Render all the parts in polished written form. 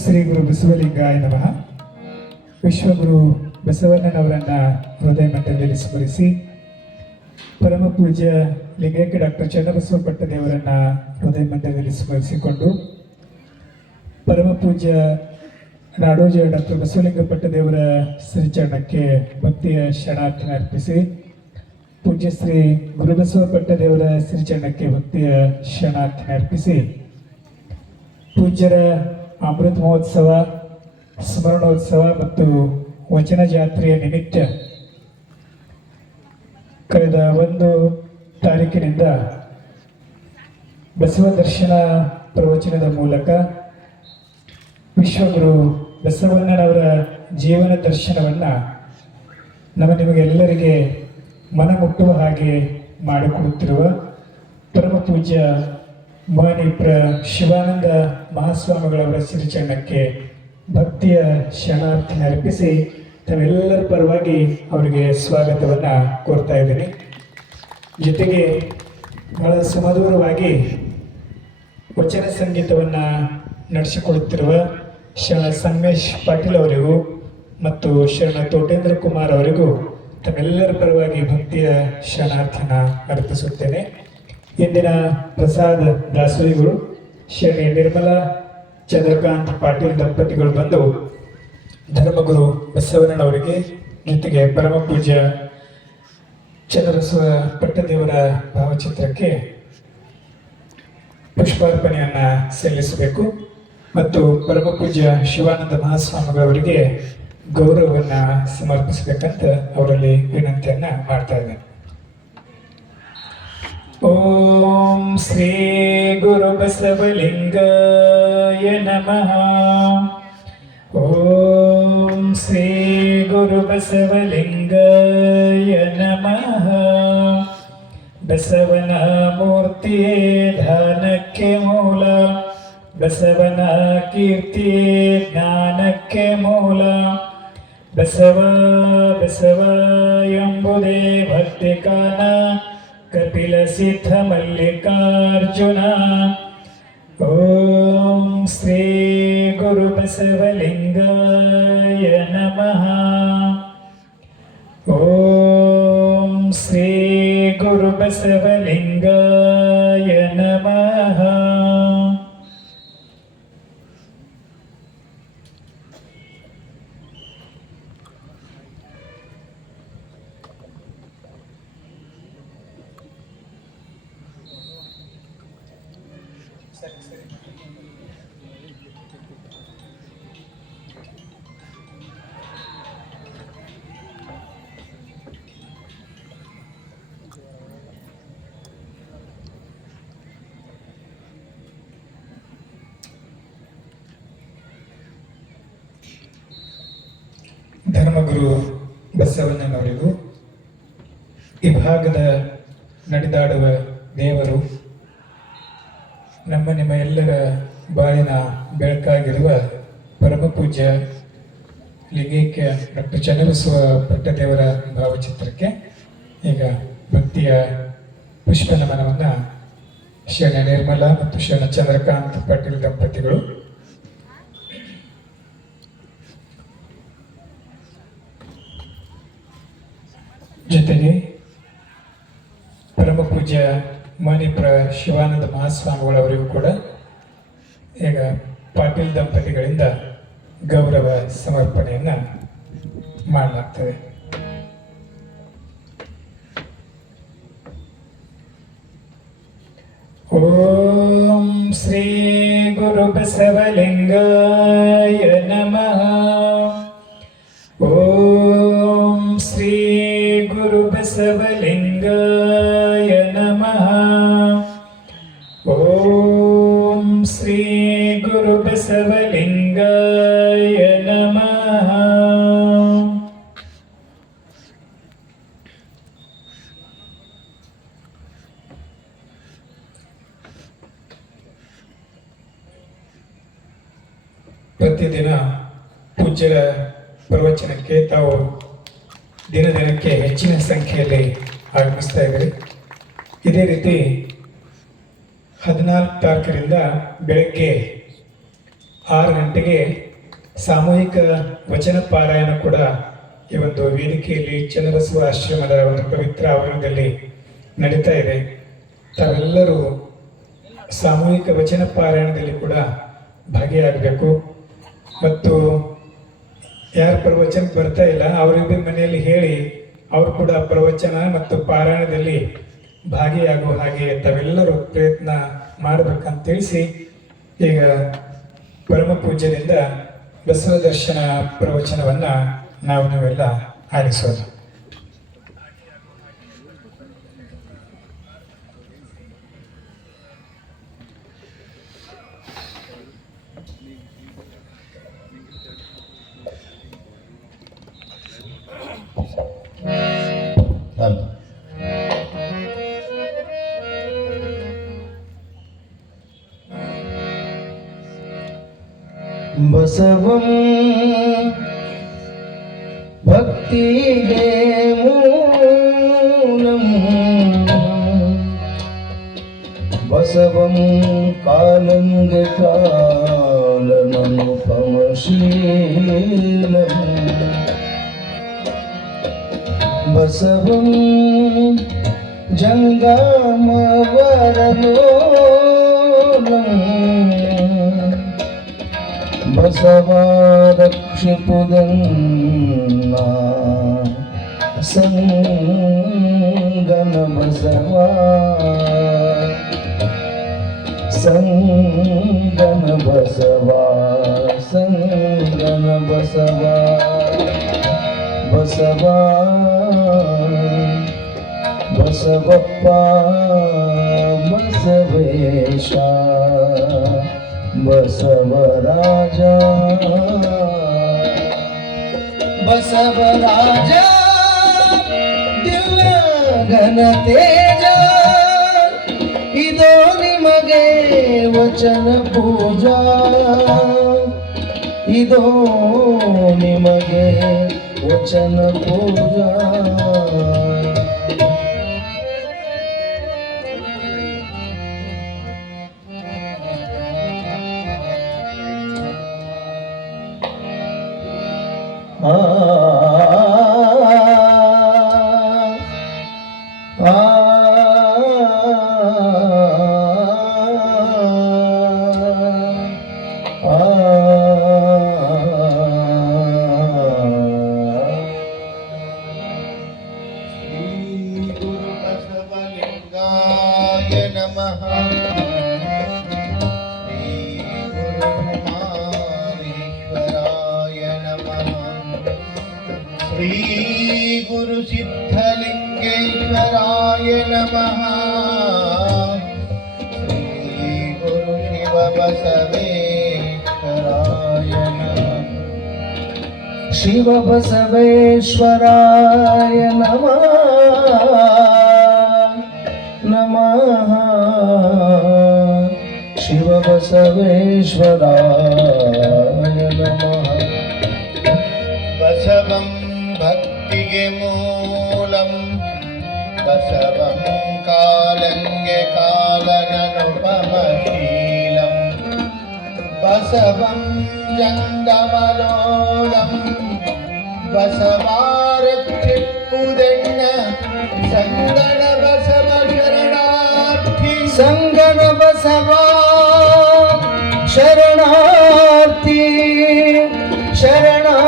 ಶ್ರೀ ಗುರು ಬಸವಲಿಂಗಾಯ ನಮಃ. ವಿಶ್ವಗುರು ಬಸವಣ್ಣನವರನ್ನ ಹೃದಯ ಮಧ್ಯದಲ್ಲಿ ಸ್ಮರಿಸಿ, ಪರಮ ಪೂಜ್ಯ ಲಿಂಗೈಕ್ಯ ಡಾಕ್ಟರ್ ಚನ್ನಬಸವ ಪಟ್ಟದೇವರನ್ನ ಹೃದಯ ಮಧ್ಯದಲ್ಲಿ ಸ್ಮರಿಸಿಕೊಂಡು, ಪರಮ ಪೂಜ್ಯ ನಾಡೋಜ ಡಾಕ್ಟರ್ ಬಸವಲಿಂಗ ಪಟ್ಟದೇವರ ಶ್ರೀಚರಣಕ್ಕೆ ಭಕ್ತಿಯ ಶರಣಾರ್ಥನೆ ಅರ್ಪಿಸಿ, ಪೂಜ್ಯ ಶ್ರೀ ಗುರುಬಸವ ಪಟ್ಟದೇವರ ಶ್ರೀಚರಣಕ್ಕೆ ಭಕ್ತಿಯ ಶರಣಾರ್ಥನೆ ಅರ್ಪಿಸಿ, ಪೂಜ್ಯರ ಅಮೃತ ಮಹೋತ್ಸವ, ಸ್ಮರಣೋತ್ಸವ ಮತ್ತು ವಚನ ಜಾತ್ರೆಯ ನಿಮಿತ್ತ ಕಳೆದ 1 ತಾರೀಕಿನಿಂದ ಬಸವ ದರ್ಶನ ಪ್ರವಚನದ ಮೂಲಕ ವಿಶ್ವಗುರು ಬಸವಣ್ಣನವರ ಜೀವನ ದರ್ಶನವನ್ನು ನಿಮಗೆಲ್ಲರಿಗೆ ಮನಮುಟ್ಟುವ ಹಾಗೆ ಮಾಡಿಕೊಡುತ್ತಿರುವ ಪರಮ ಪೂಜ್ಯ ಮಾನ್ಯ ಶಿವಾನಂದ ಮಹಾಸ್ವಾಮಿಗಳವರ ಶ್ರೀಚರಣಕ್ಕೆ ಭಕ್ತಿಯ ಶರಣಾರ್ಥನೆ ಅರ್ಪಿಸಿ, ತಾವೆಲ್ಲರ ಪರವಾಗಿ ಅವರಿಗೆ ಸ್ವಾಗತವನ್ನು ಕೋರ್ತಾ ಇದ್ದೀನಿ. ಜೊತೆಗೆ ಬಹಳ ಸುಮಧುರವಾಗಿ ವಚನ ಸಂಗೀತವನ್ನು ನಡೆಸಿಕೊಡುತ್ತಿರುವ ಶರಣ ಸಂಗಮೇಶ್ ಪಾಟೀಲ್ ಅವರಿಗೂ ಮತ್ತು ಶರಣ ತೋಟೇಂದ್ರ ಕುಮಾರ್ ಅವರಿಗೂ ತಮ್ಮೆಲ್ಲರ ಪರವಾಗಿ ಭಕ್ತಿಯ ಶರಣಾರ್ಥನ ಅರ್ಪಿಸುತ್ತೇನೆ. ಇಂದಿನ ಪ್ರಸಾದ ದಾಸೋಹಿಗಳು ಶರಣಿ ನಿರ್ಮಲಾ ಚಂದ್ರಕಾಂತ್ ಪಾಟೀಲ್ ದಂಪತಿಗಳು ಬಂದು ಧರ್ಮಗುರು ಬಸವಣ್ಣನವರಿಗೆ ಜೊತೆಗೆ ಪರಮ ಪೂಜ್ಯ ಚನ್ನಬಸವ ಪಟ್ಟದೇವರ ಭಾವಚಿತ್ರಕ್ಕೆ ಪುಷ್ಪಾರ್ಪಣೆಯನ್ನು ಸಲ್ಲಿಸಬೇಕು ಮತ್ತು ಪರಮ ಪೂಜ್ಯ ಶಿವಾನಂದ ಮಹಾಸ್ವಾಮಿಗಳವರಿಗೆ ಗೌರವವನ್ನು ಸಮರ್ಪಿಸಬೇಕಂತ ಅವರಲ್ಲಿ ವಿನಂತಿಯನ್ನು ಮಾಡ್ತಾ ಇದ್ದೇನೆ. ಓಂ ಶ್ರೀ ಗುರು ಬಸವಲಿಂಗಾಯ ನಮಃ. ಓಂ ಶ್ರೀ ಗುರು ಬಸವಲಿಂಗಾಯ ನಮಃ. ಬಸವನ ಮೂರ್ತಿಯೇ ಧ್ಯಾನಕ್ಕೆ ಮೂಲ, ಬಸವನ ಕೀರ್ತಿಯೇ ಜ್ಞಾನಕ್ಕೆ ಮೂಲ. ಬಸವ ಬಸವ ಎಂಬುದೇ ಭಕ್ತಿಕಾನ, ಕಪಿಲ ಸಿದ್ಧ ಮಲ್ಲಿಕಾರ್ಜುನ. ಓಂ ಶ್ರೀ ಗುರು ಬಸವಲಿಂಗಾಯ ನಮಃ. ಓಂ ಶ್ರೀ ಗುರು ಬಸವಲಿಂಗಾಯ ನಮಃ. ಧರ್ಮಗುರು ಬಸವಣ್ಣನವರಿಗೂ ಈ ಭಾಗದ ನಡೆದಾಡುವ ದೇವರು, ನಿಮ್ಮ ಎಲ್ಲರ ಬಾಳಿನ ಬೆಳಕಾಗಿರುವ ಪರಮ ಪೂಜ್ಯ ಲಿಂಗೈಕ್ಯ ಡಾಕ್ಟರ್ ಚನ್ನಬಸವ ಪಟ್ಟದೇವರ ಭಾವಚಿತ್ರಕ್ಕೆ ಈಗ ಭಕ್ತಿಯ ಪುಷ್ಪ ನಮನವನ್ನು ಶರಣ ನಿರ್ಮಲಾ ಮತ್ತು ಶರಣ ಚಂದ್ರಕಾಂತ್ ಪಾಟೀಲ್ ದಂಪತಿಗಳು ಜೊತೆಗೆ ಪರಮ ಪೂಜ್ಯ ಮಾನ್ಯ ಶಿವಾನಂದ ಮಹಾಸ್ವಾಮಿಗಳವರಿಗೂ ಕೂಡ ಈಗ ಪಾಟೀಲ್ ದಂಪತಿಗಳಿಂದ ಗೌರವ ಸಮರ್ಪಣೆಯನ್ನು ಮಾಡಲಾಗ್ತದೆ. ಓಂ ಶ್ರೀ ಗುರು ಬಸವಲಿಂಗಾಯ ನಮಃ. ಓಂ ಶ್ರೀ ಗುರು ಬಸವಲಿಂಗಾಯ ನಮಃ. ಓಂ ಶ್ರೀ ಗುರು ಬಸವಲಿಂಗಾಯ ನಮಃ. ಪ್ರತಿದಿನ ಪೂಜ್ಯರ ಪ್ರವಚನಕ್ಕೆ ತಾವು ದಿನಕ್ಕೆ ಹೆಚ್ಚಿನ ಸಂಖ್ಯೆಯಲ್ಲಿ ಆಗಮಿಸ್ತಾ ಇದ್ದಾರೆ. ಇದೇ ರೀತಿ 14 ತಾರೀಕಿನಿಂದ ಬೆಳಗ್ಗೆ 6 ಗಂಟೆಗೆ ಸಾಮೂಹಿಕ ವಚನ ಪಾರಾಯಣ ಕೂಡ ಈ ಒಂದು ವೇದಿಕೆಯಲ್ಲಿ ಚನ್ನಬಸವ ಆಶ್ರಮದ ಒಂದು ಪವಿತ್ರ ಆವರಣದಲ್ಲಿ ನಡೀತಾ ಇದೆ. ತಾವೆಲ್ಲರೂ ಸಾಮೂಹಿಕ ವಚನ ಪಾರಾಯಣದಲ್ಲಿ ಕೂಡ ಭಾಗಿಯಾಗಬೇಕು. ಮತ್ತು ಯಾರು ಪ್ರವಚನಕ್ಕೆ ಬರ್ತಾ ಇಲ್ಲ ಅವರಿಗೆ ಮನೆಯಲ್ಲಿ ಹೇಳಿ ಅವರು ಕೂಡ ಪ್ರವಚನ ಮತ್ತು ಪಾರಾಯಣದಲ್ಲಿ ಭಾಗಿಯಾಗುವ ಹಾಗೆ ತಾವೆಲ್ಲರೂ ಪ್ರಯತ್ನ ಮಾಡಬೇಕಂತ ತಿಳಿಸಿ ಈಗ ಪರಮ ಪೂಜ್ಯರಿಂದ ಬಸವ ದರ್ಶನ ಪ್ರವಚನವನ್ನ ನಾವೆಲ್ಲ ಆಲಿಸೋಣ. ಬಸವಂ ಭಕ್ತಿಗೆ ಮೂಲಂ ಬಸವಂ ಕಾಲಂಗ ಕಾಲನನುಪಮಶೀಲಂ ಬಸವಂ ಜಂಗಮವರಲೋಲಂ ಬಸವಾರಕ್ಷಿಪುದನ್ನ ಸಂಗನ ಬಸವಾ ಸಂಗನ ಬಸವಾ ಸಂಗನ ಬಸವಾ ಬಸವಾ ಬಸವಪ್ಪ ಬಸವೇಶ ಬಸವರಾಜ ಬಸವರಾಜ ದಿವ್ಯ ಘನ ತೇಜ ಇದೋ ನಿಮಗೆ ವಚನ ಪೂಜಾ ಇದೋ ನಿಮಗೆ ವಚನ ಪೂಜಾ श्री गुरु सिद्धलिंगेश्वराय नमः। श्री गुरु शिव बसवेश्वराय नमः। शिव बसवेश्वराय नमः नमः। शिव बसवेश्वराय नमः। बसवं भक्तिगे मूलं बसवं कालंगे कालननुपमशीलं बसवं जंगमलोलं बसवारत्रिपुदण्ण संगण बसव शरणार्थी संगण बसवा शरणार्थी शरणार्थी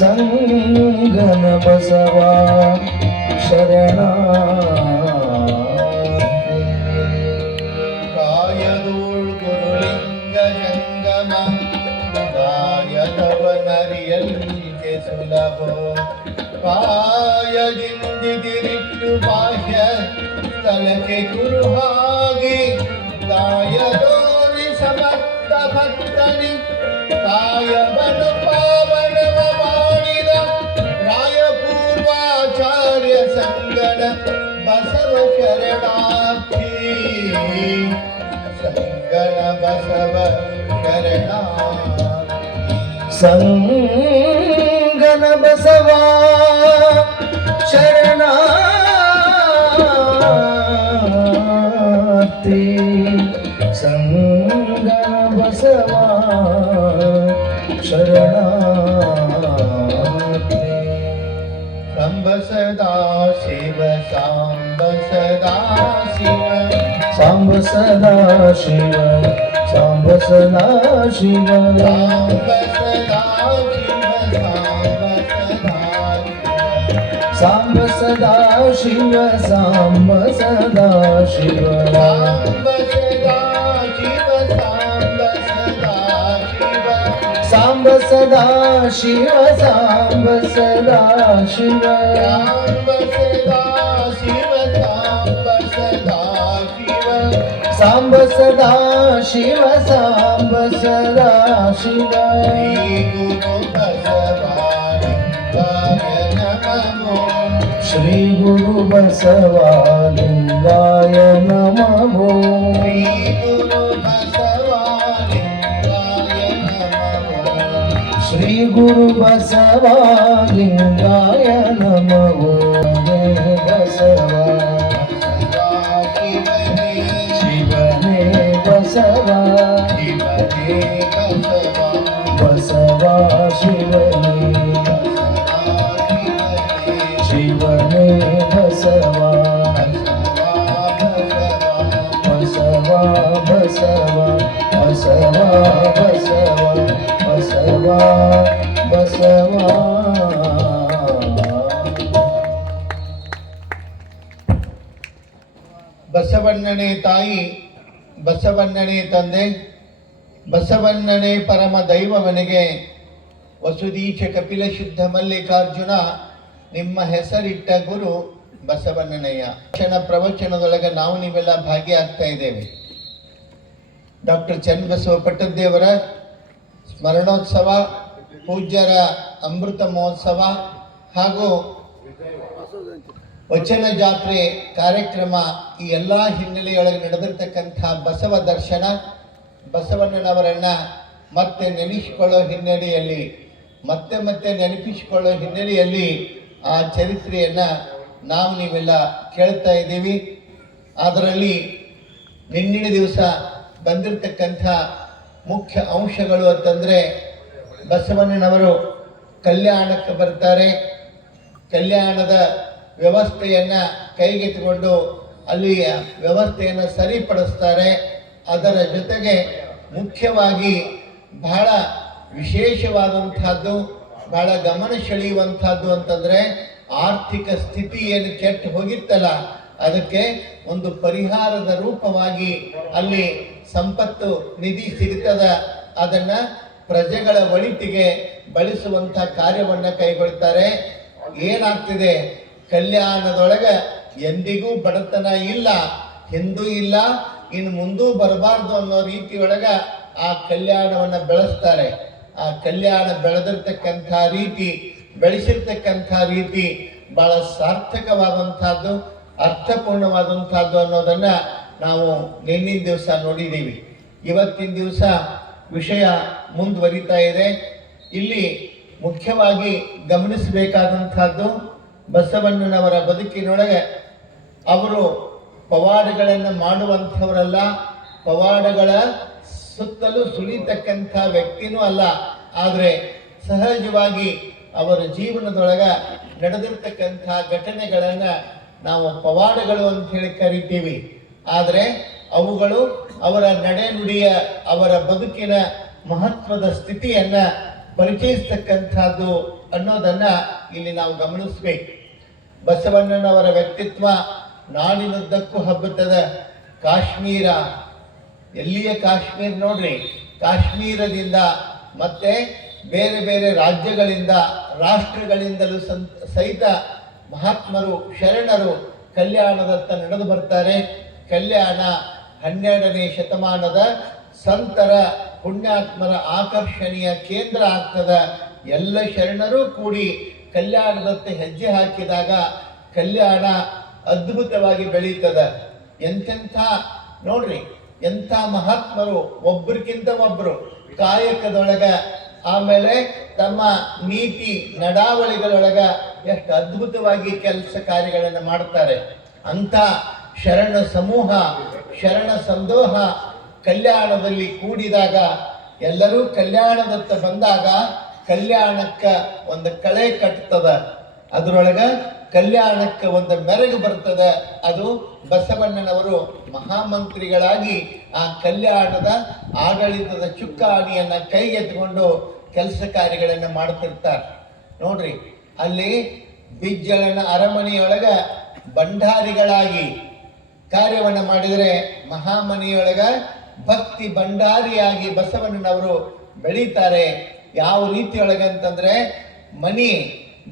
संगन बसवा शरणार्थी। कायदूळ गुरुलिंग जंगम कायतव नरियल्के सुलभ पायದಿಂದಿರಿಟ್ಟು ಬಾಹ್ಯ ಸ್ಥಳಕ್ಕೆ ಕುರುಹಾಗಿ ಕಾಯದೋರಿ ಸಮರ್ಥ ಭಕ್ತನಿ ಕಾಯವನು ಪಾವನವ ಮಾಡಿದ ರಾಯಪೂರ್ವಾಚಾರ್ಯ ಸಂಗಡ ಬಸವ ಶರಣಾರ್ಥಿ ಸಂಗಡ ಬಸವ ಶರಣಾರ್ಥಿ ಸಂಗನ ಬಸವ ಶರಣಾರ್ಥಿ ಬಸವ ಶರಣಾರ್ಥಿ. ಸಾಂಬ ಸದಾ ಶಿವ ಸಾಂಬ ಸದಾ ಶಿವ ಸಾಂಬ ಸದಾ ಶಿವ ಸಾಂಬ ಸದಾ ಶಿವ ಸಾಂಬ ಸದಾ ಶಿವ ಸಾಂಬ ಸದಾ ಶಿವ ಸಾಂಬ ಸದಾ ಶಿವ ಸಾಂಬ ಸದಾ ಶಿವ ಸಾಂಬ ಸದಾ ಶಿವ ಸಾಂಬ ಸದಾ ಶಿವ ಸಾಂಬ ಸದಾ ಶಿವ ಶ್ರೀ ಗುರು ಬಸವಲಿಂಗಾಯ ನಮೋ ಶ್ರೀ ಗುರು ಬಸವಲಿಂಗಾಯ ನಮೋ ಬಸವ ಶಿವನೇ ಬಸವ ಬಸವ ಶಿವನೇ ಶಿವನೇ ಬಸವ ಬಸವ ಬಸವ ಬಸವ ಬಸವ ಬಸವ ಬಸವ. ಬಸವಣ್ಣನೇ ತಾಯಿ, ಬಸವಣ್ಣನೇ ತಂದೆ, ಬಸವಣ್ಣನೇ ಪರಮ ದೈವವನಿಗೆ ವಸುದೀಶ ಕಪಿಲ ಶುದ್ಧ ಮಲ್ಲಿಕಾರ್ಜುನ ನಿಮ್ಮ ಹೆಸರಿಟ್ಟ ಗುರು ಬಸವಣ್ಣನಯ್ಯ. ಪ್ರವಚನದೊಳಗೆ ನಾವು ನೀವೆಲ್ಲ ಭಾಗಿಯಾಗ್ತಾ ಇದ್ದೇವೆ. ಡಾಕ್ಟರ್ ಚನ್ನಬಸವ ಪಟ್ಟದೇವರ ಸ್ಮರಣೋತ್ಸವ, ಪೂಜ್ಯರ ಅಮೃತ ಮಹೋತ್ಸವ ಹಾಗೂ ವಚನ ಜಾತ್ರೆ ಕಾರ್ಯಕ್ರಮ, ಈ ಎಲ್ಲ ಹಿನ್ನೆಲೆಯೊಳಗೆ ನಡೆದಿರ್ತಕ್ಕಂಥ ಬಸವ ದರ್ಶನ, ಬಸವಣ್ಣನವರನ್ನ ಮತ್ತೆ ನೆನೆಸಿಕೊಳ್ಳೋ ಹಿನ್ನೆಲೆಯಲ್ಲಿ, ಮತ್ತೆ ನೆನಪಿಸಿಕೊಳ್ಳೋ ಹಿನ್ನೆಲೆಯಲ್ಲಿ ಆ ಚರಿತ್ರೆಯನ್ನ ನಾವು ನೀವೆಲ್ಲ ಕೇಳ್ತಾ ಇದ್ದೀವಿ. ಅದರಲ್ಲಿ ನಿನ್ನಿನ ದಿವಸ ಬಂದಿರತಕ್ಕಂಥ ಮುಖ್ಯ ಅಂಶಗಳು ಅಂತಂದರೆ, ಬಸವಣ್ಣನವರು ಕಲ್ಯಾಣಕ್ಕೆ ಬರ್ತಾರೆ. ಕಲ್ಯಾಣದ ವ್ಯವಸ್ಥೆಯನ್ನು ಕೈಗೆತ್ತಿಕೊಂಡು ಅಲ್ಲಿಯ ವ್ಯವಸ್ಥೆಯನ್ನು ಸರಿಪಡಿಸ್ತಾರೆ. ಅದರ ಜೊತೆಗೆ ಮುಖ್ಯವಾಗಿ ಬಹಳ ವಿಶೇಷವಾದಂಥದ್ದು, ಬಹಳ ಗಮನ ಸೆಳೆಯುವಂಥದ್ದು ಅಂತಂದರೆ, ಆರ್ಥಿಕ ಸ್ಥಿತಿ ಏನು ಕೆಟ್ಟು ಹೋಗಿತ್ತಲ್ಲ, ಅದಕ್ಕೆ ಒಂದು ಪರಿಹಾರದ ರೂಪವಾಗಿ ಅಲ್ಲಿ ಸಂಪತ್ತು ನಿಧಿ ಸಿಗ್ತದ, ಅದನ್ನು ಪ್ರಜೆಗಳ ಒಳಿತಿಗೆ ಬಳಸುವಂಥ ಕಾರ್ಯವನ್ನು ಕೈಗೊಳ್ತಾರೆ. ಏನಾಗ್ತಿದೆ, ಕಲ್ಯಾಣದೊಳಗೆ ಎಂದಿಗೂ ಬಡತನ ಇಲ್ಲ, ಹಿಂದೂ ಇಲ್ಲ, ಇನ್ನು ಮುಂದೂ ಬರಬಾರ್ದು ಅನ್ನೋ ರೀತಿಯೊಳಗೆ ಆ ಕಲ್ಯಾಣವನ್ನು ಬೆಳೆಸ್ತಾರೆ. ಆ ಕಲ್ಯಾಣ ಬೆಳೆದಿರ್ತಕ್ಕಂಥ ರೀತಿ, ಬೆಳೆಸಿರ್ತಕ್ಕಂಥ ರೀತಿ ಬಹಳ ಸಾರ್ಥಕವಾದಂಥದ್ದು, ಅರ್ಥಪೂರ್ಣವಾದಂಥದ್ದು ಅನ್ನೋದನ್ನು ನಾವು ನಿನ್ನಿನ ದಿವಸ ನೋಡಿದ್ದೀವಿ. ಇವತ್ತಿನ ದಿವಸ ವಿಷಯ ಮುಂದುವರಿತಾ ಇದೆ. ಇಲ್ಲಿ ಮುಖ್ಯವಾಗಿ ಗಮನಿಸಬೇಕಾದಂಥದ್ದು, ಬಸವಣ್ಣನವರ ಬದುಕಿನೊಳಗೆ ಅವರು ಪವಾಡಗಳನ್ನು ಮಾಡುವಂಥವರಲ್ಲ, ಪವಾಡಗಳ ಸುತ್ತಲೂ ಸುಳಿತಕ್ಕಂಥ ವ್ಯಕ್ತಿನೂ ಅಲ್ಲ. ಆದರೆ ಸಹಜವಾಗಿ ಅವರ ಜೀವನದೊಳಗೆ ನಡೆದಿರ್ತಕ್ಕಂಥ ಘಟನೆಗಳನ್ನು ನಾವು ಪವಾಡಗಳು ಅಂತ ಹೇಳಿ ಕರಿತೀವಿ. ಆದರೆ ಅವುಗಳು ಅವರ ನಡೆನುಡಿಯ, ಅವರ ಬದುಕಿನ ಮಹತ್ವದ ಸ್ಥಿತಿಯನ್ನು ಪರಿಚಯಿಸ್ತಕ್ಕಂಥದ್ದು ಅನ್ನೋದನ್ನು ಇಲ್ಲಿ ನಾವು ಗಮನಿಸ್ಬೇಕು. ಬಸವಣ್ಣನವರ ವ್ಯಕ್ತಿತ್ವ ನಾಡಿನುದ್ದಕ್ಕೂ ಹಬ್ಬುತ್ತದೆ. ಕಾಶ್ಮೀರ, ಎಲ್ಲಿಯ ಕಾಶ್ಮೀರ ನೋಡ್ರಿ, ಕಾಶ್ಮೀರದಿಂದ ಮತ್ತೆ ಬೇರೆ ಬೇರೆ ರಾಜ್ಯಗಳಿಂದ, ರಾಷ್ಟ್ರಗಳಿಂದಲೂ ಸಹಿತ ಮಹಾತ್ಮರು, ಶರಣರು ಕಲ್ಯಾಣದತ್ತ ನಡೆದು ಬರ್ತಾರೆ. ಕಲ್ಯಾಣ 12ನೇ ಶತಮಾನದ ಸಂತರ, ಪುಣ್ಯಾತ್ಮರ ಆಕರ್ಷಣೆಯ ಕೇಂದ್ರ ಆಗ್ತದೆ. ಎಲ್ಲ ಶರಣರೂ ಕೂಡಿ ಕಲ್ಯಾಣದತ್ತ ಹೆಜ್ಜೆ ಹಾಕಿದಾಗ ಕಲ್ಯಾಣ ಅದ್ಭುತವಾಗಿ ಬೆಳೀತದೆ. ಎಂತೆಂಥ ನೋಡ್ರಿ, ಎಂಥ ಮಹಾತ್ಮರು ಒಬ್ಬರಿಗಿಂತ ಒಬ್ಬರು ಕಾಯಕದೊಳಗ, ಆಮೇಲೆ ತಮ್ಮ ನೀತಿ ನಡಾವಳಿಗಳೊಳಗ ಎಷ್ಟು ಅದ್ಭುತವಾಗಿ ಕೆಲಸ ಕಾರ್ಯಗಳನ್ನು ಮಾಡ್ತಾರೆ. ಅಂಥ ಶರಣ ಸಮೂಹ, ಶರಣ ಸಂದೋಹ ಕಲ್ಯಾಣದಲ್ಲಿ ಕೂಡಿದಾಗ ಎಲ್ಲರೂ ಕಲ್ಯಾಣದತ್ತ ಬಂದಾಗ ಕಲ್ಯಾಣಕ್ಕೆ ಒಂದು ಕಳೆ ಕಟ್ತದ, ಅದರೊಳಗ ಕಲ್ಯಾಣಕ್ಕೆ ಒಂದು ಮೆರಗು ಬರ್ತದ. ಅದು ಬಸವಣ್ಣನವರು ಮಹಾಮಂತ್ರಿಗಳಾಗಿ ಆ ಕಲ್ಯಾಣದ ಆಡಳಿತದ ಚುಕ್ಕಾಣಿಯನ್ನ ಕೈಗೆತ್ತಿಕೊಂಡು ಕೆಲಸ ಕಾರ್ಯಗಳನ್ನು ಮಾಡ್ತಿರ್ತಾರೆ. ನೋಡ್ರಿ, ಅಲ್ಲಿ ಬಿಜ್ಜಳನ ಅರಮನೆಯೊಳಗ ಭಂಡಾರಿಗಳಾಗಿ ಕಾರ್ಯವನ್ನು ಮಾಡಿದರೆ ಮಹಾಮನೆಯೊಳಗ ಭಕ್ತಿ ಭಂಡಾರಿಯಾಗಿ ಬಸವಣ್ಣನವರು ಬೆಳೀತಾರೆ. ಯಾವ ರೀತಿಯೊಳಗಂತಂದ್ರೆ ಮನಿ,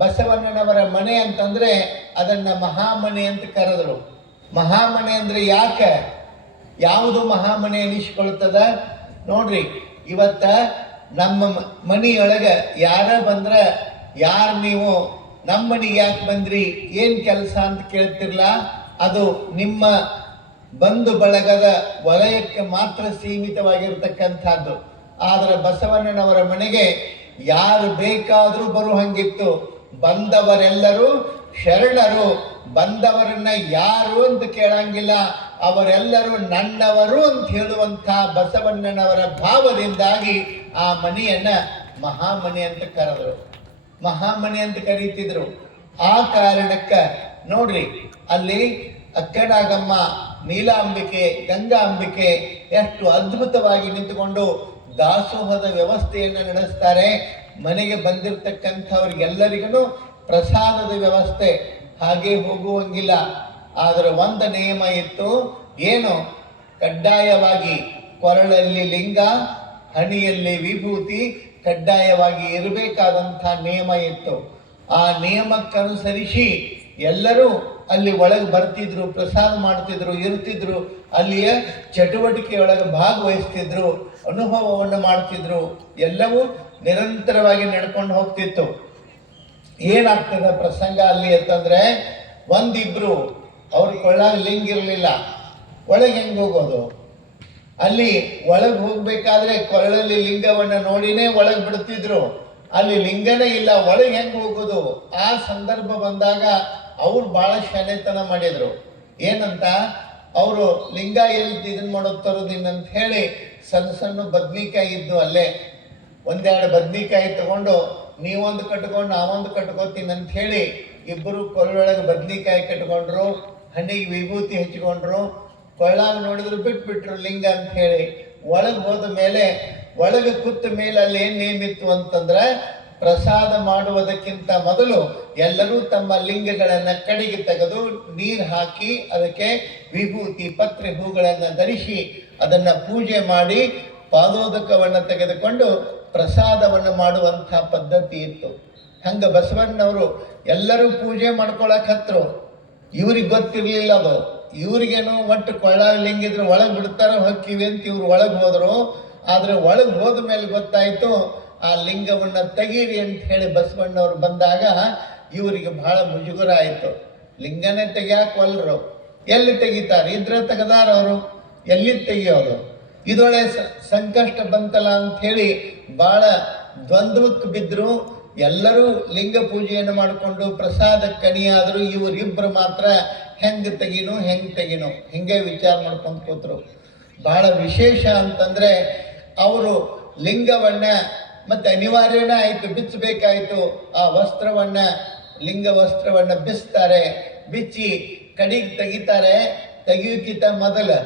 ಬಸವಣ್ಣನವರ ಮನೆ ಅಂತಂದ್ರೆ ಅದನ್ನ ಮಹಾಮನೆ ಅಂತ ಕರೆದರು. ಮಹಾಮನೆ ಅಂದ್ರೆ ಯಾಕೆ, ಯಾವುದು ಮಹಾಮನೆ ಅನಿಸ್ಕೊಳ್ತದ? ನೋಡ್ರಿ, ಇವತ್ತ ನಮ್ಮ ಮನೆಯೊಳಗ ಯಾರ ಬಂದ್ರ, ಯಾರು ನೀವು ನಮ್ಮ ಮನೆಗೆ ಯಾಕೆ ಬಂದ್ರಿ, ಏನ್ ಕೆಲಸ ಅಂತ ಕೇಳ್ತಿರ್ಲ, ಅದು ನಿಮ್ಮ ಬಂಧು ಬಳಗದ ವಲಯಕ್ಕೆ ಮಾತ್ರ ಸೀಮಿತವಾಗಿರ್ತಕ್ಕಂಥದ್ದು. ಆದರೆ ಬಸವಣ್ಣನವರ ಮನೆಗೆ ಯಾರು ಬೇಕಾದರೂ ಬರುವಂಗಿತ್ತು. ಬಂದವರೆಲ್ಲರೂ ಶರಣರು, ಬಂದವರನ್ನ ಯಾರು ಅಂತ ಕೇಳಂಗಿಲ್ಲ, ಅವರೆಲ್ಲರೂ ನನ್ನವರು ಅಂತ ಹೇಳುವಂಥ ಬಸವಣ್ಣನವರ ಭಾವದಿಂದಾಗಿ ಆ ಮನೆಯನ್ನ ಮಹಾಮನೆ ಅಂತ ಕರೆದರು, ಮಹಾಮನೆ ಅಂತ ಕರೀತಿದ್ರು. ಆ ಕಾರಣಕ್ಕ ನೋಡ್ರಿ, ಅಲ್ಲಿ ಅಕ್ಕನಾಗಮ್ಮ, ನೀಲಾಂಬಿಕೆ, ಗಂಗಾಂಬಿಕೆ ಎಷ್ಟು ಅದ್ಭುತವಾಗಿ ನಿಂತುಕೊಂಡು ದಾಸೋಹದ ವ್ಯವಸ್ಥೆಯನ್ನು ನಡೆಸ್ತಾರೆ. ಮನೆಗೆ ಬಂದಿರತಕ್ಕಂಥವ್ರಿಗೆಲ್ಲರಿಗೂ ಪ್ರಸಾದದ ವ್ಯವಸ್ಥೆ, ಹಾಗೆ ಹೋಗುವಂಗಿಲ್ಲ. ಆದರೆ ಒಂದು ನಿಯಮ ಇತ್ತು, ಏನು, ಕಡ್ಡಾಯವಾಗಿ ಕೊರಳಲ್ಲಿ ಲಿಂಗ, ಹಣಿಯಲ್ಲಿ ವಿಭೂತಿ ಕಡ್ಡಾಯವಾಗಿ ಇರಬೇಕಾದಂಥ ನಿಯಮ ಇತ್ತು. ಆ ನಿಯಮಕ್ಕನುಸರಿಸಿ ಎಲ್ಲರೂ ಅಲ್ಲಿ ಒಳಗೆ ಬರ್ತಿದ್ರು, ಪ್ರಸಾದ ಮಾಡ್ತಿದ್ರು, ಇರ್ತಿದ್ರು, ಅಲ್ಲಿಯ ಚಟುವಟಿಕೆಯೊಳಗೆ ಭಾಗವಹಿಸ್ತಿದ್ರು, ಅನುಭವವನ್ನು ಮಾಡ್ತಿದ್ರು. ಎಲ್ಲವೂ ನಿರಂತರವಾಗಿ ನಡ್ಕೊಂಡು ಹೋಗ್ತಿತ್ತು. ಏನಾಗ್ತದ ಪ್ರಸಂಗ ಅಲ್ಲಿ ಅಂತಂದ್ರೆ, ಒಂದಿಬ್ರು ಅವ್ರ ಕೊಳ್ಳಾಗ ಲಿಂಗ ಇರಲಿಲ್ಲ, ಒಳಗೆ ಹೆಂಗೆ ಹೋಗೋದು? ಅಲ್ಲಿ ಒಳಗೆ ಹೋಗ್ಬೇಕಾದ್ರೆ ಕೊರಳಲ್ಲಿ ಲಿಂಗವನ್ನು ನೋಡಿನೇ ಒಳಗೆ ಬಿಡ್ತಿದ್ರು. ಅಲ್ಲಿ ಲಿಂಗನೇ ಇಲ್ಲ, ಒಳಗೆ ಹೆಂಗೆ ಹೋಗೋದು? ಆ ಸಂದರ್ಭ ಬಂದಾಗ ಅವ್ರು ಭಾಳ ಶಾನೆತನ ಮಾಡಿದ್ರು. ಏನಂತ, ಅವರು ಲಿಂಗ ಎಲ್ಲಿ ಇದನ್ನ ಮಾಡೋದು ತರೋದಿಲ್ಲ ಅಂತ ಹೇಳಿ ಸಣ್ಣ ಸಣ್ಣ ಬದ್ನಿಕಾಯಿ ಇದ್ದು ಅಲ್ಲೇ ಒಂದೆರಡು ಬದ್ನಿಕಾಯಿ ತಗೊಂಡು, ನೀವೊಂದು ಕಟ್ಕೊಂಡು ನಾವೊಂದು ಕಟ್ಕೋತೀನಿ ಅಂತ ಹೇಳಿ ಇಬ್ಬರು ಕೊರಳೊಳಗೆ ಬದ್ನಿಕಾಯಿ ಕಟ್ಕೊಂಡ್ರು, ಹಣ್ಣಿಗೆ ವಿಭೂತಿ ಹಚ್ಕೊಂಡ್ರು, ಕೊಳ್ಳಾಗ ನೋಡಿದ್ರು ಬಿಟ್ಬಿಟ್ರು ಲಿಂಗ ಅಂತ ಹೇಳಿ. ಒಳಗೆ ಹೋದ ಮೇಲೆ, ಒಳಗೆ ಕೂತ ಮೇಲೆ ಅಲ್ಲಿ ಏನು ನೇಮಿತ್ತು ಅಂತಂದ್ರೆ, ಪ್ರಸಾದ ಮಾಡುವುದಕ್ಕಿಂತ ಮೊದಲು ಎಲ್ಲರೂ ತಮ್ಮ ಲಿಂಗಗಳನ್ನು ಕಡೆಗೆ ತೆಗೆದು ನೀರು ಹಾಕಿ ಅದಕ್ಕೆ ವಿಭೂತಿ ಪತ್ರೆ ಹೂಗಳನ್ನು ಧರಿಸಿ ಅದನ್ನು ಪೂಜೆ ಮಾಡಿ ಪಾದೋದಕವನ್ನು ತೆಗೆದುಕೊಂಡು ಪ್ರಸಾದವನ್ನು ಮಾಡುವಂಥ ಪದ್ಧತಿ ಇತ್ತು. ಹಂಗೆ ಬಸವಣ್ಣವರು ಎಲ್ಲರೂ ಪೂಜೆ ಮಾಡ್ಕೊಳಕ್ ಹತ್ರು. ಇವ್ರಿಗೆ ಗೊತ್ತಿರಲಿಲ್ಲ ಅದು. ಇವ್ರಿಗೇನು ಒಟ್ಟು ಕೊಳ್ಳ ಲಿಂಗಿದ್ರೆ ಒಳಗೆ ಬಿಡ್ತಾರೋ ಹೊಕ್ಕಿವಿ ಅಂತ ಇವ್ರು ಒಳಗೆ ಹೋದರು. ಆದರೆ ಒಳಗೆ ಹೋದ ಮೇಲೆ ಗೊತ್ತಾಯಿತು, ಆ ಲಿಂಗವನ್ನು ತೆಗೀರಿ ಅಂತ ಹೇಳಿ ಬಸವಣ್ಣವ್ರು ಬಂದಾಗ ಇವರಿಗೆ ಬಹಳ ಮುಜುಗರ ಆಯಿತು. ಲಿಂಗನೇ ತೆಗಿಯಾಕೆ ಒಲ್ರು, ಎಲ್ಲಿ ತೆಗಿತಾರೆ? ಇದ್ರೆ ತೆಗೆದಾರ ಅವರು, ಎಲ್ಲಿ ತೆಗಿಯೋದು? ಇದೊಳೆ ಸಂಕಷ್ಟ ಬಂತಲ್ಲ ಅಂತ ಹೇಳಿ ಭಾಳ ದ್ವಂದ್ವಕ್ಕೆ ಬಿದ್ದರು. ಎಲ್ಲರೂ ಲಿಂಗ ಪೂಜೆಯನ್ನು ಮಾಡಿಕೊಂಡು ಪ್ರಸಾದ ಕಣಿಯಾದರೂ ಇವರಿಬ್ಬರು ಮಾತ್ರ ಹೆಂಗೆ ತೆಗಿನು ಹಿಂಗೆ ವಿಚಾರ ಮಾಡ್ಕೊಂಡು ಕೂತರು. ಬಹಳ ವಿಶೇಷ ಅಂತಂದರೆ, ಅವರು ಲಿಂಗವನ್ನ ಮತ್ತೆ ಅನಿವಾರ್ಯನೇ ಆಯಿತು, ಬಿಚ್ಚಬೇಕಾಯಿತು. ಆ ವಸ್ತ್ರವನ್ನ, ಲಿಂಗ ವಸ್ತ್ರವನ್ನ ಬಿಚ್ತಾರೆ, ಬಿಚ್ಚಿ ಕಡಿಗೆ ತೆಗಿತಾರೆ. ತೆಗಿಯೋಕ್ಕಿಂತ ಮೊದಲು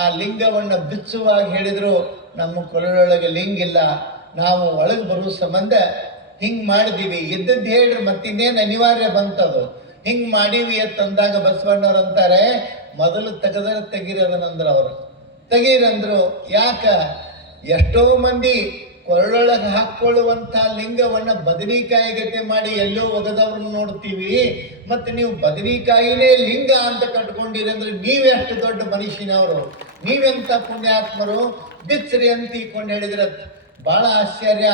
ಆ ಲಿಂಗವನ್ನು ಬಿಚ್ಚುವಾಗ ಹೇಳಿದ್ರು, ನಮ್ಮ ಕೊರಳೊಳಗೆ ಲಿಂಗಿಲ್ಲ, ನಾವು ಒಳಗೆ ಬರುವ ಸಂಬಂಧ ಹಿಂಗೆ ಮಾಡಿದೀವಿ. ಇದ್ದದ್ದು ಹೇಳ್ರಿ, ಮತ್ತಿನ್ನೇನು ಅನಿವಾರ್ಯ ಬಂತದು, ಹಿಂಗೆ ಮಾಡೀವಿ ಅಂತಂದಾಗ ಬಸವಣ್ಣವ್ರು ಅಂತಾರೆ, ಮೊದಲು ತೆಗಿರೋದನಂದ್ರು. ಅವರು ತೆಗೀರಂದ್ರು. ಯಾಕ? ಎಷ್ಟೋ ಮಂದಿ ಕೊರಳೊಳಗೆ ಹಾಕ್ಕೊಳ್ಳುವಂಥ ಲಿಂಗವನ್ನು ಬದನೆಕಾಯಿ ಗತೆ ಮಾಡಿ ಎಲ್ಲೋ ಒಗದವ್ರನ್ನ ನೋಡ್ತೀವಿ. ಮತ್ತು ನೀವು ಬದನೆಕಾಯಿನೇ ಲಿಂಗ ಅಂತ ಕಟ್ಕೊಂಡಿರಿ ಅಂದ್ರೆ ನೀವೆಷ್ಟು ದೊಡ್ಡ ಮನುಷ್ಯನವರು, ನೀವೆಂಥ ಪುಣ್ಯಾತ್ಮರು, ಬಿಚ್ಚರಿ ಅಂತ ಇಕ್ಕೊಂಡು ಹೇಳಿದ್ರೆ ಭಾಳ ಆಶ್ಚರ್ಯ.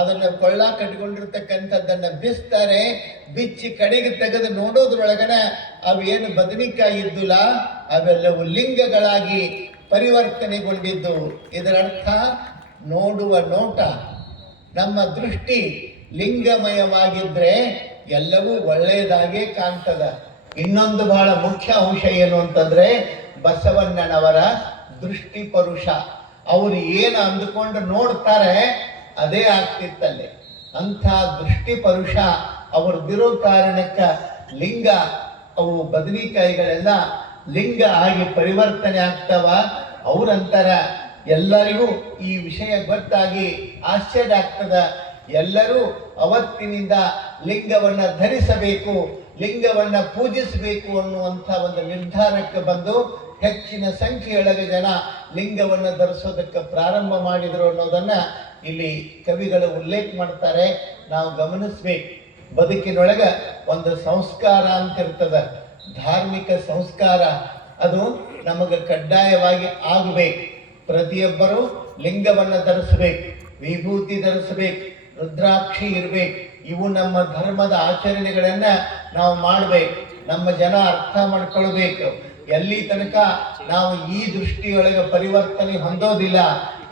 ಅದನ್ನು ಕೊಳ್ಳ ಕಟ್ಕೊಂಡಿರ್ತಕ್ಕಂಥದ್ದನ್ನು ಬಿಚ್ತಾರೆ. ಬಿಚ್ಚಿ ಕಡೆಗೆ ತೆಗೆದು ನೋಡೋದ್ರೊಳಗನ ಅವೇನು ಬದನೆಕಾಯಿ ಇದ್ದುಲ್ಲ, ಅವೆಲ್ಲವೂ ಲಿಂಗಗಳಾಗಿ ಪರಿವರ್ತನೆಗೊಂಡಿದ್ದು. ಇದರರ್ಥ ನೋಡುವ ನೋಟ, ನಮ್ಮ ದೃಷ್ಟಿ ಲಿಂಗಮಯವಾಗಿದ್ರೆ ಎಲ್ಲವೂ ಒಳ್ಳೆಯದಾಗೇ ಕಾಣ್ತದ. ಇನ್ನೊಂದು ಬಹಳ ಮುಖ್ಯ ಅಂಶ ಏನು ಅಂತಂದ್ರೆ, ಬಸವಣ್ಣನವರ ದೃಷ್ಟಿ ಪರುಷ. ಅವರು ಏನು ಅಂದುಕೊಂಡು ನೋಡ್ತಾರೆ ಅದೇ ಆಗ್ತಿತ್ತಲ್ಲಿ. ಅಂಥ ದೃಷ್ಟಿ ಪರುಷ ಅವ್ರದ್ದಿರೋ ಕಾರಣಕ್ಕ ಲಿಂಗ, ಅವು ಬದನೆಕಾಯಿಗಳೆಲ್ಲ ಲಿಂಗ ಆಗಿ ಪರಿವರ್ತನೆ ಆಗ್ತಾವ. ಅವ್ರಂತಾರ ಎಲ್ಲರಿಗೂ ಈ ವಿಷಯ ಗೊತ್ತಾಗಿ ಆಶ್ಚರ್ಯ ಆಗ್ತದ. ಎಲ್ಲರೂ ಅವತ್ತಿನಿಂದ ಲಿಂಗವನ್ನ ಧರಿಸಬೇಕು, ಲಿಂಗವನ್ನ ಪೂಜಿಸಬೇಕು ಅನ್ನುವಂಥ ಒಂದು ನಿರ್ಧಾರಕ್ಕೆ ಬಂದು ಹೆಚ್ಚಿನ ಸಂಖ್ಯೆಯೊಳಗೆ ಜನ ಲಿಂಗವನ್ನು ಧರಿಸೋದಕ್ಕೆ ಪ್ರಾರಂಭ ಮಾಡಿದರು ಅನ್ನೋದನ್ನ ಇಲ್ಲಿ ಕವಿಗಳು ಉಲ್ಲೇಖ ಮಾಡ್ತಾರೆ. ನಾವು ಗಮನಿಸ್ಬೇಕು, ಬದುಕಿನೊಳಗ ಒಂದು ಸಂಸ್ಕಾರ ಅಂತ ಇರ್ತದ, ಧಾರ್ಮಿಕ ಸಂಸ್ಕಾರ, ಅದು ನಮಗೆ ಕಡ್ಡಾಯವಾಗಿ ಆಗಬೇಕು. ಪ್ರತಿಯೊಬ್ಬರು ಲಿಂಗವನ್ನು ಧರಿಸಬೇಕು, ವಿಭೂತಿ ಧರಿಸಬೇಕು, ರುದ್ರಾಕ್ಷಿ ಇರಬೇಕು. ಇವು ನಮ್ಮ ಧರ್ಮದ ಆಚರಣೆಗಳನ್ನ ನಾವು ಮಾಡಬೇಕು. ನಮ್ಮ ಜನ ಅರ್ಥ ಮಾಡ್ಕೊಳ್ಬೇಕು. ಎಲ್ಲಿ ತನಕ ನಾವು ಈ ದೃಷ್ಟಿಯೊಳಗೆ ಪರಿವರ್ತನೆ ಹೊಂದೋದಿಲ್ಲ,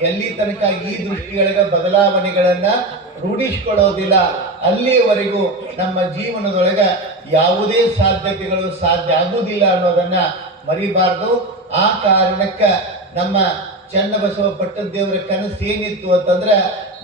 ಎಲ್ಲಿ ತನಕ ಈ ದೃಷ್ಟಿಯೊಳಗೆ ಬದಲಾವಣೆಗಳನ್ನ ರೂಢಿಸ್ಕೊಳ್ಳೋದಿಲ್ಲ, ಅಲ್ಲಿಯವರೆಗೂ ನಮ್ಮ ಜೀವನದೊಳಗೆ ಯಾವುದೇ ಸಾಧ್ಯತೆಗಳು ಸಾಧ್ಯ ಆಗುವುದಿಲ್ಲ ಅನ್ನೋದನ್ನ ಮರಿಬಾರ್ದು. ಆ ಕಾರಣಕ್ಕೆ ನಮ್ಮ ಚನ್ನಬಸವ ಪಟ್ಟದೇವರ ಕನಸು ಏನಿತ್ತು ಅಂತಂದ್ರೆ,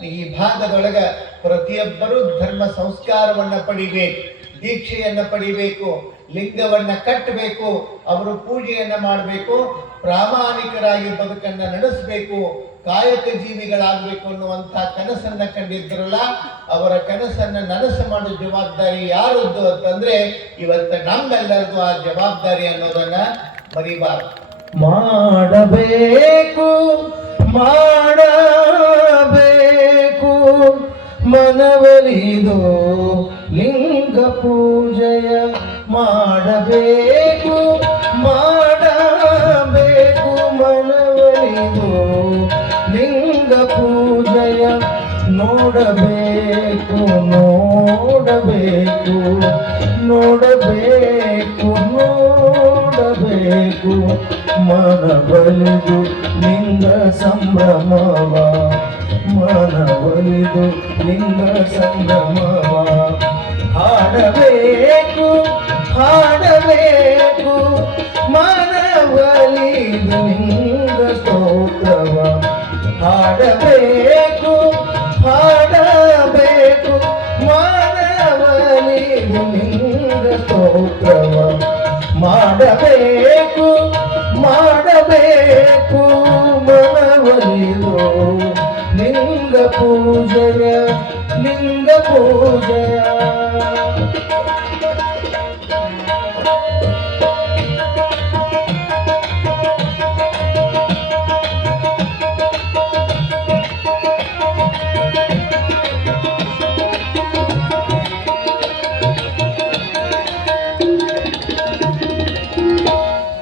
ಈ ಭಾಗದೊಳಗೆ ಪ್ರತಿಯೊಬ್ಬರೂ ಧರ್ಮ ಸಂಸ್ಕಾರವನ್ನ ಪಡಿಬೇಕು, ದೀಕ್ಷೆಯನ್ನ ಪಡಿಬೇಕು, ಲಿಂಗವನ್ನ ಕಟ್ಟಬೇಕು, ಅವರು ಪೂಜೆಯನ್ನ ಮಾಡಬೇಕು, ಪ್ರಾಮಾಣಿಕರಾಗಿ ಬದುಕನ್ನ ನಡೆಸಬೇಕು, ಕಾಯಕ ಜೀವಿಗಳಾಗಬೇಕು ಅನ್ನುವಂಥ ಕನಸನ್ನ ಕಂಡಿದ್ರಲ್ಲ, ಅವರ ಕನಸನ್ನ ನನಸು ಮಾಡೋ ಜವಾಬ್ದಾರಿ ಯಾರದ್ದು ಅಂತಂದ್ರೆ ಇವತ್ತು ನಮ್ಮೆಲ್ಲರದು ಆ ಜವಾಬ್ದಾರಿ ಅನ್ನೋದನ್ನ ಮರಿಬಾರದು. ಮಾಡಬೇಕು ಮಾಡಬೇಕು ಮನವರಿದು ಲಿಂಗ ಪೂಜೆಯ, ಮಾಡಬೇಕು ಮಾಡಬೇಕು ಮನವರಿದು ಲಿಂಗ ಪೂಜೆಯ, ನೋಡಬೇಕು ನೋಡಬೇಕು ನೋಡಬೇಕು ನೋಡಬೇಕು ಮನವಲಿದು ಲಿಂಗ ಸಂಭ್ರಮವ, ಮನವಲಿದು ಲಿಂಗ ಸಂಭ್ರಮವ, ಹಾಡಬೇಕು ಹಾಡಬೇಕು ಮನವಲಿದು ಲಿಂಗ ಸ್ತೋತ್ರವ, ಹಾಡಬೇಕು ಹಾಡಬೇಕು ಮನವಲಿದು ಲಿಂಗ ಸ್ತೋತ್ರವ, ಮಾಡಬೇಕು ಮಾಡಬೇಕು ಮನವಲಿದು ಲಿಂಗ ಪೂಜೆಯ, ಲಿಂಗ ಪೂಜೆಯ.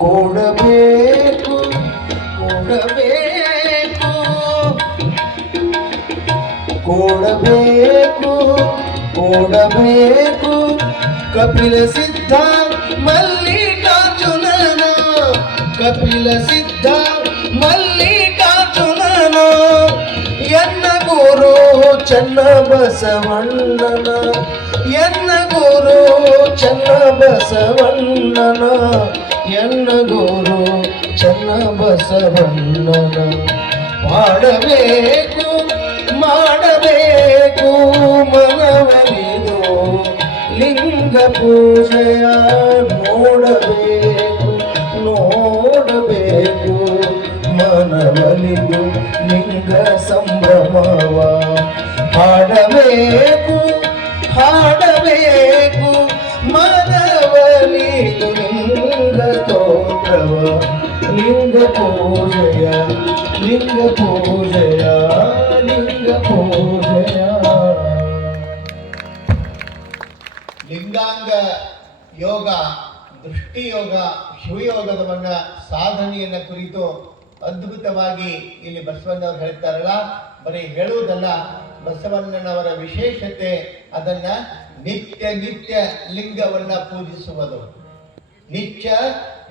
ಕೊಡಬೇಕು ಕೊಡಬೇಕು ಕೊಡಬೇಕು ಕೊಡಬೇಕು ಕಪಿಲ ಸಿದ್ಧ ಮಲ್ಲಿಕಾರ್ಜುನನ, ಕಪಿಲ ಸಿದ್ಧ ಮಲ್ಲಿಕಾರ್ಜುನನ, ಎನ್ನ ಗುರು ಚನ್ನ ಬಸವಣ್ಣನ, ಎನ್ನ ಗುರು ಚನ್ನ ಬಸವಣ್ಣನ, ಎನ್ನ ಗುರು ಚನ್ನ ಬಸವಣ್ಣನ, ಮಾಡಬೇಕು ಮಾಡಬೇಕು ಮನವರಿದು ಲಿಂಗ ಪೂಜೆಯ, ನೋಡಬೇಕು ನೋಡಬೇಕು ಮನವಲಿದು ಲಿಂಗ ಸಂಭ್ರಮವ, ಹಾಡಬೇಕು ಹಾಡಬೇಕು ಮನವಲಿದು ಲಿಂಗ ಸ್ತೋತ್ರವ, ಲಿಂಗ ಪೂಜೆಯ ಲಿಂಗ ಪೂಜೆಯ ಲಿಂಗ ಪೂಜೆಯ. ಲಿಂಗಾಂಗ ಯೋಗ, ದೃಷ್ಟಿ ಯೋಗ, ಶಿವಯೋಗದವನ್ನ ಸಾಧನೆಯನ್ನ ಕುರಿತು ಅದ್ಭುತವಾಗಿ ಇಲ್ಲಿ ಬಸವಣ್ಣವ್ರು ಹೇಳ್ತಾರಲ್ಲ, ಬರೀ ಹೇಳುವುದಲ್ಲ, ಬಸವಣ್ಣನವರ ವಿಶೇಷತೆ ಅದನ್ನ ನಿತ್ಯ ನಿತ್ಯ ಲಿಂಗವನ್ನ ಪೂಜಿಸುವುದು, ನಿತ್ಯ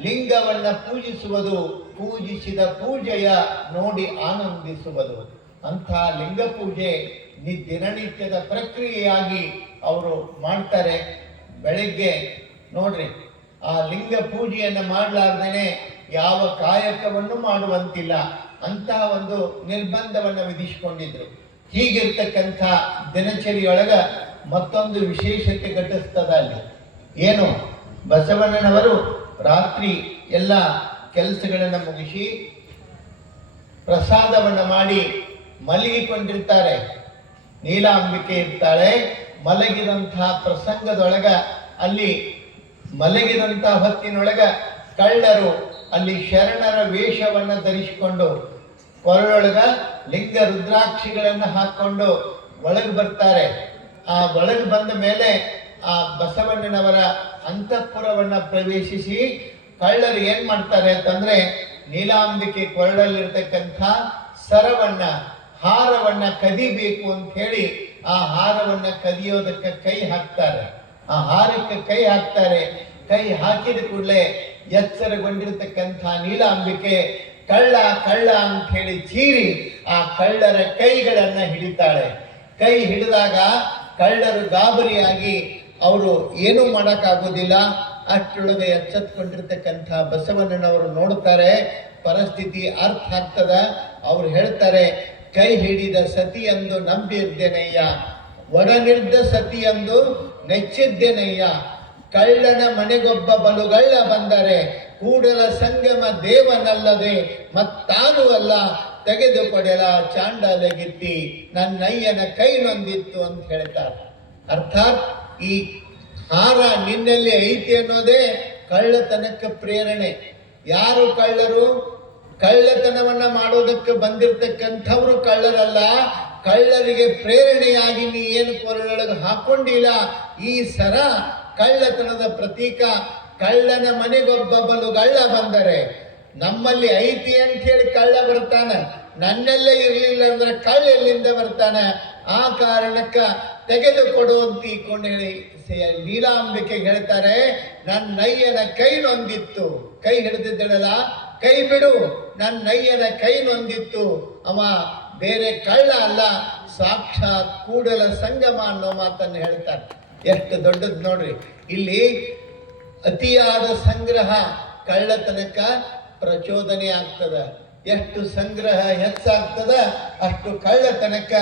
ಲಿಂಗವನ್ನ ಪೂಜಿಸುವುದು, ಪೂಜಿಸಿದ ಪೂಜೆಯ ನೋಡಿ ಆನಂದಿಸುವುದು. ಅಂಥ ಲಿಂಗ ಪೂಜೆ ದಿನನಿತ್ಯದ ಪ್ರಕ್ರಿಯೆಯಾಗಿ ಅವರು ಮಾಡ್ತಾರೆ. ಬೆಳಗ್ಗೆ ನೋಡ್ರಿ, ಆ ಲಿಂಗ ಪೂಜೆಯನ್ನು ಮಾಡಲಾರ್ದೇನೆ ಯಾವ ಕಾಯಕವನ್ನು ಮಾಡುವಂತಿಲ್ಲ. ಅಂತಹ ಒಂದು ನಿರ್ಬಂಧವನ್ನು ವಿಧಿಸಿಕೊಂಡಿದ್ರು. ಹೀಗಿರ್ತಕ್ಕಂಥ ದಿನಚರಿಯೊಳಗ ಮತ್ತೊಂದು ವಿಶೇಷತೆ ಘಟಿಸ್ತದ ಅಲ್ಲಿ. ಏನು? ಬಸವಣ್ಣನವರು ರಾತ್ರಿ ಎಲ್ಲ ಕೆಲಸಗಳನ್ನು ಮುಗಿಸಿ ಪ್ರಸಾದವನ್ನು ಮಾಡಿ ಮಲಗಿಕೊಂಡಿರ್ತಾರೆ. ನೀಲಾಂಬಿಕೆ ಇರ್ತಾಳೆ. ಮಲಗಿದಂತಹ ಪ್ರಸಂಗದೊಳಗ ಅಲ್ಲಿ ಮಲಗಿದಂತಹ ಹೊತ್ತಿನೊಳಗ ಕಳ್ಳರು ಅಲ್ಲಿ ಶರಣರ ವೇಷವನ್ನು ಧರಿಸಿಕೊಂಡು ಕೊರಳೊಳಗ ಲಿಂಗ ರುದ್ರಾಕ್ಷಿಗಳನ್ನು ಹಾಕೊಂಡು ಒಳಗೆ ಬರ್ತಾರೆ. ಆ ಒಳಗೆ ಬಂದ ಮೇಲೆ ಆ ಬಸವಣ್ಣನವರ ಅಂತಃಪುರವನ್ನ ಪ್ರವೇಶಿಸಿ ಕಳ್ಳರು ಏನ್ ಮಾಡ್ತಾರೆ ಅಂತಂದ್ರೆ ನೀಲಾಂಬಿಕೆ ಕೊರಳಲ್ಲಿರ್ತಕ್ಕಂಥ ಸರವನ್ನ ಹಾರವನ್ನ ಕದಿಬೇಕು ಅಂತ ಹೇಳಿ ಆ ಹಾರವನ್ನ ಕದಿಯೋದಕ್ಕೆ ಕೈ ಹಾಕ್ತಾರೆ. ಆ ಹಾರಕ್ಕೆ ಕೈ ಹಾಕ್ತಾರೆ. ಕೈ ಹಾಕಿದ ಕೂಡಲೇ ಎಚ್ಚರಗೊಂಡಿರ್ತಕ್ಕಂಥ ನೀಲಾಂಬಿಕೆ ಕಳ್ಳ ಕಳ್ಳ ಅಂತ ಹೇಳಿ ಚೀರಿ ಆ ಕಳ್ಳರ ಕೈಗಳನ್ನ ಹಿಡಿತಾಳೆ. ಕೈ ಹಿಡಿದಾಗ ಕಳ್ಳರು ಗಾಬರಿಯಾಗಿ ಅವರು ಏನೂ ಮಾಡೋಕ್ಕಾಗೋದಿಲ್ಲ. ಅಷ್ಟರೊಳಗೆ ಎಚ್ಚೆತ್ಕೊಂಡಿರ್ತಕ್ಕಂಥ ಬಸವಣ್ಣನವರು ನೋಡ್ತಾರೆ. ಪರಿಸ್ಥಿತಿ ಅರ್ಥ ಆಗ್ತದ. ಅವ್ರು ಹೇಳ್ತಾರೆ, ಕೈ ಹಿಡಿದ ಸತಿಯಂದು ನಂಬಿದ್ದೇನಯ್ಯ, ಒಡನಿರ್ದ ಸತಿಯಂದು ನೆಚ್ಚಿದ್ದೇನಯ್ಯ, ಕಳ್ಳನ ಮನೆಗೊಬ್ಬ ಬಲುಗಳ್ಳ ಬಂದರೆ ಕೂಡಲ ಸಂಗಮ ದೇವನಲ್ಲದೆ ಮತ್ತಾನು ಅಲ್ಲ, ತೆಗೆದುಕೊಡೆಲ ಚಾಂಡಾಲಗಿತ್ತಿ ನನ್ನಯ್ಯನ ಕೈ ನೊಂದಿತ್ತು ಅಂತ ಹೇಳ್ತಾರೆ. ಅರ್ಥಾತ್ ಈ ಹಾರ ನಿನ್ನಲ್ಲಿ ಐತಿ ಅನ್ನೋದೇ ಕಳ್ಳತನಕ್ಕೆ ಪ್ರೇರಣೆ. ಯಾರು ಕಳ್ಳರು? ಕಳ್ಳತನವನ್ನ ಮಾಡೋದಕ್ಕೆ ಬಂದಿರತಕ್ಕಂಥವ್ರು ಕಳ್ಳರಲ್ಲ. ಕಳ್ಳರಿಗೆ ಪ್ರೇರಣೆಯಾಗಿ ನೀ ಏನು ಕೊರಳೊಳಗೆ ಹಾಕೊಂಡಿಲ್ಲ ಈ ಸರ ಕಳ್ಳತನದ ಪ್ರತೀಕ. ಕಳ್ಳನ ಮನೆಗೊಬ್ಬ ಬಲುಗಳ್ಳ ಬಂದರೆ, ನಮ್ಮಲ್ಲಿ ಐತಿ ಅಂತ ಹೇಳಿ ಕಳ್ಳ ಬರ್ತಾನ, ನನ್ನೆಲ್ಲ ಇರಲಿಲ್ಲ ಅಂದ್ರೆ ಕಳ್ಳ ಎಲ್ಲಿಂದ ಬರ್ತಾನ? ಆ ಕಾರಣಕ್ಕ ತೆಗೆದುಕೊಡುವಂತ ಈಕೊಂಡು ಹೇಳಿ ನೀಲಾಂಬಿಕೆಗೆ ಹೇಳ್ತಾರೆ, ನನ್ನಯ್ಯನ ಕೈ ನೊಂದಿತ್ತು. ಕೈ ಹಿಡಿದಿದ್ದಳಲ್ಲ, ಕೈ ಬಿಡು, ನನ್ನಯ್ಯನ ಕೈ ನೊಂದಿತ್ತು. ಅವ ಬೇರೆ ಕಳ್ಳ ಅಲ್ಲ, ಸಾಕ್ಷಾತ್ ಕೂಡಲ ಸಂಗಮ ಅನ್ನೋ ಮಾತನ್ನು ಹೇಳ್ತಾರೆ. ಎಷ್ಟು ದೊಡ್ಡದು ನೋಡ್ರಿ. ಇಲ್ಲಿ ಅತಿಯಾದ ಸಂಗ್ರಹ ಕಳ್ಳತನಕ ಪ್ರಚೋದನೆ ಆಗ್ತದ. ಎಷ್ಟು ಸಂಗ್ರಹ ಹೆಚ್ಚಾಗ್ತದ ಅಷ್ಟು ಕಳ್ಳತನಕ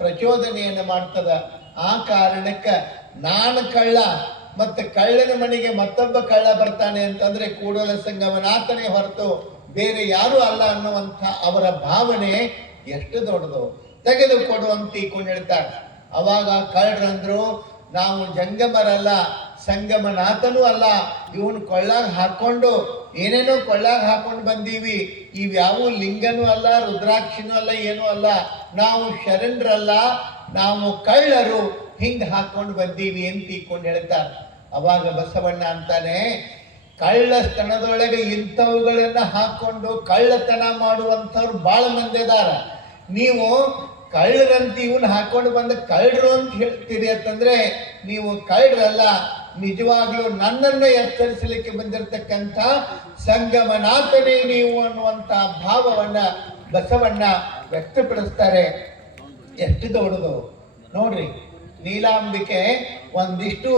ಪ್ರಚೋದನೆಯನ್ನು ಮಾಡ್ತದ. ಆ ಕಾರಣಕ್ಕ ನಾನು ಕಳ್ಳ ಮತ್ತೆ ಕಳ್ಳನ ಮನೆಗೆ ಮತ್ತೊಬ್ಬ ಕಳ್ಳ ಬರ್ತಾನೆ ಅಂತಂದ್ರೆ ಕೂಡಲ ಸಂಗಮನಾಥನೇ ಹೊರತು ಬೇರೆ ಯಾರು ಅಲ್ಲ ಅನ್ನುವಂಥ ಅವರ ಭಾವನೆ ಎಷ್ಟು ದೊಡ್ಡದು. ತೆಗೆದುಕೊಡುವಂತ ಈಕೊಂಡು ಹೇಳ್ತಾರೆ. ಅವಾಗ ಕಳ್ಳರಂದ್ರು, ನಾವು ಜಂಗಮರಲ್ಲ, ಸಂಗಮನಾಥನೂ ಅಲ್ಲ, ಇವನು ಕೊಳ್ಳಾಗ ಹಾಕೊಂಡು ಏನೇನೋ ಕೊಳ್ಳಾಗ ಹಾಕೊಂಡು ಬಂದೀವಿ, ಇವ್ಯಾವು ಲಿಂಗನೂ ಅಲ್ಲ, ರುದ್ರಾಕ್ಷಿನೂ ಅಲ್ಲ, ಏನೂ ಅಲ್ಲ, ನಾವು ಶರಣರಲ್ಲ, ನಾವು ಕಳ್ಳರು, ಹಿಂಗೆ ಹಾಕೊಂಡು ಬಂದೀವಿ ಅಂತ ಈಕೊಂಡು ಹೇಳ್ತಾರೆ. ಅವಾಗ ಬಸವಣ್ಣ ಅಂತಾನೆ, ಕಳ್ಳತನದೊಳಗೆ ಇಂಥವುಗಳನ್ನ ಹಾಕೊಂಡು ಕಳ್ಳತನ ಮಾಡುವಂಥವ್ರು ಭಾಳ ಮಂದಿ ಇದಾರ. ನೀವು ಕಳ್ಳರಂತ ಇವನ್ ಹಾಕೊಂಡು ಬಂದ ಕಳ್ಳರು ಅಂತ ಹೇಳ್ತೀರಿ ಅಂತಂದ್ರೆ ನೀವು ಕಳ್ಳರಲ್ಲ, ನಿಜವಾಗ್ಲೂ ನನ್ನನ್ನು ಎಚ್ಚರಿಸಲಿಕ್ಕೆ ಬಂದಿರತಕ್ಕಂಥ ಸಂಗಮನಾಥನೇ ನೀವು ಅನ್ನುವಂಥ ಭಾವವನ್ನ ಬಸವಣ್ಣ ವ್ಯಕ್ತಪಡಿಸ್ತಾರೆ. ಎಷ್ಟು ದೊಡ್ಡದು ನೋಡ್ರಿ. ನೀಲಾಂಬಿಕೆ ಒಂದಿಷ್ಟು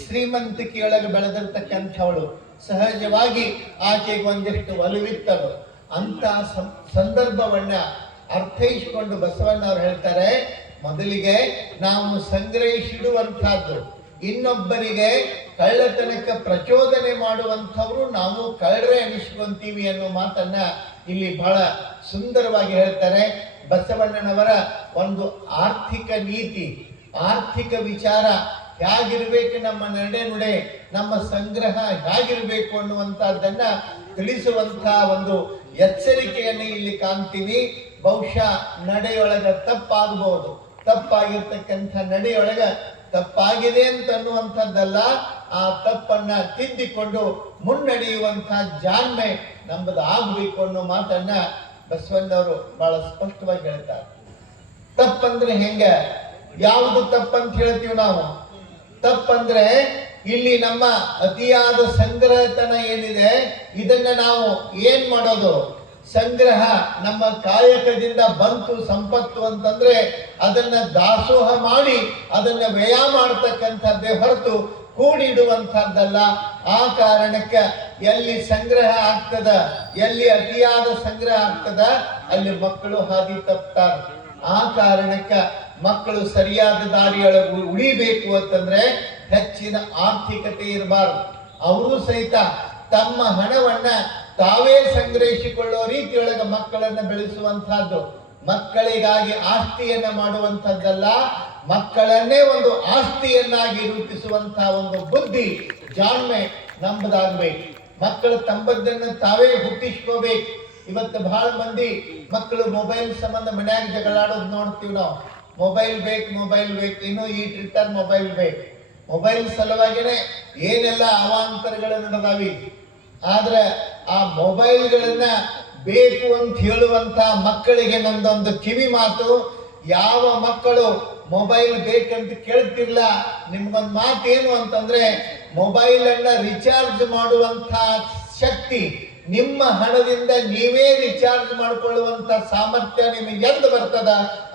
ಶ್ರೀಮಂತಿಕೆಯೊಳಗೆ ಬೆಳೆದಿರ್ತಕ್ಕಂಥವಳು. ಸಹಜವಾಗಿ ಆಕೆಗೆ ಒಂದಿಷ್ಟು ಒಲವಿತ್ತದು. ಅಂತ ಸಂದರ್ಭವನ್ನ ಅರ್ಥೈಸಿಕೊಂಡು ಬಸವಣ್ಣವ್ರು ಹೇಳ್ತಾರೆ, ಮೊದಲಿಗೆ ನಾವು ಸಂಗ್ರಹಿಸಿಡುವಂತಹದ್ದು, ಇನ್ನೊಬ್ಬರಿಗೆ ಕಳ್ಳತನಕ್ಕೆ ಪ್ರಚೋದನೆ ಮಾಡುವಂಥವ್ರು ನಾವು ಕಳ್ಳರೇ ಅನಿಸ್ಕೊಂತೀವಿ ಅನ್ನೋ ಮಾತನ್ನ ಇಲ್ಲಿ ಬಹಳ ಸುಂದರವಾಗಿ ಹೇಳ್ತಾರೆ. ಬಸವಣ್ಣನವರ ಒಂದು ಆರ್ಥಿಕ ನೀತಿ, ಆರ್ಥಿಕ ವಿಚಾರ ಹೇಗಿರ್ಬೇಕು, ನಮ್ಮ ನಡೆನುಡೆ, ನಮ್ಮ ಸಂಗ್ರಹ ಹೇಗಿರ್ಬೇಕು ಅನ್ನುವಂಥದ್ದನ್ನ ತಿಳಿಸುವಂತಹ ಒಂದು ಎಚ್ಚರಿಕೆಯನ್ನು ಇಲ್ಲಿ ಕಾಣ್ತೀವಿ. ಬಹುಶಃ ನಡೆಯೊಳಗ ತಪ್ಪಾಗಬಹುದು, ತಪ್ಪಾಗಿರ್ತಕ್ಕಂಥ ನಡೆಯೊಳಗ ತಪ್ಪಾಗಿದೆ ಅಂತ ಅನ್ನುವಂಥದ್ದಲ್ಲ, ಆ ತಪ್ಪನ್ನ ತಿದ್ದಿಕೊಂಡು ಮುನ್ನಡೆಯುವಂತಹ ಜಾಣ್ಮೆ ನಮ್ಮದು ಆಗಬೇಕು ಅನ್ನೋ ಮಾತನ್ನ ಬಸವಣ್ಣವರು ಬಹಳ ಸ್ಪಷ್ಟವಾಗಿ ಹೇಳ್ತಾರೆ. ತಪ್ಪಂದ್ರೆ ಹೆಂಗ? ಯಾವುದು ತಪ್ಪಂತ ಹೇಳ್ತೀವಿ ನಾವು? ತಪ್ಪಂದ್ರೆ ಇಲ್ಲಿ ನಮ್ಮ ಅತಿಯಾದ ಸಂಗ್ರಹತನ ಏನಿದೆ ಇದನ್ನ ನಾವು ಏನ್ ಮಾಡೋದು? ಸಂಗ್ರಹ ನಮ್ಮ ಕಾಯಕದಿಂದ ಬಂತು ಸಂಪತ್ತು ಅಂತಂದ್ರೆ ಅದನ್ನ ದಾಸೋಹ ಮಾಡಿ ಅದನ್ನ ವ್ಯಯ ಮಾಡತಕ್ಕಂಥದ್ದೇ ಹೊರತು ಕೂಡಿಡುವಂತಹದ್ದಲ್ಲ. ಆ ಕಾರಣಕ್ಕೆ ಎಲ್ಲಿ ಸಂಗ್ರಹ ಆಗ್ತದ, ಎಲ್ಲಿ ಅತಿಯಾದ ಸಂಗ್ರಹ ಆಗ್ತದ, ಅಲ್ಲಿ ಮಕ್ಕಳು ಹಾದಿ ತಪ್ತಾರೆ. ಆ ಕಾರಣಕ್ಕೆ ಮಕ್ಕಳು ಸರಿಯಾದ ದಾರಿಯೊಳಗೆ ಉಳಿಬೇಕು ಅಂತಂದ್ರೆ ಹೆಚ್ಚಿನ ಆರ್ಥಿಕತೆ ಇರಬಾರ್ದು. ಅವರು ಸಹಿತ ತಮ್ಮ ಹಣವನ್ನ ತಾವೇ ಸಂಗ್ರಹಿಸಿಕೊಳ್ಳುವ ರೀತಿಯೊಳಗೆ ಮಕ್ಕಳನ್ನ ಬೆಳೆಸುವಂತಹದ್ದು. ಮಕ್ಕಳಿಗಾಗಿ ಆಸ್ತಿಯನ್ನ ಮಾಡುವಂಥದ್ದಲ್ಲ, ಮಕ್ಕಳನ್ನೇ ಒಂದು ಆಸ್ತಿಯನ್ನಾಗಿ ರೂಪಿಸುವಂತಹ ಒಂದು ಬುದ್ಧಿ, ಜಾಣ್ಮೆ ನಮ್ಮದಾಗಬೇಕು. ಮಕ್ಕಳು ತಮ್ಮದನ್ನು ತಾವೇ ಹುಟ್ಟಿಸ್ಕೋಬೇಕು. ಇವತ್ತು ಬಹಳ ಮಂದಿ ಮಕ್ಕಳು ಮೊಬೈಲ್ ಸಂಬಂಧ ಮನ್ಯಾಗ ಜಗಳಾಡೋದು ನೋಡ್ತೀವಿ ನಾವು. ಮೊಬೈಲ್ ಬೇಕು, ಇನ್ನೂ ಈಟಿರ್ತಾರೆ ಮೊಬೈಲ್ ಬೇಕು. ಮೊಬೈಲ್ ಸಲುವಾಗಿನೇ ಏನೆಲ್ಲ ಅವಾಂತರಗಳು ನಡೆದಾವಿ. ಆದ್ರೆ ಆ ಮೊಬೈಲ್ಗಳನ್ನ ಬೇಕು ಅಂತ ಹೇಳುವಂತ ಮಕ್ಕಳಿಗೆ ನಂದೊಂದು ಕಿವಿ ಮಾತು, ಯಾವ ಮಕ್ಕಳು ಮೊಬೈಲ್ ಬೇಕಂತ ಕೇಳ್ತಿರ್ಲ, ನಿಮ್ಗೊಂದು ಮಾತು ಏನು ಅಂತಂದ್ರೆ, ಮೊಬೈಲ್ ಅನ್ನ ರಿಚಾರ್ಜ್ ಮಾಡುವಂತ ಶಕ್ತಿ ನಿಮ್ಮ ಹಣದಿಂದ ನೀವೇ ರಿಚಾರ್ಜ್ ಮಾಡಿಕೊಳ್ಳುವಂತ ಸಾಮರ್ಥ್ಯ ನಿಮಗೆ ಎಂದು ಬರ್ತದ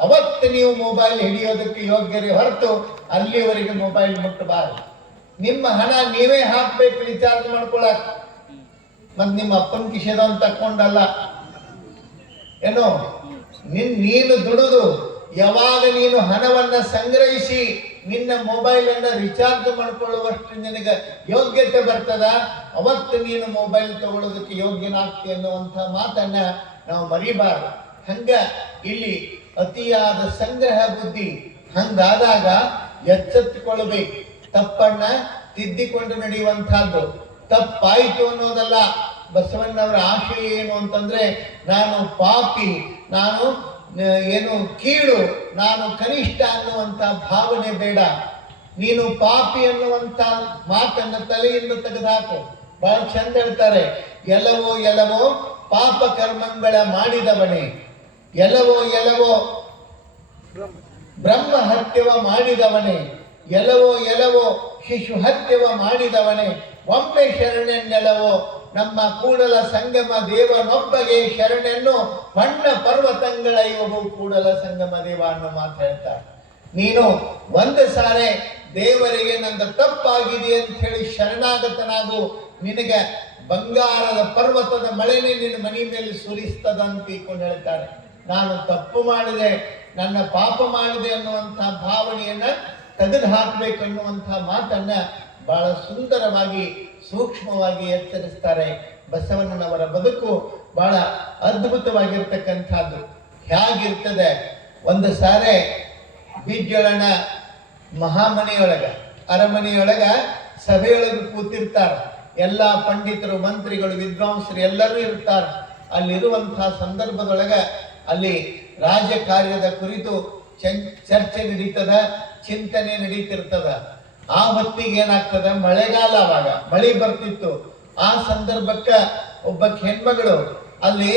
ಅವತ್ತು ನೀವು ಮೊಬೈಲ್ ಹಿಡಿಯೋದಕ್ಕೆ ಯೋಗ್ಯರೇ ಹೊರತು ಅಲ್ಲಿವರೆಗೆ ಮೊಬೈಲ್ ಮುಟ್ಟಬಾರದು. ನಿಮ್ಮ ಹಣ ನೀವೇ ಹಾಕ್ಬೇಕು ರಿಚಾರ್ಜ್ ಮಾಡ್ಕೊಳಕ್. ಮತ್ ನಿಮ್ಮ ಅಪ್ಪನ ಕಿಶೆದವನ್ ತಕ್ಕೊಂಡಲ್ಲ ಏನೋ, ನೀನು ದುಡಿದು ಯಾವಾಗ ನೀನು ಹಣವನ್ನ ಸಂಗ್ರಹಿಸಿ ನಿನ್ನ ಮೊಬೈಲ್ ಅನ್ನ ರಿಚಾರ್ಜ್ ಮಾಡ್ಕೊಳ್ಳುವಷ್ಟು ನಿನಗೆ ಯೋಗ್ಯತೆ ಬರ್ತದ, ಅವತ್ತು ನೀನು ಮೊಬೈಲ್ ತಗೊಳ್ಳೋದಕ್ಕೆ ಯೋಗ್ಯನಾಗ್ತಿ ಅನ್ನುವಂಥ ಮಾತನ್ನ ನಾವು ಮರಿಬಾರ್ದು. ಹಂಗ ಇಲ್ಲಿ ಅತಿಯಾದ ಸಂಗ್ರಹ ಬುದ್ಧಿ ಹಂಗಾದಾಗ ಎಚ್ಚೆತ್ತುಕೊಳ್ಬೇಕು. ತಪ್ಪನ್ನ ತಿದ್ದಿಕೊಂಡು ನಡೆಯುವಂತಹದ್ದು. ತಪ್ಪಾಯಿತು ಅನ್ನೋದಲ್ಲ. ಬಸವಣ್ಣವರ ಆಶಯ ಏನು ಅಂತಂದ್ರೆ, ನಾನು ಪಾಪಿ, ನಾನು ಏನು ಕೀಳು, ನಾನು ಕನಿಷ್ಠ ಅನ್ನುವಂತ ಭಾವನೆ ಬೇಡ. ನೀನು ಪಾಪಿ ಅನ್ನುವಂತ ಮಾತನ್ನ ತಲೆಯಿಂದ ತೆಗೆದುಹಾಕು. ಬಹಳ ಚಂದ ಹೇಳ್ತಾರೆ, ಎಲ್ಲವೋ ಎಲ್ಲವೋ ಪಾಪ ಕರ್ಮಗಳ ಮಾಡಿದವನೇ, ಎಲ್ಲವೋ ಎಲ್ಲವೋ ಬ್ರಹ್ಮ ಹತ್ಯವ ಮಾಡಿದವನೇ, ಎಲ್ಲವೋ ಎಲ್ಲವೋ ಶಿಶು ಹತ್ಯವ ಮಾಡಿದವನೇ, ಒಮ್ಮೆ ಶರಣೆನ್ನೆಲ್ಲವೋ ನಮ್ಮ ಕೂಡಲ ಸಂಗಮ ದೇವನೊಬ್ಬಗೆ ಶರಣೆನ್ನು ಬಣ್ಣ ಪರ್ವತಗಳ ಇವು ಕೂಡಲ ಸಂಗಮ ದೇವ ಅನ್ನೋ ಮಾತು ಹೇಳ್ತಾರೆ. ನೀನು ಒಂದು ಸಾರೆ ದೇವರಿಗೆ ನಂದು ತಪ್ಪಾಗಿದೆ ಅಂತ ಹೇಳಿ ಶರಣಾಗತನಾಗು, ನಿನಗೆ ಬಂಗಾರದ ಪರ್ವತದ ಮಳೆನೇ ನಿನ್ನ ಮನೆ ಮೇಲೆ ಸುರಿಸ್ತದ ಅಂತ ತಿಳ್ಕೊಂಡು ಹೇಳ್ತಾರೆ. ನಾನು ತಪ್ಪು ಮಾಡಿದೆ, ನನ್ನ ಪಾಪ ಮಾಡಿದೆ ಅನ್ನುವಂಥ ಭಾವನೆಯನ್ನ ತೆಗೆದು ಹಾಕಬೇಕು ಅನ್ನುವಂಥ ಮಾತನ್ನ ಬಹಳ ಸುಂದರವಾಗಿ ಸೂಕ್ಷ್ಮವಾಗಿ ಎಚ್ಚರಿಸ್ತಾರೆ. ಬಸವಣ್ಣನವರ ಬದುಕು ಬಹಳ ಅದ್ಭುತವಾಗಿರ್ತಕ್ಕಂಥದ್ದು. ಹೇಗಿರ್ತದೆ, ಒಂದು ಸಾರೆ ಬಿಜ್ಜಳನ ಮಹಾಮನೆಯೊಳಗ, ಅರಮನೆಯೊಳಗ ಸಭೆಯೊಳಗೆ ಕೂತಿರ್ತಾರ. ಎಲ್ಲ ಪಂಡಿತರು, ಮಂತ್ರಿಗಳು, ವಿದ್ವಾಂಸರು ಎಲ್ಲರೂ ಇರ್ತಾರ. ಅಲ್ಲಿರುವಂತಹ ಸಂದರ್ಭದೊಳಗ ಅಲ್ಲಿ ರಾಜ ಕಾರ್ಯದ ಕುರಿತು ಚರ್ಚೆ ನಡೀತದ, ಚಿಂತನೆ ನಡೀತಿರ್ತದ. ಆ ಹೊತ್ತಿಗೆ ಏನಾಗ್ತದ, ಮಳೆಗಾಲ, ಅವಾಗ ಮಳೆ ಬರ್ತಿತ್ತು. ಆ ಸಂದರ್ಭಕ್ಕ ಒಬ್ಬ ಹೆಣ್ಮಗಳು ಅಲ್ಲಿ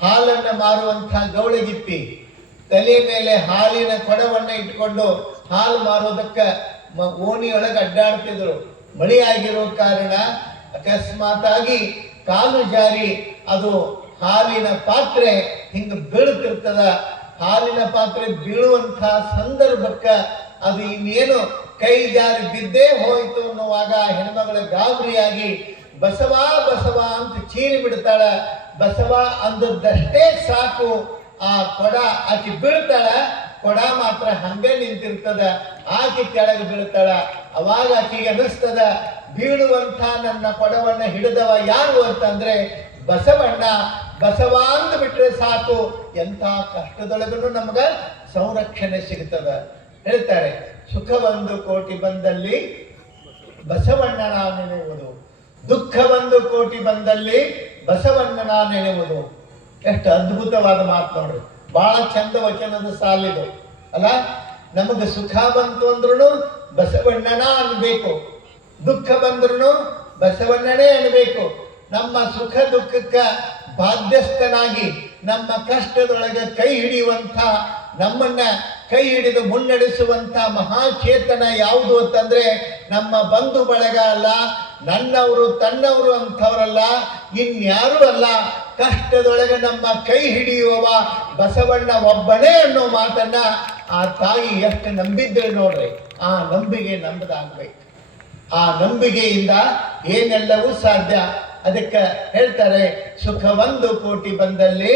ಹಾಲನ್ನ ಮಾರುವಂತಹ ಗೌಳಗಿತ್ತಿ ತಲೆ ಮೇಲೆ ಹಾಲಿನ ಕೊಡವನ್ನ ಇಟ್ಕೊಂಡು ಹಾಲು ಮಾರೋದಕ್ಕ ಓಣಿಯೊಳಗೆ ಅಡ್ಡಾಡ್ತಿದ್ರು. ಮಳೆ ಆಗಿರೋ ಕಾರಣ ಅಕಸ್ಮಾತ್ ಆಗಿ ಕಾಲು ಜಾರಿ ಅದು ಹಾಲಿನ ಪಾತ್ರೆ ಹಿಂಗ ಬೀಳ್ತಿರ್ತದ. ಹಾಲಿನ ಪಾತ್ರೆ ಬೀಳುವಂತಹ ಸಂದರ್ಭಕ್ಕ ಅದು ಇನ್ನೇನು ಕೈ ಜಾರಿ ಬಿದ್ದೇ ಹೋಯ್ತು ಅನ್ನುವಾಗ ಹೆಣ್ಮಗಳ ಗಾಬರಿಯಾಗಿ ಬಸವ ಬಸವ ಅಂತ ಚೀರಿ ಬಿಡ್ತಾಳ. ಬಸವ ಅಂದದ್ದಷ್ಟೇ ಸಾಕು, ಆ ಕೊಡ ಆಕಿ ಬೀಳ್ತಾಳ, ಕೊಡ ಮಾತ್ರ ಹಂಗೆ ನಿಂತಿರ್ತದ. ಆಕಿ ಕೆಳಗೆ ಬೀಳ್ತಾಳ. ಅವಾಗ ಆಕಿಗೆ ಅನಿಸ್ತದ, ಬೀಳುವಂತ ನನ್ನ ಕೊಡವನ್ನ ಹಿಡಿದವ ಯಾರು ಅಂತಂದ್ರೆ ಬಸವಣ್ಣ. ಬಸವ ಅಂದ್ ಬಿಟ್ರೆ ಸಾಕು, ಎಂಥ ಕಷ್ಟದೊಳಗೂ ನಮಗ ಸಂರಕ್ಷಣೆ ಸಿಗ್ತದ. ಹೇಳ್ತಾರೆ, ಸುಖ ಒಂದು ಕೋಟಿ ಬಂದಲ್ಲಿ ಬಸವಣ್ಣನ ನೆನೆಯುವುದು, ದುಃಖ ಒಂದು ಕೋಟಿ ಬಂದಲ್ಲಿ ಬಸವಣ್ಣನ ನೆನೆಯುವುದು. ಎಷ್ಟು ಅದ್ಭುತವಾದ ಮಾತು ನೋಡ್ರಿ. ಬಹಳ ಚಂದ ವಚನದ ಸಾಲಿದು ಅಲ್ಲ. ನಮಗೆ ಸುಖ ಬಂತು ಅಂದ್ರೂ ಬಸವಣ್ಣನ ಅನ್ಬೇಕು, ದುಃಖ ಬಂದ್ರು ಬಸವಣ್ಣನೇ ಅನ್ಬೇಕು. ನಮ್ಮ ಸುಖ ದುಃಖಕ್ಕ ಬಾಧ್ಯಸ್ಥನಾಗಿ ನಮ್ಮ ಕಷ್ಟದೊಳಗೆ ಕೈ ಹಿಡಿಯುವಂಥ, ನಮ್ಮನ್ನ ಕೈ ಹಿಡಿದು ಮುನ್ನಡೆಸುವಂತ ಮಹಾಚೇತನ ಯಾವುದು ಅಂತಂದ್ರೆ ನಮ್ಮ ಬಂಧು ಬಳಗ ಅಲ್ಲ, ನನ್ನವರು ತನ್ನವರು ಅಂಥವರಲ್ಲ, ಇನ್ಯಾರೂ ಅಲ್ಲ. ಕಷ್ಟದೊಳಗೆ ನಮ್ಮ ಕೈ ಹಿಡಿಯುವವ ಬಸವಣ್ಣ ಒಬ್ಬನೇ ಅನ್ನೋ ಮಾತನ್ನ ಆ ತಾಯಿ ಎಷ್ಟು ನಂಬಿದ್ರೆ ನೋಡ್ರಿ. ಆ ನಂಬಿಕೆ ನಮ್ಮದಾಗ್ಬೇಕು. ಆ ನಂಬಿಕೆಯಿಂದ ಏನೆಲ್ಲವೂ ಸಾಧ್ಯ. ಅದಕ್ಕೆ ಹೇಳ್ತಾರೆ, ಸುಖ ಒಂದು ಕೋಟಿ ಬಂದಲ್ಲಿ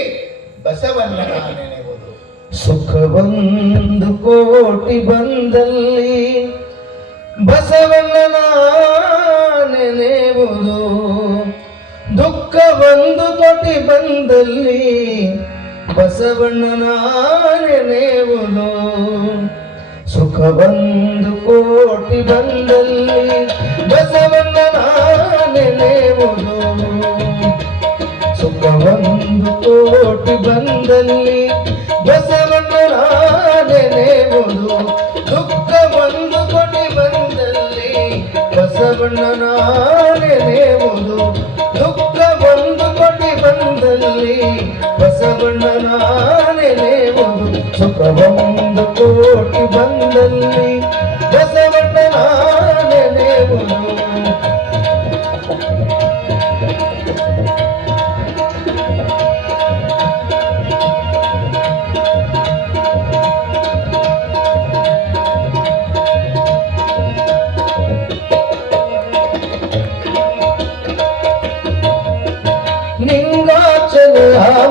ಬಸವಣ್ಣ ನೆನೆಯುವುದು. ಸುಖ ಒಂದು ಕೋಟಿ ಬಂದಲ್ಲಿ ಬಸವಣ್ಣನ ನೆನೆಯುವುದು. ದುಃಖ ಒಂದು ಕೋಟಿ ಬಂದಲ್ಲಿ ಬಸವಣ್ಣನ ನೆನೆಯುವುದು. ಸುಖ ಒಂದು ಕೋಟಿ ಬಂದಲ್ಲಿ ಬಸವಣ್ಣನ ನೆನೆಯುವುದು. ಸುಖ ಒಂದು ಕೋಟಿ ಬಂದಲ್ಲಿ ಬಸವಣ್ಣನ ನೆನೆಯುವುದು. ದುಃಖ ಒಂದು ಕೋಟಿ ಬಂದಲ್ಲಿ ಬಸವಣ್ಣನ ನೆನೆಯುವುದು. ದುಃಖ ಒಂದು ಕೋಟಿ ಬಂದಲ್ಲಿ ಬಸವಣ್ಣನ ನೆನೆಯುವುದು. ಸುಖ ಒಂದು ಕೋಟಿ ಬಂದಲ್ಲಿ ಬಸವಣ್ಣನ ನೆನೆಯುವುದು. ಲಿಂಗಾಚಲ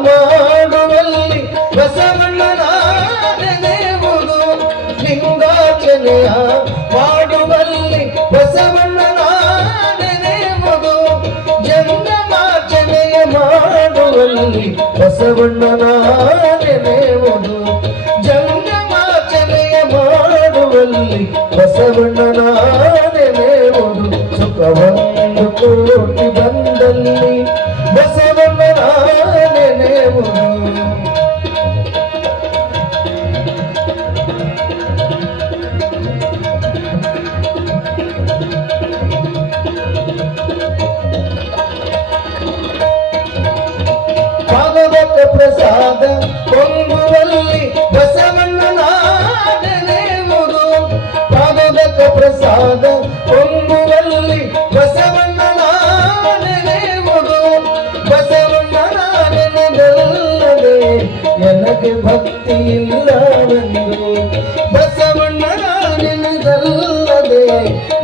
ಮಾಡುವಲ್ಲಿ ಬಸವಣ್ಣನ ನೆನೆಯುವುದು. ಲಿಂಗಾಚಲ ಮಾಡುವಲ್ಲಿ ಬಸವಣ್ಣನ ನೆನೆಯುವುದು. ಜಂಗಮಾಚನೆಯ ಮಾಡುವಲ್ಲಿ ಬಸವಣ್ಣನ ನೆನೆಯುವುದು. ಜಂಗಮಾಚನೆಯ ಮಾಡುವಲ್ಲಿ ಬಸವಣ್ಣನ ನೆನೆಯುವುದು. ಸುಖ ಒಂದು ಕೋಟಿ ಬಂದಲ್ಲಿ ಬಸವಣ್ಣನ ನೆನೆಯುವುದು. ಭಾಗವತ ಪ್ರಸಾದ ಕೊಂಬುವಲ್ಲಿ ಬಸವಣ್ಣನ ನೆನೆಯುವುದು. ಭಾಗವತ ಪ್ರಸಾದ ಕೊಂಬುವಲ್ಲಿ ಬಸವಣ್ಣನ ನೆನೆಯುವುದು. ಬಸವಣ್ಣನ ನೆನೆದಲ್ಲದೆ ನನಗೆ ಭಕ್ತಿ ಇಲ್ಲವೆಂದು. ಬಸವಣ್ಣನ ನೆನೆದಲ್ಲದೆ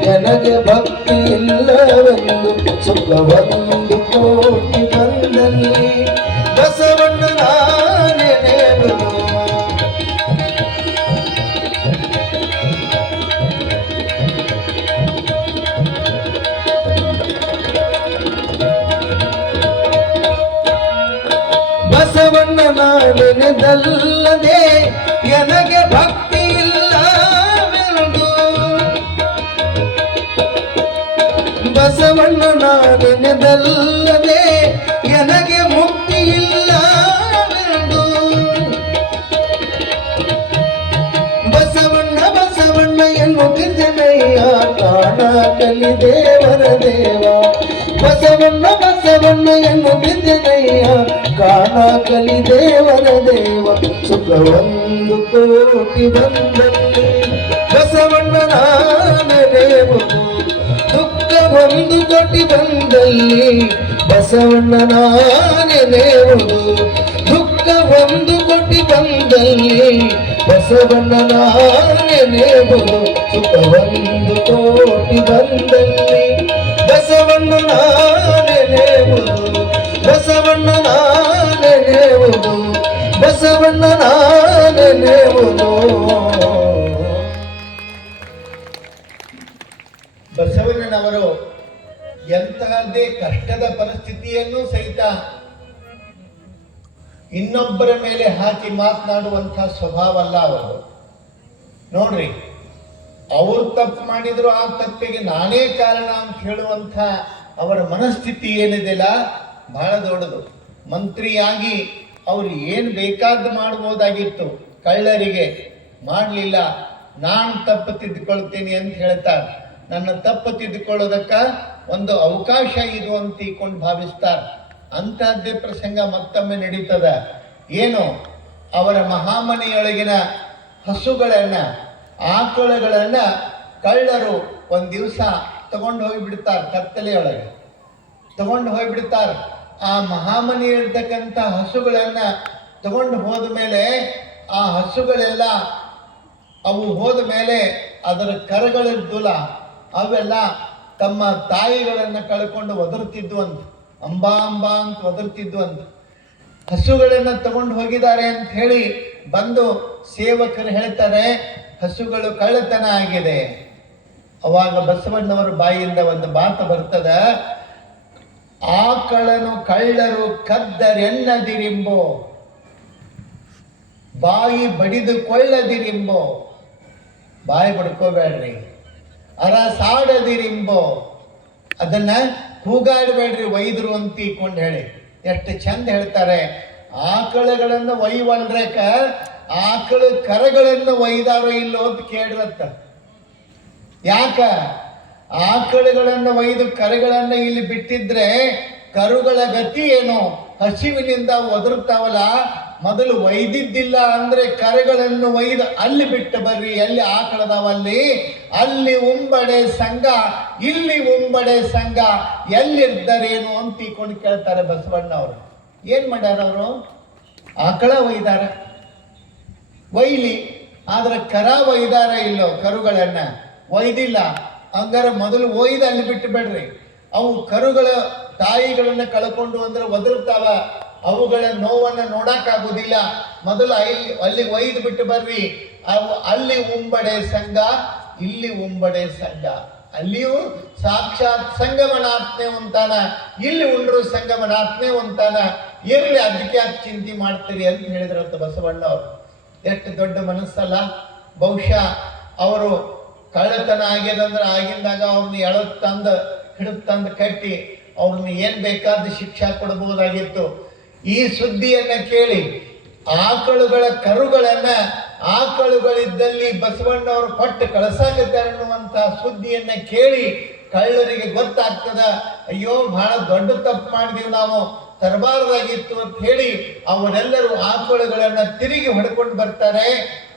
ನನಗೆ ಭಕ್ತಿ ಇಲ್ಲವೆಂದು. ಸುಖ ಒಂದು ಕೋಟಿ ಬಂದಲ್ಲಿ ಬಸವಣ್ಣನ ನೆನೆಯುವುದು. ಬಸವಣ್ಣನ ನೆನೆದಲ್ಲದೆ ನನಗೆ ಭಕ್ತಿ ಇಲ್ಲವೆಂದು. ಬಸವಣ್ಣನ ನೆನೆದಲ್ಲದೆ ನನಗೆ ಮುಕ್ತಿ ಇಲ್ಲವೆಂದು. ಬಸವಣ್ಣ ಬಸವಣ್ಣ ಎನ್ನುತ್ತಿದ್ದೆನಯ್ಯ ಕಾಣ ಕಲಿ ದೇವರ ದೇವ. ಬಸವಣ್ಣ ಬಸವಣ್ಣ ಎನ್ನುತ್ತಿದ್ದೆನಯ್ಯ ಕಾಣ ಕಲಿ ದೇವರ ದೇವ. ಸುಖ ಒಂದು ಕೋಟಿ ಬಂದಲ್ಲಿ ಬಸವಣ್ಣನ ನೆನೆಯುವುದು. ದುಃಖ ಒಂದು ಕೋಟಿ ಬಂದಲ್ಲಿ ಬಸವಣ್ಣನ ನೆನೆಯುವುದು. ದುಃಖ ಒಂದು ಕೋಟಿ ಬಂದಲ್ಲಿ ಬಸವಣ್ಣನ ನೆನೆಯುವುದು. ಸುಖ ಒಂದು ಕೋಟಿ ಬಂದಲ್ಲಿ ಬಸವಣ್ಣನ ನೆನೆಯುವುದು. ಬಸವಣ್ಣನ ನೆನೆಯುವುದು. ಬಸವಣ್ಣನ ನೆನೆಯುವುದು. ಬಸವಣ್ಣನವರು ಎಂತಹದ್ದೇ ಕಷ್ಟದ ಪರಿಸ್ಥಿತಿಯನ್ನು ಸಹಿತ ಇನ್ನೊಬ್ಬರ ಮೇಲೆ ಹಾಕಿ ಮಾತನಾಡುವಂಥ ಸ್ವಭಾವ ಅಲ್ಲ ಅವರು. ನೋಡ್ರಿ, ಅವರು ತಪ್ಪು ಮಾಡಿದ್ರು ಆ ತಪ್ಪಿಗೆ ನಾನೇ ಕಾರಣ ಅಂತ ಹೇಳುವಂಥ ಅವರ ಮನಸ್ಥಿತಿ ಏನಿದೆಯಲ್ಲ ಬಹಳ ದೊಡ್ಡದು. ಮಂತ್ರಿಯಾಗಿ ಅವ್ರು ಏನು ಬೇಕಾದ್ದು ಮಾಡ್ಬೋದಾಗಿತ್ತು, ಕಳ್ಳರಿಗೆ ಮಾಡಲಿಲ್ಲ. ನಾನು ತಪ್ಪು ತಿದ್ದುಕೊಳ್ತೀನಿ ಅಂತ ಹೇಳ್ತಾರೆ. ನನ್ನ ತಪ್ಪು ತಿದ್ದುಕೊಳ್ಳೋದಕ್ಕ ಒಂದು ಅವಕಾಶ ಇದು ಅಂತ ತಿಳ್ಕೊಂಡು ಭಾವಿಸ್ತಾರೆ. ಅಂತಹದ್ದೇ ಪ್ರಸಂಗ ಮತ್ತೊಮ್ಮೆ ನಡೀತದ. ಏನು, ಅವರ ಮಹಾಮನೆಯೊಳಗಿನ ಹಸುಗಳನ್ನ, ಆಕಳುಗಳನ್ನ ಕಳ್ಳರು ಒಂದು ದಿವಸ ತಗೊಂಡು ಹೋಗಿಬಿಡ್ತಾರೆ. ಕತ್ತಲೆಯೊಳಗೆ ತಗೊಂಡು ಹೋಗಿಬಿಡ್ತಾರೆ. ಆ ಮಹಾಮನಿ ಇರ್ತಕ್ಕಂಥ ಹಸುಗಳನ್ನ ತಗೊಂಡು ಹೋದ ಮೇಲೆ ಆ ಹಸುಗಳೆಲ್ಲ ಅವು ಹೋದ ಮೇಲೆ ಅದರ ಕರಗಳಿದ್ದುಲ್ಲ ಅವೆಲ್ಲ ತಮ್ಮ ತಾಯಿಗಳನ್ನು ಕಳ್ಕೊಂಡು ಒದರುತ್ತಿದ್ವು ಅಂತ, ಅಂಬಾ ಅಂಬಾ ಅಂತ ಒದರುತ್ತಿದ್ವು ಅಂತ. ಹಸುಗಳನ್ನು ತಗೊಂಡು ಹೋಗಿದ್ದಾರೆ ಅಂತ ಹೇಳಿ ಬಂದು ಸೇವಕರು ಹೇಳ್ತಾರೆ, ಹಸುಗಳು ಕಳ್ಳತನ ಆಗಿದೆ. ಅವಾಗ ಬಸವಣ್ಣವರ ಬಾಯಿಯಿಂದ ಒಂದು ಮಾತು ಬರ್ತದ, ಆಕಳನು ಕಳ್ಳರು ಕದ್ದರೆನ್ನದಿರಿಂಬೋ, ಬಾಯಿ ಬಡಿದುಕೊಳ್ಳದಿರಿಂಬೋ, ಬಾಯಿ ಬಡ್ಕೋಬೇಡ್ರಿ, ಅರಸಾಡದಿರಿಂಬೋ, ಅದನ್ನ ಕೂಗಾಡಬೇಡ್ರಿ ಒಯ್ದ್ರು ಅಂತ ತಿಳ್ಕೊಂಡು ಹೇಳಿ. ಎಷ್ಟು ಚಂದ ಹೇಳ್ತಾರೆ. ಆಕಳುಗಳನ್ನು ಒಯ್ವಲ್ರಕ ಆಕಳು ಕರಗಳನ್ನು ಒಯ್ದಾರೋ ಇಲ್ಲೋ ಅಂತ ಕೇಳಿರತ್ತ. ಯಾಕ? ಆಕಳುಗಳನ್ನು ಒಯ್ದು ಕರುಗಳನ್ನು ಇಲ್ಲಿ ಬಿಟ್ಟಿದ್ರೆ ಕರುಗಳ ಗತಿ ಏನು? ಹಸಿವಿನಿಂದ ಒದರುತ್ತಾವಲ್ಲ, ಮೊದಲು ಒಯ್ದಿದ್ದಿಲ್ಲ ಅಂದ್ರೆ ಕರುಗಳನ್ನು ಒಯ್ದು ಅಲ್ಲಿ ಬಿಟ್ಟು ಬರ್ರಿ, ಎಲ್ಲಿ ಆಕಳದವಲ್ಲಿ ಅಲ್ಲಿ ಉಂಬಡೆ ಸಂಘ, ಇಲ್ಲಿ ಉಂಬಡೆ ಸಂಘ, ಎಲ್ಲಿರ್ದರೇನು ಅಂತ ತಿಳ್ಕೊಂಡು ಕೇಳ್ತಾರೆ ಬಸವಣ್ಣ ಅವರು. ಏನ್ ಮಾಡ್ಯಾರ ಅವರು? ಆಕಳ ಒಯ್ದಾರ, ಒಯ್ಲಿ, ಆದ್ರೆ ಕರ ಒಯ್ದಾರ ಇಲ್ಲೋ? ಕರುಗಳನ್ನ ಒಯ್ದಿಲ್ಲ. ಹಂಗಾರ ಮೊದಲು ಒಯ್ದು ಅಲ್ಲಿ ಬಿಟ್ಟು ಬಿಡ್ರಿ. ಅವು ಕರುಗಳ ತಾಯಿಗಳನ್ನ ಕಳ್ಕೊಂಡು ಅಂದ್ರೆ ಒದರ್ತಾವ, ಅವುಗಳ ನೋವನ್ನು ನೋಡಕ್ಕಾಗುದಿಲ್ಲ. ಮೊದಲು ಅಲ್ಲಿ ಒಯ್ದು ಬಿಟ್ಟು ಬರ್ರಿ. ಅವು ಅಲ್ಲಿ ಉಂಬಡೆ ಸಂಘ, ಇಲ್ಲಿ ಉಂಬಡೆ ಸಂಘ. ಅಲ್ಲಿಯೂ ಸಾಕ್ಷಾತ್ ಸಂಗಮನಾತ್ಮೆ ಉಂತಾನ, ಇಲ್ಲಿ ಉಂಡ್ರು ಸಂಗಮನಾತ್ಮೆ ಉಂತಾನ. ಇರ್ಲಿ, ಅದಕ್ಕೆ ಯಾಕೆ ಚಿಂತೆ ಮಾಡ್ತೀರಿ ಅಂತ ಹೇಳಿದ್ರಂತ ಬಸವಣ್ಣ ಅವರು. ಎಷ್ಟು ದೊಡ್ಡ ಮನಸ್ಸಲ್ಲ. ಬಹುಶಃ ಅವರು ಕಳ್ಳತನ ಆಗ್ಯದಂದ್ರೆ ಆಗಿಂದಾಗ ಅವ್ರನ್ನ ಎಳದ್ ತಂದು ಹಿಡಿದು ತಂದು ಕಟ್ಟಿ ಅವ್ರನ್ನ ಏನ್ ಬೇಕಾದ ಶಿಕ್ಷೆ ಕೊಡಬಹುದಾಗಿತ್ತು. ಈ ಸುದ್ದಿಯನ್ನ ಕೇಳಿ ಆಕಳುಗಳ ಕರುಗಳನ್ನ ಆಕಳುಗಳಿದ್ದಲ್ಲಿ ಬಸವಣ್ಣವರು ಕೊಟ್ಟು ಕಳಸಾಕತ್ತಾರೆ ಅನ್ನುವಂತ ಸುದ್ದಿಯನ್ನ ಕೇಳಿ ಕಳ್ಳರಿಗೆ ಗೊತ್ತಾಗ್ತದ, ಅಯ್ಯೋ ಬಹಳ ದೊಡ್ಡ ತಪ್ಪು ಮಾಡಿದೀವಿ, ನಾವು ತರಬಾರದಾಗಿತ್ತು ಅಂತ ಹೇಳಿ ಅವರೆಲ್ಲರೂ ಆಕಳುಗಳನ್ನ ತಿರುಗಿ ಹೊಡ್ಕೊಂಡು ಬರ್ತಾರೆ.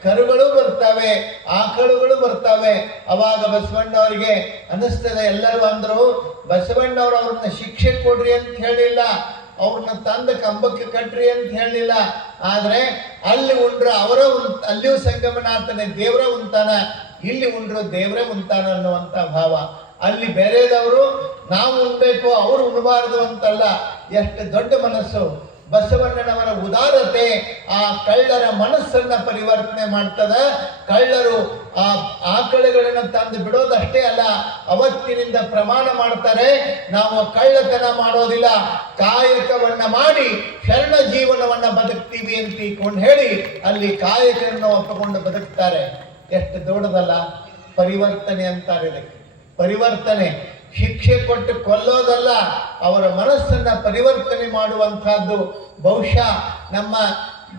ಕರುಗಳು ಬರ್ತವೆ, ಆಕಳುಗಳು ಬರ್ತವೆ. ಅವಾಗ ಬಸವಣ್ಣವರಿಗೆ ಅನಿಸ್ತದೆ, ಎಲ್ಲರೂ ಅಂದ್ರು ಬಸವಣ್ಣವ್ರು ಅವ್ರನ್ನ ಶಿಕ್ಷೆ ಕೊಡ್ರಿ ಅಂತ ಹೇಳಿಲ್ಲ, ಅವ್ರನ್ನ ತಂದ ಕಂಬಕ್ಕೆ ಕಟ್ರಿ ಅಂತ ಹೇಳಿಲ್ಲ. ಆದ್ರೆ ಅಲ್ಲಿ ಉಂಡ್ರ ಅವರ ಅಲ್ಲಿಯೂ ಸಂಗಮನಾಥನೇ ದೇವರ ಉಂತಾನ, ಇಲ್ಲಿ ಉಂಡ್ರು ದೇವರೇ ಉಂತಾನ ಅನ್ನುವಂತ ಭಾವ. ಅಲ್ಲಿ ಬೇರೆದವರು ನಾವು ಉಣ್ಬೇಕು, ಅವರು ಉಣಬಾರದು ಅಂತಲ್ಲ. ಎಷ್ಟು ದೊಡ್ಡ ಮನಸ್ಸು ಬಸವಣ್ಣನವರ ಉದಾರತೆ. ಆ ಕಳ್ಳರ ಮನಸ್ಸನ್ನ ಪರಿವರ್ತನೆ ಮಾಡ್ತದ. ಕಳ್ಳರು ಆ ಆಕಳುಗಳನ್ನು ತಂದು ಬಿಡೋದಷ್ಟೇ ಅಲ್ಲ, ಅವತ್ತಿನಿಂದ ಪ್ರಮಾಣ ಮಾಡ್ತಾರೆ, ನಾವು ಕಳ್ಳತನ ಮಾಡೋದಿಲ್ಲ, ಕಾಯಕವನ್ನ ಮಾಡಿ ಶರಣ ಜೀವನವನ್ನ ಬದುಕ್ತೀವಿ ಅಂತ ತಿಳ್ಕೊಂಡು ಹೇಳಿ ಅಲ್ಲಿ ಕಾಯಕವನ್ನು ಒಪ್ಪಿಕೊಂಡು ಬದುಕ್ತಾರೆ. ಎಷ್ಟು ದೊಡ್ಡದಲ್ಲ ಪರಿವರ್ತನೆ ಅಂತಾರೆ ಇದಕ್ಕೆ. ಪರಿವರ್ತನೆ ಶಿಕ್ಷೆ ಕೊಟ್ಟು ಕೊಲ್ಲೋದಲ್ಲ, ಅವರ ಮನಸ್ಸನ್ನ ಪರಿವರ್ತನೆ ಮಾಡುವಂತಹದ್ದು. ಬಹುಶಃ ನಮ್ಮ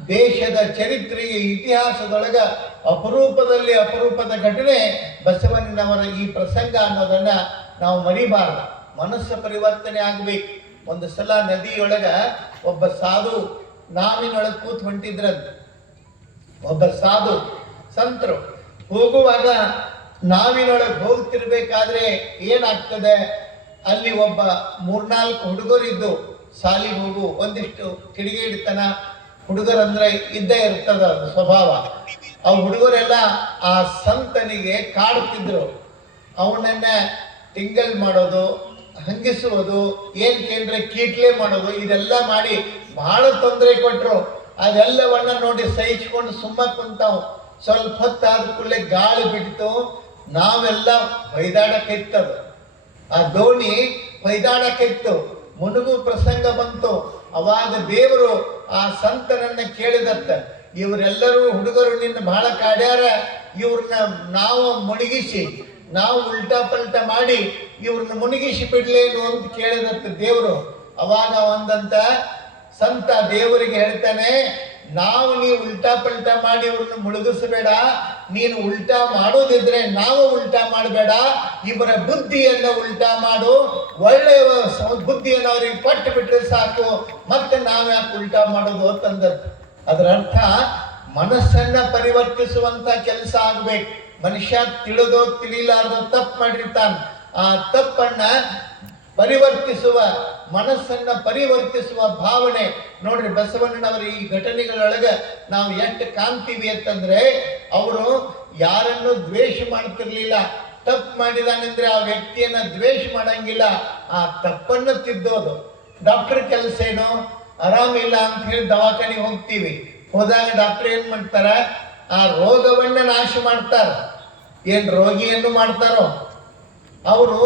ದೇಶದ ಚರಿತ್ರೆಯ ಇತಿಹಾಸದೊಳಗ ಅಪರೂಪದಲ್ಲಿ ಅಪರೂಪದ ಘಟನೆ ಬಸವಣ್ಣನವರ ಈ ಪ್ರಸಂಗ ಅನ್ನೋದನ್ನ ನಾವು ಮರಿಬಾರ್ದು. ಮನಸ್ಸು ಪರಿವರ್ತನೆ ಆಗ್ಬೇಕು. ಒಂದು ಸಲ ನದಿಯೊಳಗ ಒಬ್ಬ ಸಾಧು ನಾವಿನೊಳಗೆ ಕೂತ್ ಹೊಂಟಿದ್ರಂತ. ಒಬ್ಬ ಸಾಧು ಸಂತರು ಹೋಗುವಾಗ ನಾವಿನೊಳಗೆ ಹೋಗ್ತಿರ್ಬೇಕಾದ್ರೆ ಏನಾಗ್ತದೆ, ಅಲ್ಲಿ ಒಬ್ಬ 3-4 ಹುಡುಗರಿದ್ದು ಸಾಲಿಗೆ ಹೋಗು, ಒಂದಿಷ್ಟು ಕಿಡಿಗೇಡಿತನ ಹುಡುಗರಂದ್ರೆ ಇದ್ದೇ ಇರ್ತದ ಸ್ವಭಾವ. ಆ ಹುಡುಗರೆಲ್ಲ ಆ ಸಂತನಿಗೆ ಕಾಡುತ್ತಿದ್ರು. ಅವನನ್ನ ತಿಂಗಲ್ ಮಾಡೋದು, ಹಂಗಿಸುವುದು, ಏನ್ ಕೇಂದ್ರ ಕೀಟ್ಲೆ ಮಾಡೋದು, ಇದೆಲ್ಲ ಮಾಡಿ ಬಹಳ ತೊಂದರೆ ಕೊಟ್ರು. ಅದೆಲ್ಲವನ್ನ ನೋಡಿ ಸಹಿಸ್ಕೊಂಡು ಸುಮ್ಮ ಕುಂತಾವ್. ಸ್ವಲ್ಪ ಹೊತ್ತಾದ ಕೂಡಲೇ ಗಾಳಿ ಬಿಡ್ತು, ನಾವೆಲ್ಲ ಹೊಯ್ದಾಡಕ್ಕಿತ್ತದು. ಆ ದೋಣಿ ಹೊಯ್ದಾಡಕ್ಕಿತ್ತು, ಮುನುಗು ಪ್ರಸಂಗ ಬಂತು. ಅವಾಗ ದೇವರು ಆ ಸಂತನನ್ನ ಕೇಳಿದತ್ತ, ಇವರೆಲ್ಲರೂ ಹುಡುಗರು ನಿನ್ನ ಬಹಳ ಕಾಡ್ಯಾರ, ಇವ್ರನ್ನ ನಾವು ಮುಳುಗಿಸಿ, ನಾವು ಉಲ್ಟಾ ಪಲ್ಟಾ ಮಾಡಿ ಇವ್ರನ್ನ ಮುಳುಗಿಸಿ ಬಿಡ್ಲೇನು ಅಂತ ಕೇಳಿದತ್ತ ದೇವರು. ಅವಾಗ ಒಂದಂತ ಸಂತ ದೇವರಿಗೆ ಹೇಳ್ತಾನೆ, ನಾವು ನೀವು ಉಲ್ಟಾ ಪಲ್ಟಾ ಮಾಡಿ ಇವ್ರನ್ನ ಮುಳುಗಿಸಬೇಡ, ನೀನು ಉಲ್ಟಾ ಮಾಡೋದಿದ್ರೆ ನಾವು ಉಲ್ಟಾ ಮಾಡಬೇಡ, ಇವರ ಬುದ್ಧಿಯನ್ನ ಉಲ್ಟಾ ಮಾಡು, ಒಳ್ಳೆಯ ಬುದ್ಧಿಯನ್ನು ಅವ್ರಿಗೆ ಕೊಟ್ಟು ಬಿಟ್ರೆ ಸಾಕು, ಮತ್ತೆ ನಾವ್ಯಾಕೆ ಉಲ್ಟಾ ಮಾಡೋದು ಅಂತಂದ. ಅದರ ಅರ್ಥ ಮನಸ್ಸನ್ನ ಪರಿವರ್ತಿಸುವಂತ ಕೆಲಸ ಆಗ್ಬೇಕು. ಮನುಷ್ಯ ತಿಳಿದೋ ತಿಳಿಲಾರ್ದೋ ತಪ್ಪು ಮಾಡಿರ್ತಾನೆ. ಆ ತಪ್ಪನ್ನ ಪರಿವರ್ತಿಸುವ, ಮನಸ್ಸನ್ನ ಪರಿವರ್ತಿಸುವ ಭಾವನೆ ನೋಡ್ರಿ ಬಸವಣ್ಣನವರ ಈ ಘಟನೆಗಳೊಳಗೆ ನಾವು ಎಷ್ಟು ಕಾಣ್ತೀವಿ ಅಂತಂದ್ರೆ, ಅವರು ಯಾರನ್ನು ದ್ವೇಷ ಮಾಡ್ತಿರ್ಲಿಲ್ಲ, ತಪ್ಪು ಮಾಡಿದಾನೆಂದ್ರೆ ಆ ವ್ಯಕ್ತಿಯನ್ನ ದ್ವೇಷ ಮಾಡಂಗಿಲ್ಲ, ಆ ತಪ್ಪನ್ನು ತಿದ್ದೋದು. ಡಾಕ್ಟರ್ ಕೆಲಸ ಏನು? ಆರಾಮಿಲ್ಲ ಅಂತ ಹೇಳಿ ದವಾಖಾನೆಗೆ ಹೋಗ್ತೀವಿ. ಹೋದಾಗ ಡಾಕ್ಟರ್ ಏನ್ ಮಾಡ್ತಾರ? ಆ ರೋಗವನ್ನ ನಾಶ ಮಾಡ್ತಾರ. ಏನ್ ರೋಗಿಯನ್ನು ಮಾಡ್ತಾರೋ? ಅವರು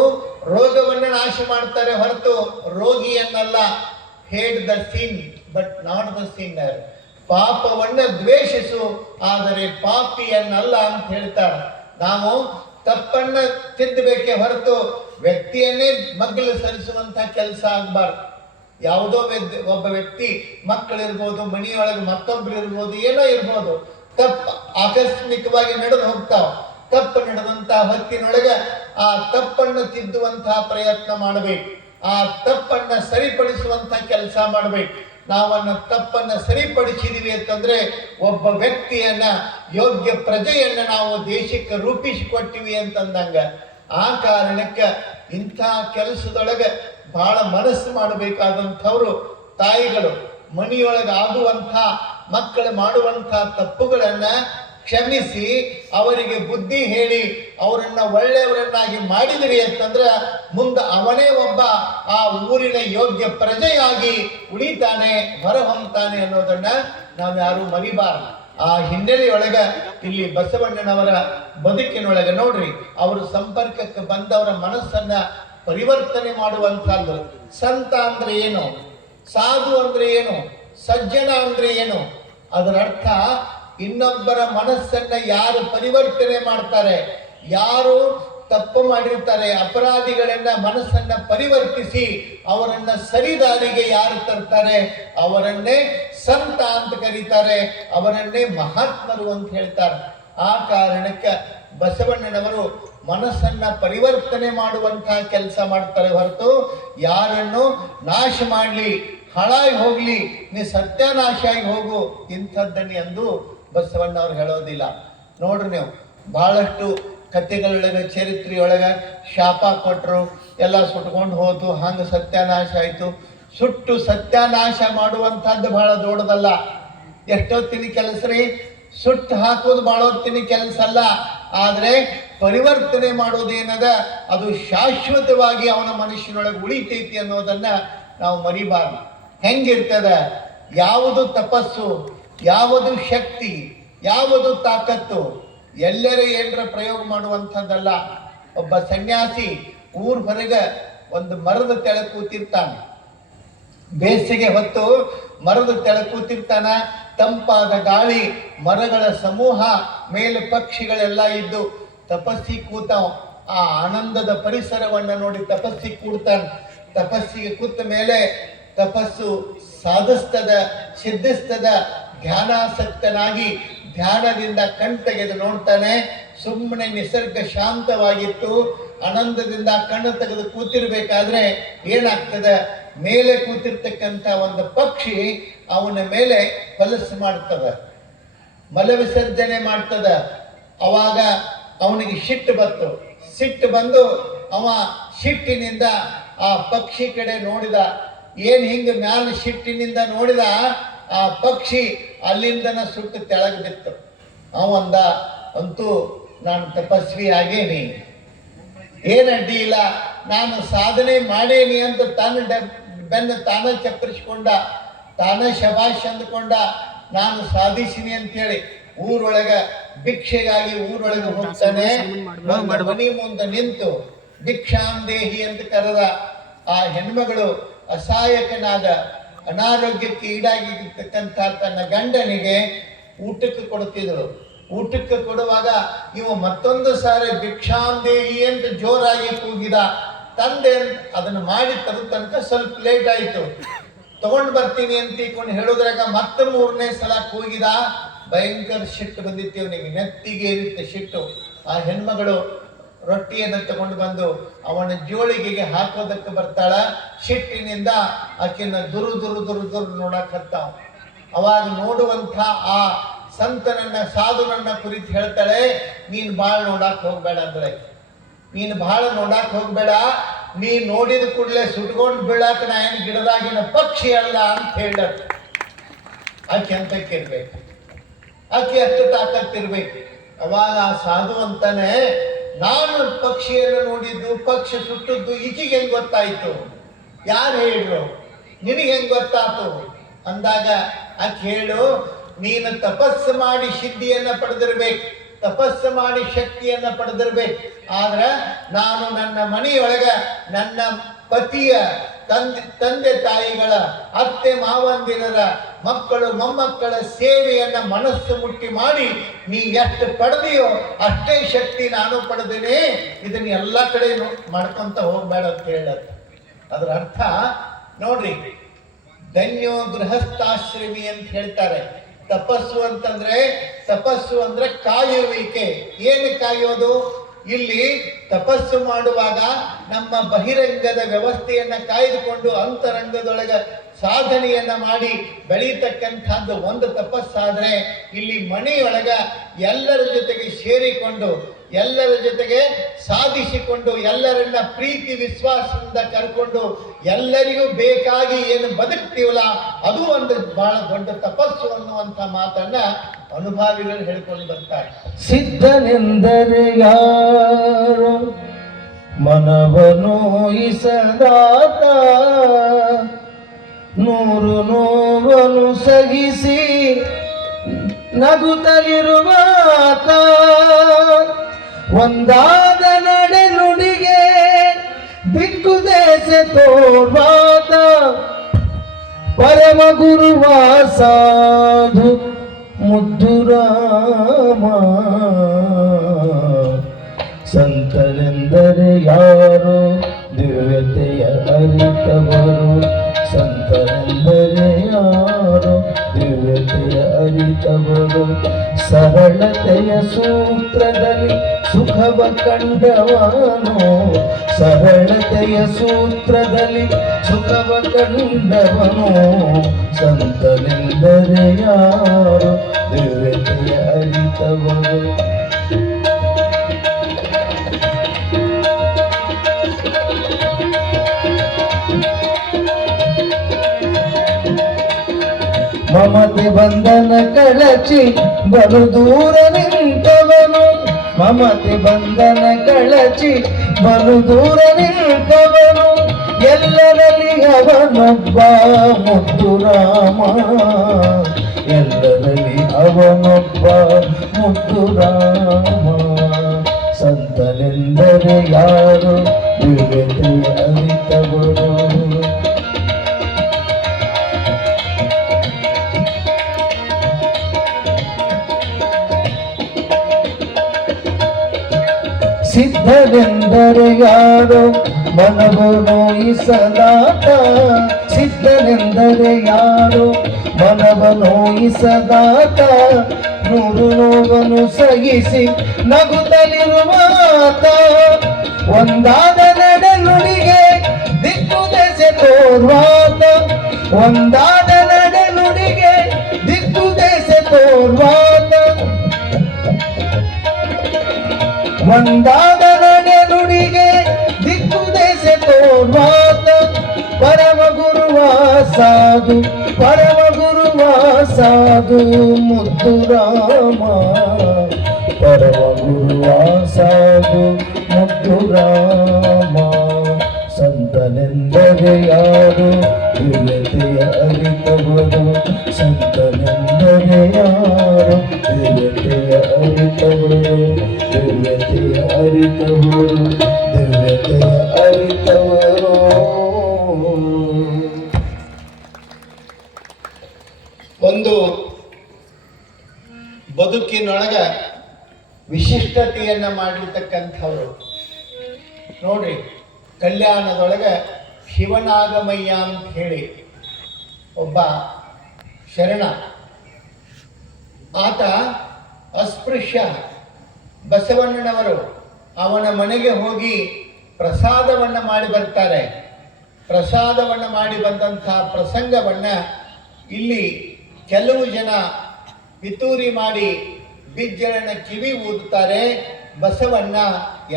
ರೋಗವನ್ನ ನಾಶ ಮಾಡ್ತಾರೆ ಹೊರತು ರೋಗಿಯನ್ನಲ್ಲ. Hate the sin but not the sinner. ಪಾಪವನ್ನ ದ್ವೇಷಿಸು ಆದರೆ ಪಾಪಿಯನ್ನಲ್ಲ ಅಂತ ಹೇಳ್ತಾರೆ. ನಾವು ತಪ್ಪನ್ನ ತಿದ್ದಬೇಕೆ ಹೊರತು ವ್ಯಕ್ತಿಯನ್ನೇ ಮಗ್ಗಲು ಸರಿಸುವಂತ ಕೆಲಸ ಆಗ್ಬಾರ್ದು. ಯಾವುದೋ ಒಬ್ಬ ವ್ಯಕ್ತಿ, ಮಕ್ಕಳಿರ್ಬೋದು, ಮನೆಯೊಳಗೆ ಮತ್ತೊಬ್ರು ಇರ್ಬೋದು, ಏನೋ ಇರ್ಬೋದು, ತಪ್ಪು ಆಕಸ್ಮಿಕವಾಗಿ ನಡೆದು ಹೋಗ್ತಾವ. ತಪ್ಪು ನಡೆದಂತ ಹೊತ್ತಿನೊಳಗೆ ಆ ತಪ್ಪನ್ನು ತಿದ್ದುವಂತಹ ಪ್ರಯತ್ನ ಮಾಡಬೇಕು. ಆ ತಪ್ಪನ್ನ ಸರಿಪಡಿಸುವಂತ ಕೆಲಸ ಮಾಡಬೇಕು. ನಾವನ್ನ ತಪ್ಪನ್ನ ಸರಿಪಡಿಸಿದೀವಿ ಅಂತಂದ್ರೆ ಒಬ್ಬ ವ್ಯಕ್ತಿಯನ್ನ, ಯೋಗ್ಯ ಪ್ರಜೆಯನ್ನ ನಾವು ದೇಶಕ್ಕೆ ರೂಪಿಸಿಕೊಟ್ಟಿವಿ ಅಂತಂದಂಗ. ಆ ಕಾರಣಕ್ಕೆ ಇಂಥ ಕೆಲಸದೊಳಗೆ ಬಹಳ ಮನಸ್ಸು ಮಾಡಬೇಕಾದಂಥವ್ರು ತಾಯಿಗಳು. ಮನೆಯೊಳಗೆ ಆಗುವಂಥ, ಮಕ್ಕಳು ಮಾಡುವಂಥ ತಪ್ಪುಗಳನ್ನ ಕ್ಷಮಿಸಿ ಅವರಿಗೆ ಬುದ್ಧಿ ಹೇಳಿ ಅವರನ್ನ ಒಳ್ಳೆಯವರನ್ನಾಗಿ ಮಾಡಿದಿರಿ ಅಂತಂದ್ರೆ ಮುಂದೆ ಅವನೇ ಒಬ್ಬ ಆ ಊರಿನ ಯೋಗ್ಯ ಪ್ರಜೆಯಾಗಿ ಉಳಿತಾನೆ, ಹೊರಹೊಮ್ತಾನೆ ಅನ್ನೋದನ್ನ ನಾವು ಯಾರು ಮರಿಬಾರದು. ಆ ಹಿನ್ನೆಲೆಯೊಳಗ ಇಲ್ಲಿ ಬಸವಣ್ಣನವರ ಬದುಕಿನೊಳಗೆ ನೋಡ್ರಿ, ಅವರು ಸಂಪರ್ಕಕ್ಕೆ ಬಂದವರ ಮನಸ್ಸನ್ನ ಪರಿವರ್ತನೆ ಮಾಡುವಂತಹದ್ದು. ಸಂತ ಅಂದ್ರೆ ಏನು? ಸಾಧು ಅಂದ್ರೆ ಏನು? ಸಜ್ಜನ ಅಂದ್ರೆ ಏನು? ಅದರ ಅರ್ಥ ಇನ್ನೊಬ್ಬರ ಮನಸ್ಸನ್ನ ಯಾರು ಪರಿವರ್ತನೆ ಮಾಡ್ತಾರೆ, ಯಾರು ತಪ್ಪು ಮಾಡಿರ್ತಾರೆ, ಅಪರಾಧಿಗಳನ್ನ ಮನಸ್ಸನ್ನ ಪರಿವರ್ತಿಸಿ ಅವರನ್ನ ಸರಿದಾರಿಗೆ ಯಾರು ತರ್ತಾರೆ ಅವರನ್ನೇ ಸಂತ ಅಂತ ಕರೀತಾರೆ, ಅವರನ್ನೇ ಮಹಾತ್ಮರು ಅಂತ ಹೇಳ್ತಾರೆ. ಆ ಕಾರಣಕ್ಕೆ ಬಸವಣ್ಣನವರು ಮನಸ್ಸನ್ನ ಪರಿವರ್ತನೆ ಮಾಡುವಂತಹ ಕೆಲಸ ಮಾಡ್ತಾರೆ ಹೊರತು ಯಾರನ್ನು ನಾಶ ಮಾಡ್ಲಿ, ಹಾಳಾಗಿ ಹೋಗ್ಲಿ, ನೀ ಸತ್ಯನಾಶ ಆಗಿ ಹೋಗು ಇಂಥದ್ದನ್ನು ಎಂದು ಬಸವಣ್ಣವ್ರು ಹೇಳೋದಿಲ್ಲ. ನೋಡ್ರಿ, ನೀವು ಬಹಳಷ್ಟು ಕಥೆಗಳೊಳಗೆ, ಚರಿತ್ರೆಯೊಳಗೆ ಶಾಪ ಕೊಟ್ಟರು, ಎಲ್ಲ ಸುಟ್ಕೊಂಡು ಹೋತು, ಹಂಗೆ ಸತ್ಯನಾಶ ಆಯಿತು. ಸುಟ್ಟು ಸತ್ಯನಾಶ ಮಾಡುವಂಥದ್ದು ಬಹಳ ದೊಡ್ಡದಲ್ಲ. ಎಷ್ಟೊತ್ತಿನ ಕೆಲಸ ರೀ? ಸುಟ್ಟು ಹಾಕೋದು ಬಹಳ ಹೊತ್ತಿನ ಕೆಲಸ ಅಲ್ಲ. ಆದರೆ ಪರಿವರ್ತನೆ ಮಾಡೋದೇನದ ಅದು ಶಾಶ್ವತವಾಗಿ ಅವನ ಮನುಷ್ಯನೊಳಗೆ ಉಳಿತೈತಿ ಅನ್ನೋದನ್ನ ನಾವು ಮರಿಬಾರ್ದು. ಹೆಂಗಿರ್ತದ? ಯಾವುದು ತಪಸ್ಸು, ಯಾವುದು ಶಕ್ತಿ, ಯಾವುದು ತಾಕತ್ತು ಎಲ್ಲರೂ ಏನರ ಪ್ರಯೋಗ ಮಾಡುವಂಥದ್ದಲ್ಲ. ಒಬ್ಬ ಸನ್ಯಾಸಿ ಊರ್ ಹೊರಗೆ ಒಂದು ಮರದ ತೆಳಗೆ ಕೂತಿರ್ತಾನೆ. ಬೇಸಿಗೆ ಹೊತ್ತು ಮರದ ತೆಳಗೆ ಕೂತಿರ್ತಾನ. ತಂಪಾದ ಗಾಳಿ, ಮರಗಳ ಸಮೂಹ, ಮೇಲೆ ಪಕ್ಷಿಗಳೆಲ್ಲ ಇದ್ದು ತಪಸ್ಸಿಗೆ ಕೂತಾವ. ಆ ಆನಂದದ ಪರಿಸರವನ್ನ ನೋಡಿ ತಪಸ್ಸಿಗೆ ಕೂಡ್ತಾನೆ. ತಪಸ್ಸಿಗೆ ಕೂತ ಮೇಲೆ ತಪಸ್ಸು ಸಾಧಿಸ್ತದ, ಸಿದ್ಧಿಸ್ತದ. ಧ್ಯಾನಾಸಕ್ತನಾಗಿ ಧ್ಯಾನದಿಂದ ಕಣ್ ತೆಗೆದು ನೋಡ್ತಾನೆ. ಸುಮ್ಮನೆ ನಿಸರ್ಗ ಶಾಂತವಾಗಿತ್ತು. ಆನಂದದಿಂದ ಕಣ್ಣು ತೆಗೆದು ಕೂತಿರ್ಬೇಕಾದ್ರೆ ಏನಾಗ್ತದೆ? ಮೇಲೆ ಕೂತಿರ್ತಕ್ಕಂಥ ಒಂದು ಪಕ್ಷಿ ಅವನ ಮೇಲೆ ಹೊಲಸು ಮಾಡ್ತದ, ಮಲ ವಿಸರ್ಜನೆ ಮಾಡ್ತದ. ಅವಾಗ ಅವನಿಗೆ ಸಿಟ್ಟು ಬಂತು. ಸಿಟ್ಟು ಬಂದು ಅವ ಸಿಟ್ಟಿನಿಂದ ಆ ಪಕ್ಷಿ ಕಡೆ ನೋಡಿದ. ಏನ್ ಹಿಂಗ ಮ್ಯಾಲ ಸಿಟ್ಟಿನಿಂದ ನೋಡಿದ, ಆ ಪಕ್ಷಿ ಅಲ್ಲಿಂದನ ಸುಟ್ಟು ತೆಳಗೆ ಬಿತ್ತು. ಅವಂದ, ಅಂತೂ ನಾನು ತಪಸ್ವಿ ಆಗೇನಿ, ಏನ್ ಅಡ್ಡಿ ಇಲ್ಲ, ನಾನು ಸಾಧನೆ ಮಾಡೇನಿ ಅಂತ ತನ್ನ ಬೆನ್ನ ತಾನ ಚಪ್ಪರಿಸ್ಕೊಂಡ, ತಾನ ಶಬಾಷ್ ಅಂದ್ಕೊಂಡ, ನಾನು ಸಾಧಿಸಿನಿ ಅಂತೇಳಿ ಊರೊಳಗ ಭಿಕ್ಷೆಗಾಗಿ ಊರೊಳಗೆ ಹೋಗ್ತಾನೆ. ಮನಿ ಮುಂದೆ ನಿಂತು ಭಿಕ್ಷಾಂದೇಹಿ ಅಂತ ಕರೆದ. ಆ ಹೆಣ್ಮಗಳು ಅಸಹಾಯಕನಾದ, ಅನಾರೋಗ್ಯಕ್ಕೆ ಈಡಾಗಿರ್ತಕ್ಕಂಥ ತನ್ನ ಗಂಡನಿಗೆ ಊಟಕ್ಕೆ ಕೊಡ್ತಿದ್ರು. ಊಟಕ್ಕೆ ಕೊಡುವಾಗ ಇವ ಮತ್ತೊಂದು ಸಾರಿ ಭಿಕ್ಷಾಂದೇಹಿ ಅಂತ ಜೋರಾಗಿ ಕೂಗಿದ. ತಂದೆ ಅದನ್ನು ಮಾಡಿ ತರೋ ತನಕ ಸ್ವಲ್ಪ ಲೇಟ್ ಆಯಿತು. ತಗೊಂಡು ಬರ್ತೀನಿ ಅಂತ ಇಕೊಂಡು ಹೇಳೋದ್ರಾಗ ಮತ್ತೆ 3ನೇ ಸಲ ಕೂಗಿದ. ಭಯಂಕರ ಸಿಟ್ಟು ಬಂದಿತ್ತು ಇವನಿಗೆ, ನೆತ್ತಿಗೆ ಇರುತ್ತೆ ಸಿಟ್ಟು. ಆ ಹೆಣ್ಮಗಳು ರೊಟ್ಟಿಯನ್ನು ತಗೊಂಡು ಬಂದು ಅವನ ಜೋಳಿಗೆಗೆ ಹಾಕೋದಕ್ಕೆ ಬರ್ತಾಳ. ಸಿಟ್ಟಿನಿಂದ ಆಕೆನ ದುರು ದುರು ದುರು ದುರು ನೋಡಕತ್ತಾವ. ಅವಾಗ ನೋಡುವಂಥ ಆ ಸಂತನನ್ನ, ಸಾಧುನನ್ನ ಕುರಿತು ಹೇಳ್ತಾಳೆ, ನೀನು ಭಾಳ ನೋಡಕ್ ಹೋಗ್ಬೇಡ ಅಂದ್ರೆ, ನೀನು ಭಾಳ ನೋಡಕ್ ಹೋಗ್ಬೇಡ, ನೀ ನೋಡಿದ ಕೂಡಲೇ ಸುಟ್ಕೊಂಡು ಬೀಳಾಕ ನಾ ಏನು ಗಿಡದಾಗಿನ ಪಕ್ಷಿ ಅಲ್ಲ ಅಂತ ಹೇಳ. ಆಕೆ ಅಂತಕ್ಕಿರ್ಬೇಕು, ಆಕೆ ಅಷ್ಟು ತಾಕತ್ತಿರ್ಬೇಕು. ಅವಾಗ ಆ ಸಾಧು ಅಂತಾನೆ, ನಾನು ಪಕ್ಷಿಯನ್ನು ನೋಡಿದ್ದು, ಪಕ್ಷಿ ಸುಟ್ಟದ್ದು ಈಚೆಗೆ ಹೆಂಗ್ ಗೊತ್ತಾಯ್ತು? ಯಾರು ಹೇಳಿದ್ರು? ನಿನಗೆ ಹೆಂಗ್ ಗೊತ್ತಾಯ್ತು ಅಂದಾಗ ಆಕೆ ಹೇಳು, ನೀನು ತಪಸ್ಸು ಮಾಡಿ ಸಿದ್ಧಿಯನ್ನ ಪಡೆದಿರ್ಬೇಕು, ತಪಸ್ಸು ಮಾಡಿ ಶಕ್ತಿಯನ್ನ ಪಡೆದಿರ್ಬೇಕು. ಆದ್ರ ನಾನು ನನ್ನ ಮನೆಯೊಳಗ ನನ್ನ ಪತಿಯ ತಂದೆ ತಾಯಿಗಳ, ಅತ್ತೆ ಮಾವಂದಿರರ, ಮಕ್ಕಳು ಮೊಮ್ಮಕ್ಕಳ ಸೇವೆಯನ್ನ ಮನಸ್ಸು ಮುಟ್ಟಿ ಮಾಡಿ ನೀ ಎಷ್ಟು ಪಡೆದಿಯೋ ಅಷ್ಟೇ ಶಕ್ತಿ ನಾನು ಪಡೆದೇನೆ. ಇದನ್ನ ಎಲ್ಲ ಕಡೆ ಮಾಡ್ಕೊಂತ ಹೋಗ್ಬೇಡ ಅಂತ ಹೇಳತ್. ಅದರ ಅರ್ಥ ನೋಡ್ರಿ, ಧನ್ಯೋ ಗೃಹಸ್ಥಾಶ್ರಮಿ ಅಂತ ಹೇಳ್ತಾರೆ. ತಪಸ್ಸು ಅಂದ್ರೆ ಕಾಯುವಿಕೆ. ಏನು ಕಾಯೋದು? ಇಲ್ಲಿ ತಪಸ್ಸು ಮಾಡುವಾಗ ನಮ್ಮ ಬಹಿರಂಗದ ವ್ಯವಸ್ಥೆಯನ್ನ ಕಾಯ್ದುಕೊಂಡು ಅಂತರಂಗದೊಳಗ ಸಾಧನೆಯನ್ನ ಮಾಡಿ ಬೆಳೀತಕ್ಕಂಥದ್ದು ಒಂದು ತಪಸ್ಸಾದ್ರೆ, ಇಲ್ಲಿ ಮನೆಯೊಳಗ ಎಲ್ಲರ ಜೊತೆಗೆ ಸೇರಿಕೊಂಡು, ಎಲ್ಲರ ಜೊತೆಗೆ ಸಾಧಿಸಿಕೊಂಡು, ಎಲ್ಲರನ್ನ ಪ್ರೀತಿ ವಿಶ್ವಾಸದಿಂದ ಕರ್ಕೊಂಡು ಎಲ್ಲರಿಗೂ ಬೇಕಾಗಿ ಏನು ಬದುಕ್ತೀವಲ್ಲ ಅದು ಒಂದು ಬಹಳ ದೊಡ್ಡ ತಪಸ್ಸು ಅನ್ನುವಂಥ ಮಾತನ್ನ ಅನುಭಾವಿಗಳು ಹೇಳ್ಕೊಂಡು ಬರ್ತಾರೆ. ಸಿದ್ಧನೆಂದರೆ ಯಾರು ಮನವನೋಯಿಸದಾತ, ನೂರು ನೋವನ್ನು ಸಹಿಸಿ ನಗುತ್ತಲಿರುವಾತ, ಒಂದಾದ ನಡೆ ನುಡಿಗೆ ದಿಕ್ಕು ದೇಶ ತೋರ್ವಾತ, ಪರಮ ಗುರುವ ಸಾಧು ಮುದ್ದು ರಾಮ. ಸಂತರೆಂದರೆ ಯಾರು ದಿವ್ಯತೆಯ ಅರಿತವರು, ಸಂತರೆಂದರೆ ಯಾರು ದಿವ್ಯತೆಯ ಅರಿತವರು. ಸರಳತೆಯ ಸೂತ್ರದಲ್ಲಿ ಸುಖವ ಕಂಡವನು, ಸರಳತೆಯ ಸೂತ್ರದಲ್ಲಿ ಸುಖವ ಕಂಡವನು. ಸಂತನೆಂದರೆ ಯಾರು ದಿವ್ಯತೆಯ ಅರಿತವರು. ಮಮತೆ ಬಂಧನ ಕಳಚಿ ಬಲು ದೂರ ನಿಂತವನು, ಮಮತೆ ಬಂಧನ ಕಳಚಿ ಬಲು ದೂರ ನಿಂತವನು. ಎಲ್ಲರಲ್ಲಿ ಅವನೊಬ್ಬ ಮುದ್ದು ರಾಮ, ಎಲ್ಲರಲ್ಲಿ ಅವನೊಬ್ಬ ಮುದ್ದು ರಾಮ. ಸಂತನೆಂದರೆ ಯಾರು ದಿವ್ಯತೆಯ ಅರಿತವರು. ಸಿದ್ಧನೆಂದರೆ ಯಾರು ಮನವು ನೋಯಿಸದಾತ, ಸಿದ್ಧನೆಂದರೆ ಯಾರು ಮನವ ನೋಯಿಸದಾತ, ನೂರು ನೋವನ್ನು ಸಹಿಸಿ ನಗುತ್ತಲಿರುವಾತ, ಒಂದಾದ ನಡೆ ನುಡಿಗೆ ದಿಕ್ಕು ದೆಸೆ ತೋರ್ವಾತ, ಒಂದಾದ ನಡೆ ನುಡಿಗೆ ದಿಕ್ಕು ದೆಸೆ ತೋರ್ವಾತ, ಒಂದಾದ ನಡೆ ನುಡಿಗೆ ದಿಕ್ಕು ದೆಸೆ ತೋರ್ವಾತ. ಪರಮ ಗುರುವ ಸಾಧು, ಪರಮ ಗುರುವ ಸಾಧು ಮುದ್ದು ರಾಮ, ಪರಮ ಗುರುವ ಸಾಧು ಮುದ್ದು ರಾಮ. ಸಂತನೆಂದರೆ ಯಾರು ದಿವ್ಯತೆಯ ಅರಿತವರು, ಸಂತನೆಂದರೆ ಯಾರು ದಿವ್ಯತೆಯ ಅರಿತವರು, ದಿವ್ಯತೆಯ ಅರಿತವರು, ದಿವ್ಯತೆಯ ಅರಿತವರು. ಒಂದು ಬದುಕಿನೊಳಗ ವಿಶಿಷ್ಟತೆಯನ್ನ ಮಾಡಿರ್ತಕ್ಕಂಥವ್ರು ನೋಡ್ರಿ. ಕಲ್ಯಾಣದೊಳಗ ಶಿವನಾಗಮಯ್ಯ ಅಂತ ಹೇಳಿ ಒಬ್ಬ ಶರಣ, ಆತ ಅಸ್ಪೃಶ್ಯ ಬಸವಣ್ಣನವರು ಅವನ ಮನೆಗೆ ಹೋಗಿ ಪ್ರಸಾದವನ್ನು ಮಾಡಿ ಬರ್ತಾರೆ. ಪ್ರಸಾದವನ್ನು ಮಾಡಿ ಬಂದಂಥ ಪ್ರಸಂಗವನ್ನು ಇಲ್ಲಿ ಕೆಲವು ಜನ ಪಿತೂರಿ ಮಾಡಿ ಬಿಜ್ಜಳನ ಕಿವಿ ಊದುತ್ತಾರೆ. ಬಸವಣ್ಣ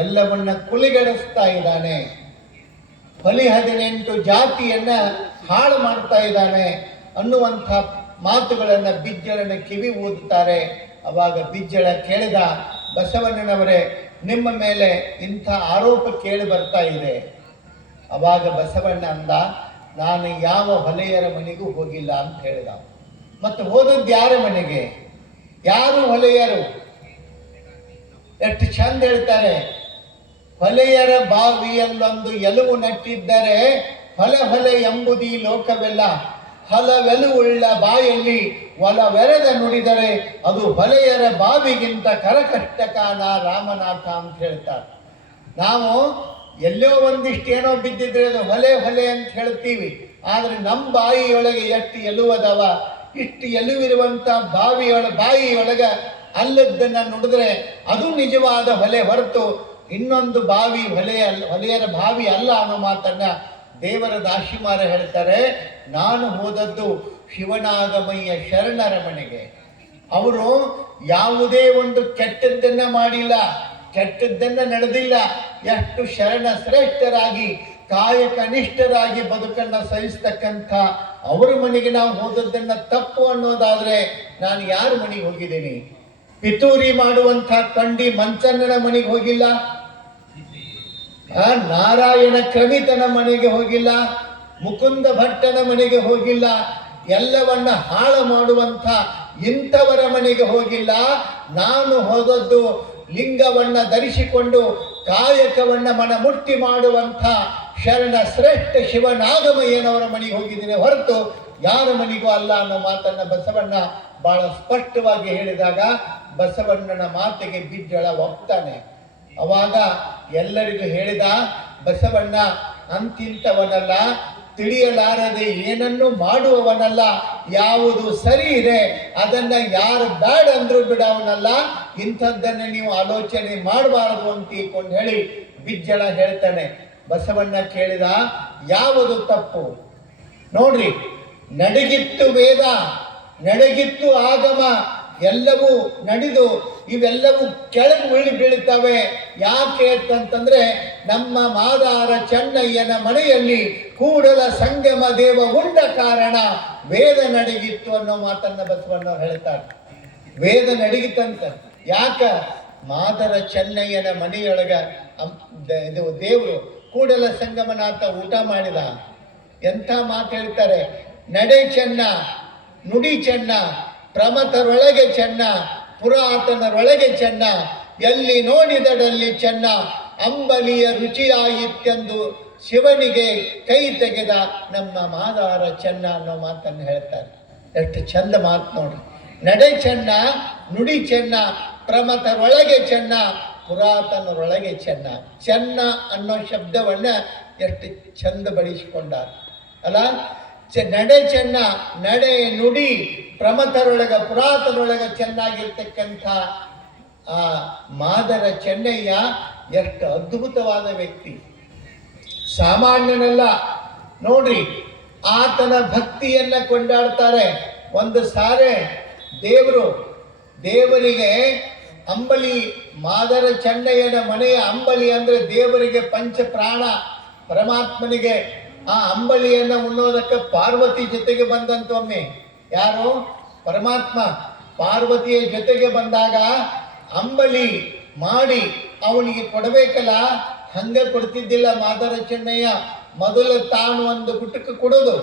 ಎಲ್ಲವನ್ನ ಕುಲಿಗಡಿಸ್ತಾ ಇದ್ದಾನೆ, 18 ಜಾತಿಯನ್ನ ಹಾಳು ಮಾಡ್ತಾ ಇದ್ದಾನೆ ಅನ್ನುವಂಥ ಮಾತುಗಳನ್ನು ಬಿಜ್ಜಳನ ಕಿವಿ ಊದುತ್ತಾರೆ. ಅವಾಗ ಬಿಜ್ಜಳ ಕೇಳಿದ, ಬಸವಣ್ಣನವರೇ, ನಿಮ್ಮ ಮೇಲೆ ಇಂಥ ಆರೋಪ ಕೇಳಿ ಬರ್ತಾ ಇದೆ. ಅವಾಗ ಬಸವಣ್ಣ ಅಂದ, ನಾನು ಯಾವ ಹೊಲೆಯರ ಮನೆಗೂ ಹೋಗಿಲ್ಲ ಅಂತ ಹೇಳಿದ. ಮತ್ತು ಹೋದದ್ದು ಯಾರ ಮನೆಗೆ? ಯಾರು ಹೊಲೆಯರು? ಎಷ್ಟು ಚಂದ ಹೇಳ್ತಾರೆ, ಹೊಲೆಯರ ಬಾವಿಯಲ್ಲೊಂದು ಎಲುವು ನಟ್ಟಿದ್ದರೆ ಹೊಲೆ ಹೊಲೆ ಎಂಬುದೀ ಲೋಕವೆಲ್ಲ, ಹಲವೆಲುವುಳ್ಳ ಬಾಯಲ್ಲಿ ಒಲವೆರೆದ ನುಡಿದರೆ ಅದು ಹೊಲೆಯರ ಬಾವಿಗಿಂತ ಕರಕಷ್ಟಕಾಲ ರಾಮನಾಥ ಅಂತ ಹೇಳ್ತಾರೆ. ನಾವು ಎಲ್ಲೋ ಒಂದಿಷ್ಟೇನೋ ಬಿದ್ದಿದ್ರೆ ಅದು ಹೊಲೆ ಹೊಲೆ ಅಂತ ಹೇಳ್ತೀವಿ. ಆದರೆ ನಮ್ಮ ಬಾಯಿಯೊಳಗೆ ಎಷ್ಟು ಎಲುವದವ, ಇಷ್ಟು ಎಲುವಿರುವಂಥ ಬಾಯಿಯೊಳಗೆ ಅಲ್ಲದನ್ನ ನುಡಿದ್ರೆ ಅದು ನಿಜವಾದ ಹೊಲೆ ಹೊರತು ಇನ್ನೊಂದು ಬಾವಿ ಹೊಲೆಯರ ಬಾವಿ ಅಲ್ಲ ಅನ್ನೋ ಮಾತನ್ನ ದೇವರ ದಾಸಿಮಾರ ಹೇಳ್ತಾರೆ. ನಾನು ಹೋದದ್ದು ಶಿವನಾಗಮಯ್ಯ ಶರಣರ ಮನೆಗೆ. ಅವರು ಯಾವುದೇ ಒಂದು ಕೆಟ್ಟದ್ದನ್ನ ಮಾಡಿಲ್ಲ, ಕೆಟ್ಟದ್ದನ್ನ ನಡೆದಿಲ್ಲ. ಎಷ್ಟು ಶರಣ ಶ್ರೇಷ್ಠರಾಗಿ ಕಾಯಕನಿಷ್ಠರಾಗಿ ಬದುಕನ್ನ ಸಹಿಸ್ತಕ್ಕಂಥ ಅವರ ಮನೆಗೆ ನಾವು ಹೋದದ್ದನ್ನ ತಪ್ಪು ಅನ್ನೋದಾದ್ರೆ ನಾನು ಯಾರ ಮನೆಗೆ ಹೋಗಿದ್ದೀನಿ? ಪಿತೂರಿ ಮಾಡುವಂಥ ಕಂಡಿ ಮಂಚಣ್ಣನ ಮನೆಗೆ ಹೋಗಿಲ್ಲ, ನಾರಾಯಣ ಕ್ರಮಿತನ ಮನೆಗೆ ಹೋಗಿಲ್ಲ, ಮುಕುಂದ ಭಟ್ಟನ ಮನೆಗೆ ಹೋಗಿಲ್ಲ, ಎಲ್ಲವನ್ನ ಹಾಳು ಮಾಡುವಂಥ ಇಂಥವರ ಮನೆಗೆ ಹೋಗಿಲ್ಲ. ನಾನು ಹೋದದ್ದು ಲಿಂಗವನ್ನ ಧರಿಸಿಕೊಂಡು ಕಾಯಕವನ್ನ ಮನಮುಟ್ಟಿ ಮಾಡುವಂಥ ಶರಣ ಶ್ರೇಷ್ಠ ಶಿವನಾಗಮಯ್ಯನವರ ಮನೆಗೆ ಹೋಗಿದ್ದೀನಿ ಹೊರತು ಯಾರ ಮನೆಗೂ ಅಲ್ಲ ಅನ್ನೋ ಮಾತನ್ನ ಬಸವಣ್ಣ ಬಹಳ ಸ್ಪಷ್ಟವಾಗಿ ಹೇಳಿದಾಗ ಬಸವಣ್ಣನ ಮಾತಿಗೆ ಬಿಜ್ಜಳ ಒಪ್ತಾನೆ. ಅವಾಗ ಎಲ್ಲರಿಗೂ ಹೇಳಿದ ಬಸವಣ್ಣ ಅಂತಿಂತವನಲ್ಲ, ತಿಳಿಯಲಾರದೆ ಏನನ್ನು ಮಾಡುವವನಲ್ಲ, ಯಾವುದು ಸರಿ ಇದೆ ಅದನ್ನ ಯಾರು ಬೇಡ ಅಂದ್ರೂ ಬಿಡವನಲ್ಲ, ಇಂಥದ್ದನ್ನ ನೀವು ಆಲೋಚನೆ ಮಾಡಬಾರದು ಅಂತ ತಿಳ್ಕೊಂಡು ಹೇಳಿ ಬಿಜ್ಜಳ ಹೇಳ್ತಾನೆ. ಬಸವಣ್ಣ ಕೇಳಿದ, ಯಾವುದು ತಪ್ಪು? ನೋಡ್ರಿ, ನಡಗಿತ್ತು ವೇದ, ನಡಗಿತ್ತು ಆಗಮ, ಎಲ್ಲವೂ ನಡೆದು ಇವೆಲ್ಲವೂ ಕೆಳಗೆ ಉಳಿ ಬೀಳ್ತವೆ. ಯಾಕೆ ಅಂತಂದ್ರೆ ನಮ್ಮ ಮಾದಾರ ಚೆನ್ನಯ್ಯನ ಮನೆಯಲ್ಲಿ ಕೂಡಲ ಸಂಗಮ ದೇವ ಉಂಡ ಕಾರಣ ವೇದ ನಡಗಿತ್ತು ಅನ್ನೋ ಮಾತನ್ನ ಬಸವಣ್ಣವ್ರು ಹೇಳ್ತಾರೆ. ವೇದ ನಡಗಿತ್ತಂತ ಯಾಕ? ಮಾದರ ಚೆನ್ನಯ್ಯನ ಮನೆಯೊಳಗ ಇದು ದೇವರು ಕೂಡಲ ಸಂಗಮನಾಥ ಊಟ ಮಾಡಿದ. ಎಂಥ ಮಾತು ಹೇಳ್ತಾರೆ, ನಡೆ ಚೆನ್ನ, ನುಡಿ ಚೆನ್ನ, ಪ್ರಮಥರೊಳಗೆ ಚೆನ್ನ, ಪುರಾತನರೊಳಗೆ ಚೆನ್ನ, ಎಲ್ಲಿ ನೋಡಿದಡಲ್ಲಿ ಚೆನ್ನ, ಅಂಬಲಿಯ ರುಚಿಯಾಯಿತೆಂದು ಶಿವನಿಗೆ ಕೈ ತೆಗೆದ ನಮ್ಮ ಮಾದಾರ ಚೆನ್ನ ಅನ್ನೋ ಮಾತನ್ನು ಹೇಳ್ತಾರೆ. ಎಷ್ಟು ಚಂದ ಮಾತು ನೋಡಿ. ನಡೆ ಚೆನ್ನ, ನುಡಿ ಚೆನ್ನ, ಪ್ರಮಥರೊಳಗೆ ಚೆನ್ನ, ಪುರಾತನರೊಳಗೆ ಚೆನ್ನ. ಚೆನ್ನ ಅನ್ನೋ ಶಬ್ದವನ್ನ ಎಷ್ಟು ಚಂದ ಬಳಸಿಕೊಂಡಾರ ಅಲ್ಲ. ನಡೆ ಚೆನ್ನ, ನಡೆ ನುಡಿ ಪ್ರಮಥರೊಳಗ ಪುರಾತನರೊಳಗ ಚೆನ್ನಾಗಿರ್ತಕ್ಕಂಥ ಆ ಮಾದರ ಚೆನ್ನಯ್ಯ ಎಷ್ಟು ಅದ್ಭುತವಾದ ವ್ಯಕ್ತಿ, ಸಾಮಾನ್ಯನಲ್ಲ. ನೋಡ್ರಿ, ಆತನ ಭಕ್ತಿಯನ್ನ ಕೊಂಡಾಡ್ತಾರೆ. ಒಂದು ಸಾರೆ ದೇವರಿಗೆ ಅಂಬಲಿ, ಮಾದರ ಚೆನ್ನಯ್ಯನ ಮನೆಯ ಅಂಬಲಿ ಅಂದ್ರೆ ದೇವರಿಗೆ ಪಂಚ ಪ್ರಾಣ. ಪರಮಾತ್ಮನಿಗೆ ಆ ಅಂಬಲಿಯನ್ನ ಉಣ್ಣೋದಕ್ಕೆ ಪಾರ್ವತಿ ಜೊತೆಗೆ ಬಂದಂತೊಮ್ಮೆ, ಯಾರು? ಪರಮಾತ್ಮ ಪಾರ್ವತಿಯ ಜೊತೆಗೆ ಬಂದಾಗ ಅಂಬಲಿ ಮಾಡಿ ಅವನಿಗೆ ಕೊಡಬೇಕಲ್ಲ, ಹಂಗ ಕೊಡ್ತಿದ್ದಿಲ್ಲ ಮಾದರ ಚೆನ್ನಯ್ಯ. ಮೊದಲು ತಾನು ಒಂದು ಗುಟುಕು ಕೊಡೋದು,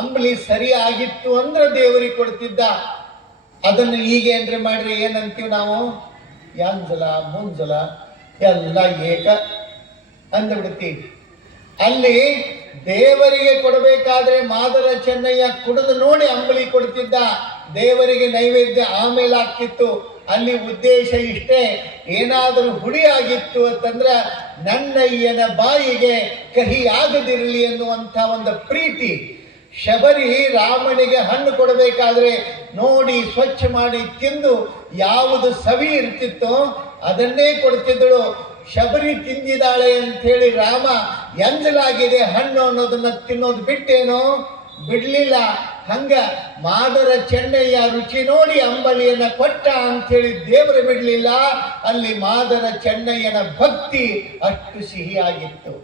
ಅಂಬಲಿ ಸರಿ ಆಗಿತ್ತು ಅಂದ್ರೆ ದೇವರಿಗೆ ಕೊಡ್ತಿದ್ದ. ಅದನ್ನು ಈಗ ಏನ್ರಿ ಮಾಡ್ರಿ ಏನಂತೀವಿ ನಾವು? ಯಾಂಜಲ ಮುಂಜಲ ಎಲ್ಲ ಏಕ ಅಂದ್ಬಿಡ್ತೀವಿ. ಅಲ್ಲಿ ದೇವರಿಗೆ ಕೊಡಬೇಕಾದ್ರೆ ಮಾದರ ಚೆನ್ನಯ್ಯ ಕುಡಿದು ನೋಡಿ ಅಂಬಲಿ ಕೊಡ್ತಿದ್ದ. ದೇವರಿಗೆ ನೈವೇದ್ಯ ಆಮೇಲೆ ಆಗ್ತಿತ್ತು. ಅಲ್ಲಿ ಉದ್ದೇಶ ಇಷ್ಟೇ, ಏನಾದರೂ ಹುಡಿ ಆಗಿತ್ತು ಅಂತಂದ್ರೆ ನನ್ನಯ್ಯನ ಬಾಯಿಗೆ ಕಹಿ ಆಗದಿರಲಿ ಎನ್ನುವಂಥ ಒಂದು ಪ್ರೀತಿ. ಶಬರಿ ರಾಮನಿಗೆ ಹಣ್ಣು ಕೊಡಬೇಕಾದ್ರೆ ನೋಡಿ ಸ್ವಚ್ಛ ಮಾಡಿ ತಿಂದು ಯಾವುದು ಸವಿ ಇರ್ತಿತ್ತೋ ಅದನ್ನೇ ಕೊಡ್ತಿದ್ದಳು. ಶಬರಿ ತಿಂದಿದ್ದಾಳೆ ಅಂಥೇಳಿ ರಾಮ ಎಂಜಲಾಗಿದೆ ಹಣ್ಣು ಅನ್ನೋದನ್ನ ತಿನ್ನೋದು ಬಿಟ್ಟೇನೋ? ಬಿಡ್ಲಿಲ್ಲ. ಹಂಗ ಮಾದರ ಚೆನ್ನಯ್ಯ ರುಚಿ ನೋಡಿ ಅಂಬಲಿಯನ್ನ ಕೊಟ್ಟ ಅಂಥೇಳಿ ದೇವರು ಬಿಡ್ಲಿಲ್ಲ. ಅಲ್ಲಿ ಮಾದರ ಚೆನ್ನಯ್ಯನ ಭಕ್ತಿ ಅಷ್ಟು ಸಿಹಿಯಾಗಿತ್ತು,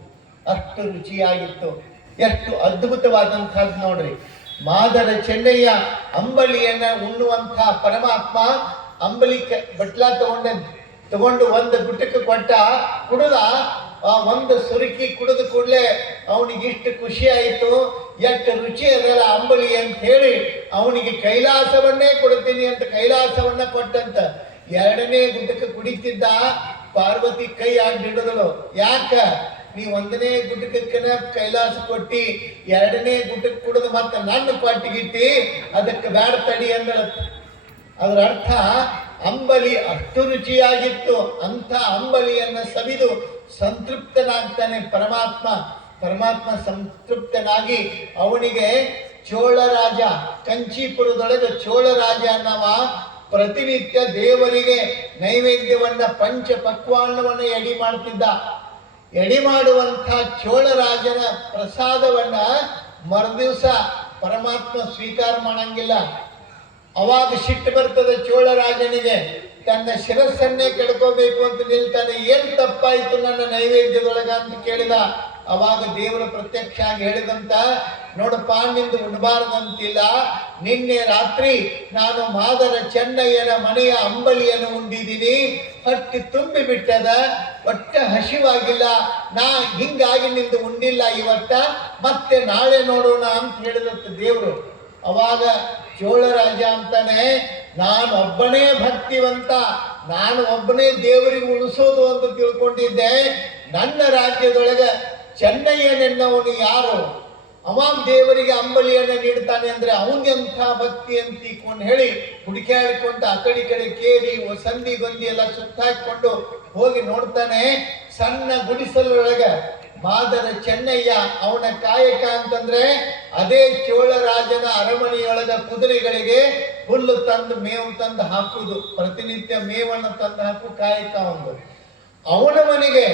ಅಷ್ಟು ರುಚಿಯಾಗಿತ್ತು. ಎಷ್ಟು ಅದ್ಭುತವಾದಂಥದ್ದು ನೋಡ್ರಿ. ಮಾದರ ಚೆನ್ನಯ್ಯ ಅಂಬಲಿಯನ್ನ ಉಣ್ಣುವಂಥ ಪರಮಾತ್ಮ ಅಂಬಲಿ ಬಟ್ಲ ತಗೊಂಡ ತಗೊಂಡು ಒಂದು ಗುಟಕ್ಕೆ ಕೊಟ್ಟ, ಕುಡಿದ. ಆ ಒಂದು ಸುರುಕಿ ಕುಡಿದ ಕೂಡಲೇ ಅವನಿಗೆ ಇಷ್ಟು ಖುಷಿ ಆಯಿತು, ಎಷ್ಟು ರುಚಿ ಅದಲ್ಲ ಅಂಬಲಿ ಅಂತ ಹೇಳಿ ಅವನಿಗೆ ಕೈಲಾಸವನ್ನೇ ಕೊಡ್ತೀನಿ ಅಂತ ಕೈಲಾಸವನ್ನ ಕೊಟ್ಟಂತ. ಎರಡನೇ ಗುಟಕ್ಕೆ ಕುಡಿತಿದ್ದ, ಪಾರ್ವತಿ ಕೈ ಹಿಡಿದಳು. ಯಾಕ ನೀ ಒಂದನೇ ಗುಟಕಕ್ಕನ ಕೈಲಾಸ ಕೊಟ್ಟಿ, ಎರಡನೇ ಗುಟಕ್ಕೆ ಕುಡಿದು ಮತ್ತೆ ನನ್ನ ಪಟ್ಟಿಗಿಟ್ಟಿ, ಅದಕ್ಕೆ ಬ್ಯಾಡ ತಡಿ ಅಂದಳ. ಅದರ ಅರ್ಥ ಅಂಬಲಿ ಅಷ್ಟು ರುಚಿಯಾಗಿತ್ತು. ಅಂಥ ಅಂಬಲಿಯನ್ನ ಸವಿದು ಸಂತೃಪ್ತನಾಗ್ತಾನೆ ಪರಮಾತ್ಮ. ಪರಮಾತ್ಮ ಸಂತೃಪ್ತನಾಗಿ ಅವನಿಗೆ ಚೋಳರಾಜ, ಕಂಚೀಪುರದೊಳಗೆ ಚೋಳರಾಜ ಅನ್ನವ ಪ್ರತಿನಿತ್ಯ ದೇವರಿಗೆ ನೈವೇದ್ಯವನ್ನ ಪಂಚ ಪಕ್ವಾನ್ನವನ್ನು ಎಡಿ ಮಾಡ್ತಿದ್ದ. ಎಡಿ ಮಾಡುವಂಥ ಚೋಳರಾಜನ ಪ್ರಸಾದವನ್ನ ಮರುದಿವಸ ಪರಮಾತ್ಮ ಸ್ವೀಕಾರ ಮಾಡಂಗಿಲ್ಲ. ಅವಾಗ ಸಿಟ್ಟು ಬರ್ತದೆ ಚೋಳರಾಜನಿಗೆ. ತನ್ನ ಶಿರಸ್ಸನ್ನೇ ಕೆಡ್ಕೋಬೇಕು ಅಂತ ನಿಲ್ತಾನೆ. ಏನ್ ತಪ್ಪಾಯ್ತು ನನ್ನ ನೈವೇದ್ಯದೊಳಗ ಅಂತ ಕೇಳಿದ. ಅವಾಗ ದೇವರು ಪ್ರತ್ಯಕ್ಷ ಆಗಿ ಹೇಳಿದಂತ, ನೋಡಪ್ಪ, ನಿಂದು ಉಣಬಾರದಂತಿಲ್ಲ. ನಿನ್ನೆ ರಾತ್ರಿ ನಾನು ಮಾದರ ಚೆನ್ನಯ್ಯನ ಮನೆಯ ಅಂಬಲಿಯನ್ನು ಉಂಡಿದ್ದೀನಿ, ಹೊಟ್ಟೆ ತುಂಬಿ ಬಿಟ್ಟದ, ಒಟ್ಟ ಹಸಿವಾಗಿಲ್ಲ. ನಾ ಹಿಂಗಾಗಿ ನಿಂದು ಉಂಡಿಲ್ಲ ಇವತ್ತ, ಮತ್ತೆ ನಾಳೆ ನೋಡೋಣ ಅಂತ ಹೇಳಿದಂತ ದೇವರು. ಅವಾಗ ಚೋಳರಾಜ ಅಂತಾನೆ, ನಾನು ಒಬ್ಬನೇ ಭಕ್ತಿವಂತ, ನಾನು ಒಬ್ಬನೇ ದೇವರಿಗೆ ಉಳಿಸೋದು ಅಂತ ತಿಳ್ಕೊಂಡಿದ್ದೆ. ನನ್ನ ರಾಜ್ಯದೊಳಗೆ ಚೆನ್ನಯ್ಯನೆನ್ನವನು ಯಾರು? ಅವ ದೇವರಿಗೆ ಅಂಬಲಿಯನ್ನು ನೀಡ್ತಾನೆ ಅಂದ್ರೆ ಅವನಿಗೆಂಥ ಭಕ್ತಿ ಅಂತ ತಿಳ್ಕೊಂಡು ಹೇಳಿ ಹುಡುಕಾಡ್ಕೊಂತ ಆ ಕಡೆ ಕೇರಿ ಸಂಧಿ ಬಂದಿ ಎಲ್ಲ ಸುತ್ತಾಕೊಂಡು ಹೋಗಿ ನೋಡ್ತಾನೆ. ಸಣ್ಣ ಗುಡಿಸಲೊಳಗೆ ಮಾದರ ಚೆನ್ನಯ್ಯ, ಅವನ ಕಾಯಕ ಅಂತಂದ್ರೆ ಅದೇ ಚೋಳರಾಜನ ಅರಮನೆಯೊಳಗ ಕುದುರೆಗಳಿಗೆ ಹುಲ್ಲು ತಂದು ಮೇವು ತಂದು ಹಾಕುವುದು. ಪ್ರತಿನಿತ್ಯ ಮೇವನ್ನು ತಂದು ಹಾಕು ಕಾಯಕ ಒಂದು. ಅವನ ಮನೆಗೆ